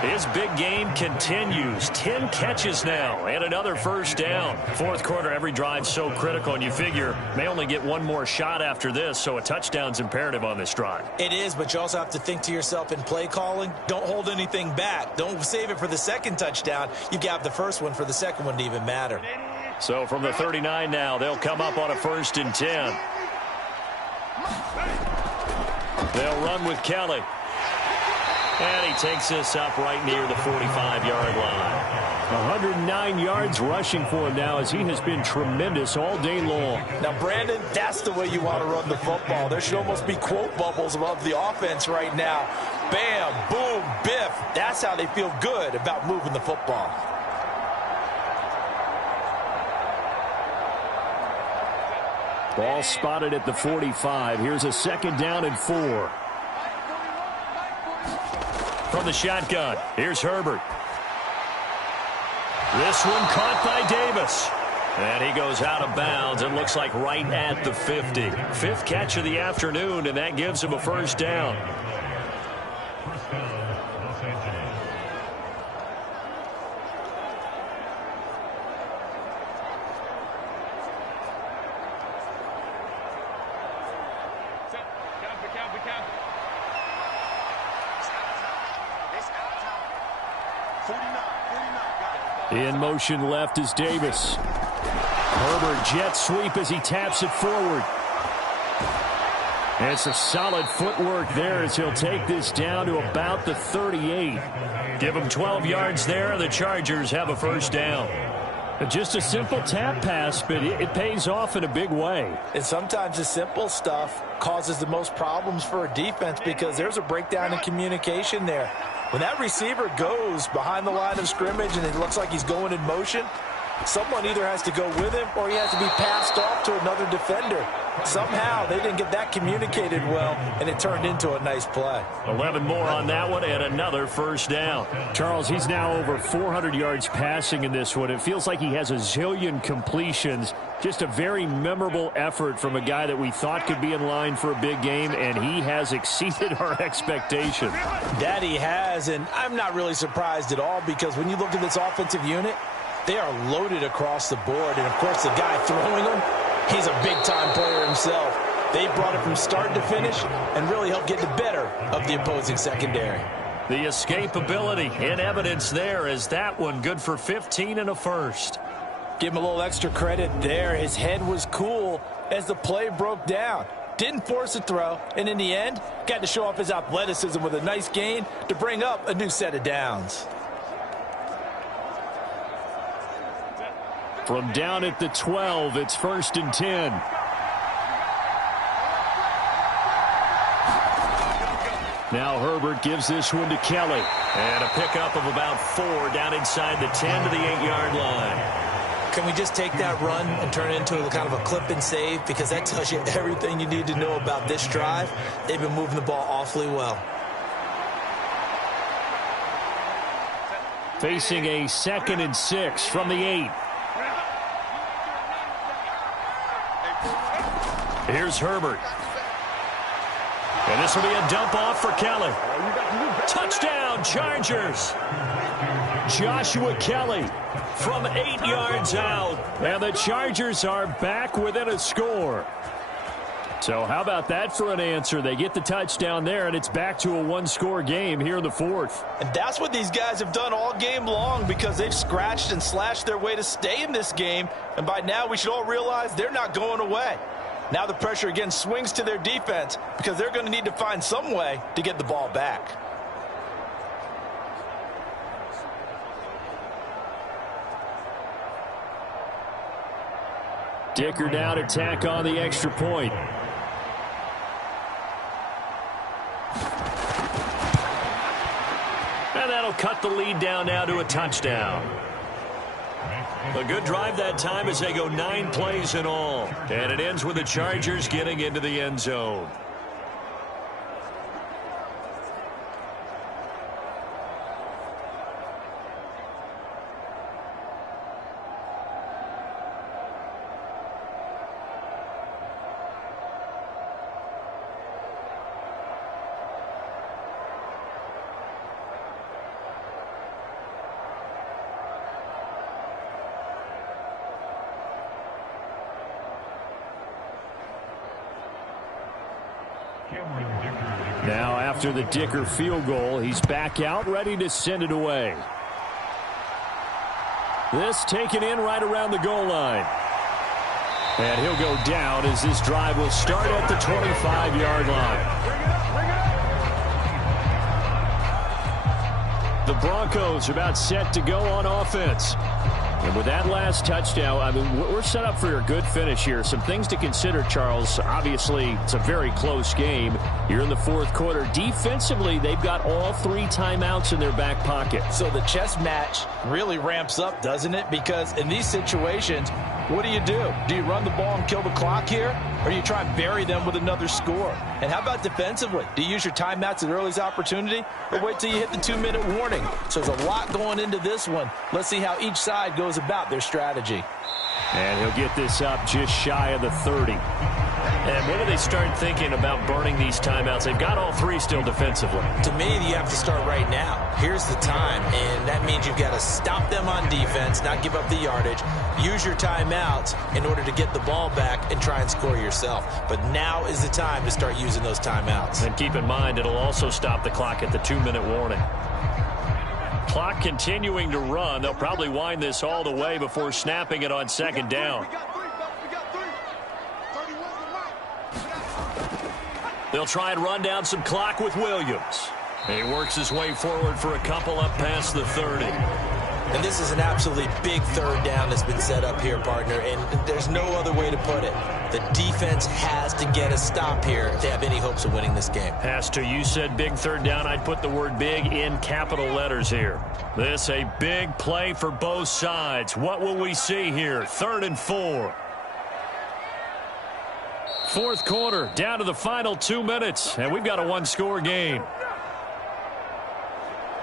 His big game continues. 10 catches now and another first down. 4th quarter, every drive so critical, and you figure may only get one more shot after this, so a touchdown's imperative on this drive. It is, but you also have to think to yourself in play calling, don't hold anything back. Don't save it for the 2nd touchdown. You got the first one for the 2nd one to even matter. So from the 39 now, they'll come up on a 1st and 10. They'll run with Kelly. And he takes this up right near the 45-yard line. 109 yards rushing for him now as he has been tremendous all day long. Now, Brandon, that's the way you want to run the football. There should almost be quote bubbles above the offense right now. Bam, boom, biff. That's how they feel good about moving the football. Ball spotted at the 45. Here's a 2nd down and 4. From the shotgun, here's Herbert. This one caught by Davis. And he goes out of bounds. It looks like right at the 50. Fifth catch of the afternoon, and that gives him a first down. In motion left is Davis. Herbert jet sweep as he taps it forward. And it's a solid footwork there as he'll take this down to about the 38. Give him 12 yards there. The Chargers have a first down. Just a simple tap pass, but it pays off in a big way. And sometimes the simple stuff causes the most problems for a defense because there's a breakdown in communication there. When that receiver goes behind the line of scrimmage and it looks like he's going in motion, someone either has to go with him or he has to be passed off to another defender. Somehow they didn't get that communicated well, and it turned into a nice play. 11 more on that one and another first down. Charles, he's now over 400 yards passing in this one. It feels like he has a zillion completions. Just a very memorable effort from a guy that we thought could be in line for a big game, and he has exceeded our expectation. That he has, and I'm not really surprised at all because when you look at this offensive unit, they are loaded across the board. And, of course, the guy throwing them, he's a big-time player himself. They brought it from start to finish and really helped get the better of the opposing secondary. The escapability in evidence there as that one good for 15 and a first. Give him a little extra credit there. His head was cool as the play broke down. Didn't force a throw, and in the end, got to show off his athleticism with a nice gain to bring up a new set of downs. From down at the 12, it's 1st and 10. Now Herbert gives this one to Kelly. And a pickup of about 4 down inside the 10 to the 8-yard line. Can we just take that run and turn it into a kind of a clip and save? Because that tells you everything you need to know about this drive. They've been moving the ball awfully well. Facing a 2nd and 6 from the 8. Here's Herbert. And this will be a dump off for Kelly. Touchdown, Chargers. Joshua Kelly from 8 yards out. And the Chargers are back within a score. So how about that for an answer? They get the touchdown there, and it's back to a one-score game here in the 4th. And that's what these guys have done all game long because they've scratched and slashed their way to stay in this game. And by now we should all realize they're not going away. Now the pressure again swings to their defense because they're going to need to find some way to get the ball back. Dicker down to tack on the extra point. And that'll cut the lead down now to a touchdown. A good drive that time as they go 9 plays in all. And it ends with the Chargers getting into the end zone. Now after the Dicker field goal, he's back out ready to send it away. This taken in right around the goal line. And he'll go down as this drive will start at the 25-yard line. The Broncos about set to go on offense. And with that last touchdown, I mean, we're set up for a good finish here. Some things to consider, Charles. Obviously, it's a very close game. You're in the 4th quarter. Defensively, they've got all 3 timeouts in their back pocket. So the chess match really ramps up, doesn't it? Because in these situations, what do? Do you run the ball and kill the clock here? Or do you try and bury them with another score? And how about defensively? Do you use your timeouts at earliest opportunity? Or wait till you hit the 2-minute warning? So there's a lot going into this one. Let's see how each side goes about their strategy. And he'll get this up just shy of the 30. And when do they start thinking about burning these timeouts? They've got all three still defensively. To me, you have to start right now. Here's the time, and that means you've got to stop them on defense, not give up the yardage, use your timeouts in order to get the ball back and try and score yourself. But now is the time to start using those timeouts. And keep in mind, it'll also stop the clock at the 2-minute warning. Clock continuing to run. They'll probably wind this all the way before snapping it on second down. They'll try and run down some clock with Williams. He works his way forward for a couple up past the 30. And this is an absolutely big third down that's been set up here, partner, and there's no other way to put it. The defense has to get a stop here to have any hopes of winning this game. Has to. You said big third down. I'd put the word big in capital letters here. This a big play for both sides. What will we see here? 3rd and 4. Fourth quarter, down to the final 2 minutes, and we've got a one-score game.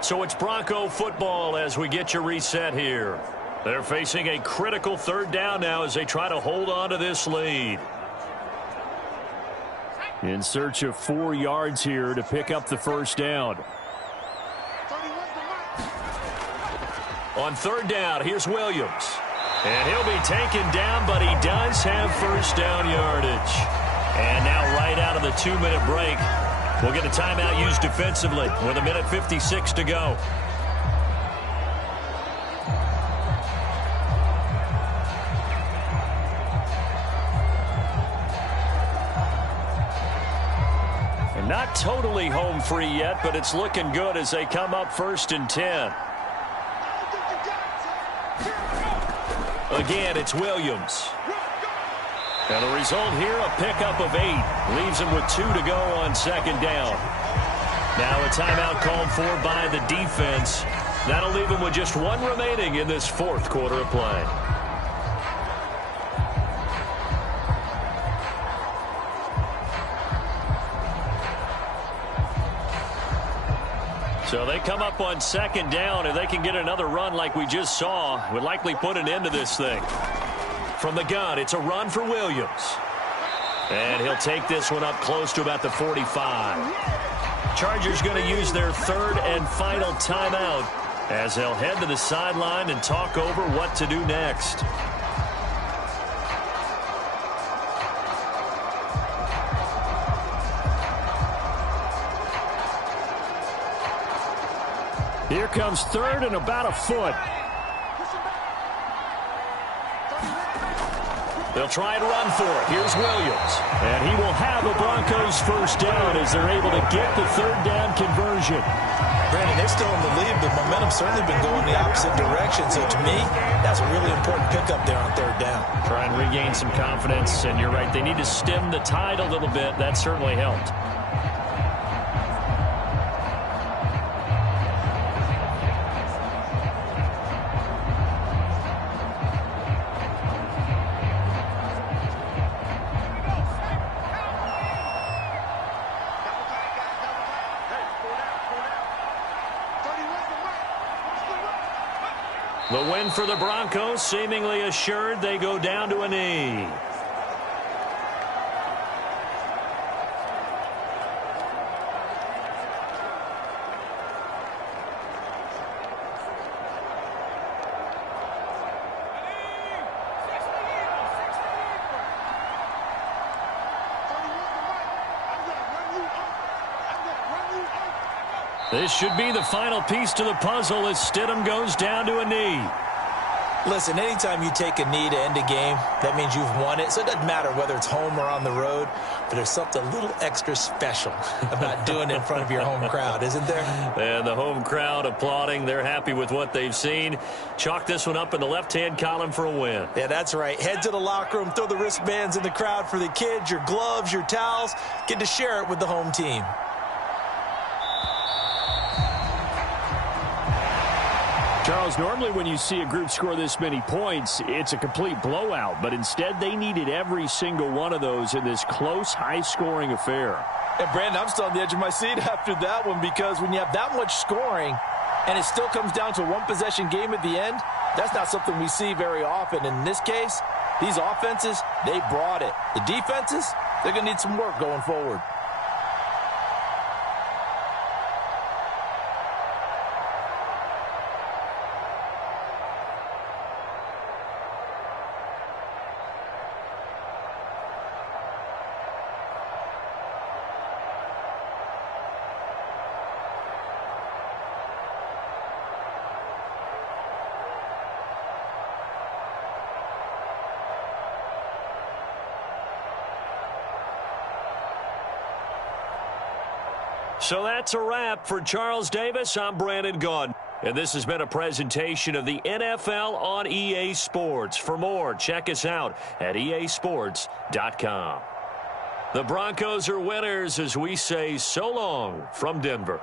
So it's Bronco football as we get you reset here. They're facing a critical third down now as they try to hold on to this lead. In search of 4 yards here to pick up the first down. On third down, here's Williams. And he'll be taken down, but he does have first down yardage. And now right out of the 2-minute break, we'll get a timeout used defensively with 1:56 to go. And not totally home free yet, but it's looking good as they come up 1st and 10. Again, it's Williams. And the result here, a pickup of 8. Leaves him with 2 to go on second down. Now a timeout called for by the defense. That'll leave him with just 1 remaining in this fourth quarter of play. So they come up on second down. If they can get another run like we just saw, would likely put an end to this thing. From the gun, it's a run for Williams. And he'll take this one up close to about the 45. Chargers going to use their 3rd and final timeout as they'll head to the sideline and talk over what to do next. Here comes 3rd and about a foot. They'll try and run for it. Here's Williams. And he will have a Broncos first down as they're able to get the third down conversion. Brandon, they're still in the lead, but momentum's certainly been going the opposite direction. So to me, that's a really important pickup there on third down. Try and regain some confidence, and you're right. They need to stem the tide a little bit. That certainly helped. The win for the Broncos, seemingly assured. They go down to a knee. This should be the final piece to the puzzle as Stidham goes down to a knee. Listen, anytime you take a knee to end a game, that means you've won it. So it doesn't matter whether it's home or on the road, but there's something a little extra special about doing it in front of your home crowd, isn't there? And the home crowd applauding. They're happy with what they've seen. Chalk this one up in the left-hand column for a win. Yeah, that's right. Head to the locker room, throw the wristbands in the crowd for the kids, your gloves, your towels. Get to share it with the home team. Charles, normally when you see a group score this many points, it's a complete blowout. But instead, they needed every single one of those in this close, high-scoring affair. And, Brandon, I'm still on the edge of my seat after that one because when you have that much scoring and it still comes down to a one-possession game at the end, That's not something we see very often. In this case, these offenses, they brought it. The defenses, they're going to need some work going forward. So that's a wrap for Charles Davis. I'm Brandon Gaudin. And this has been a presentation of the NFL on EA Sports. For more, check us out at easports.com. The Broncos are winners as we say so long from Denver.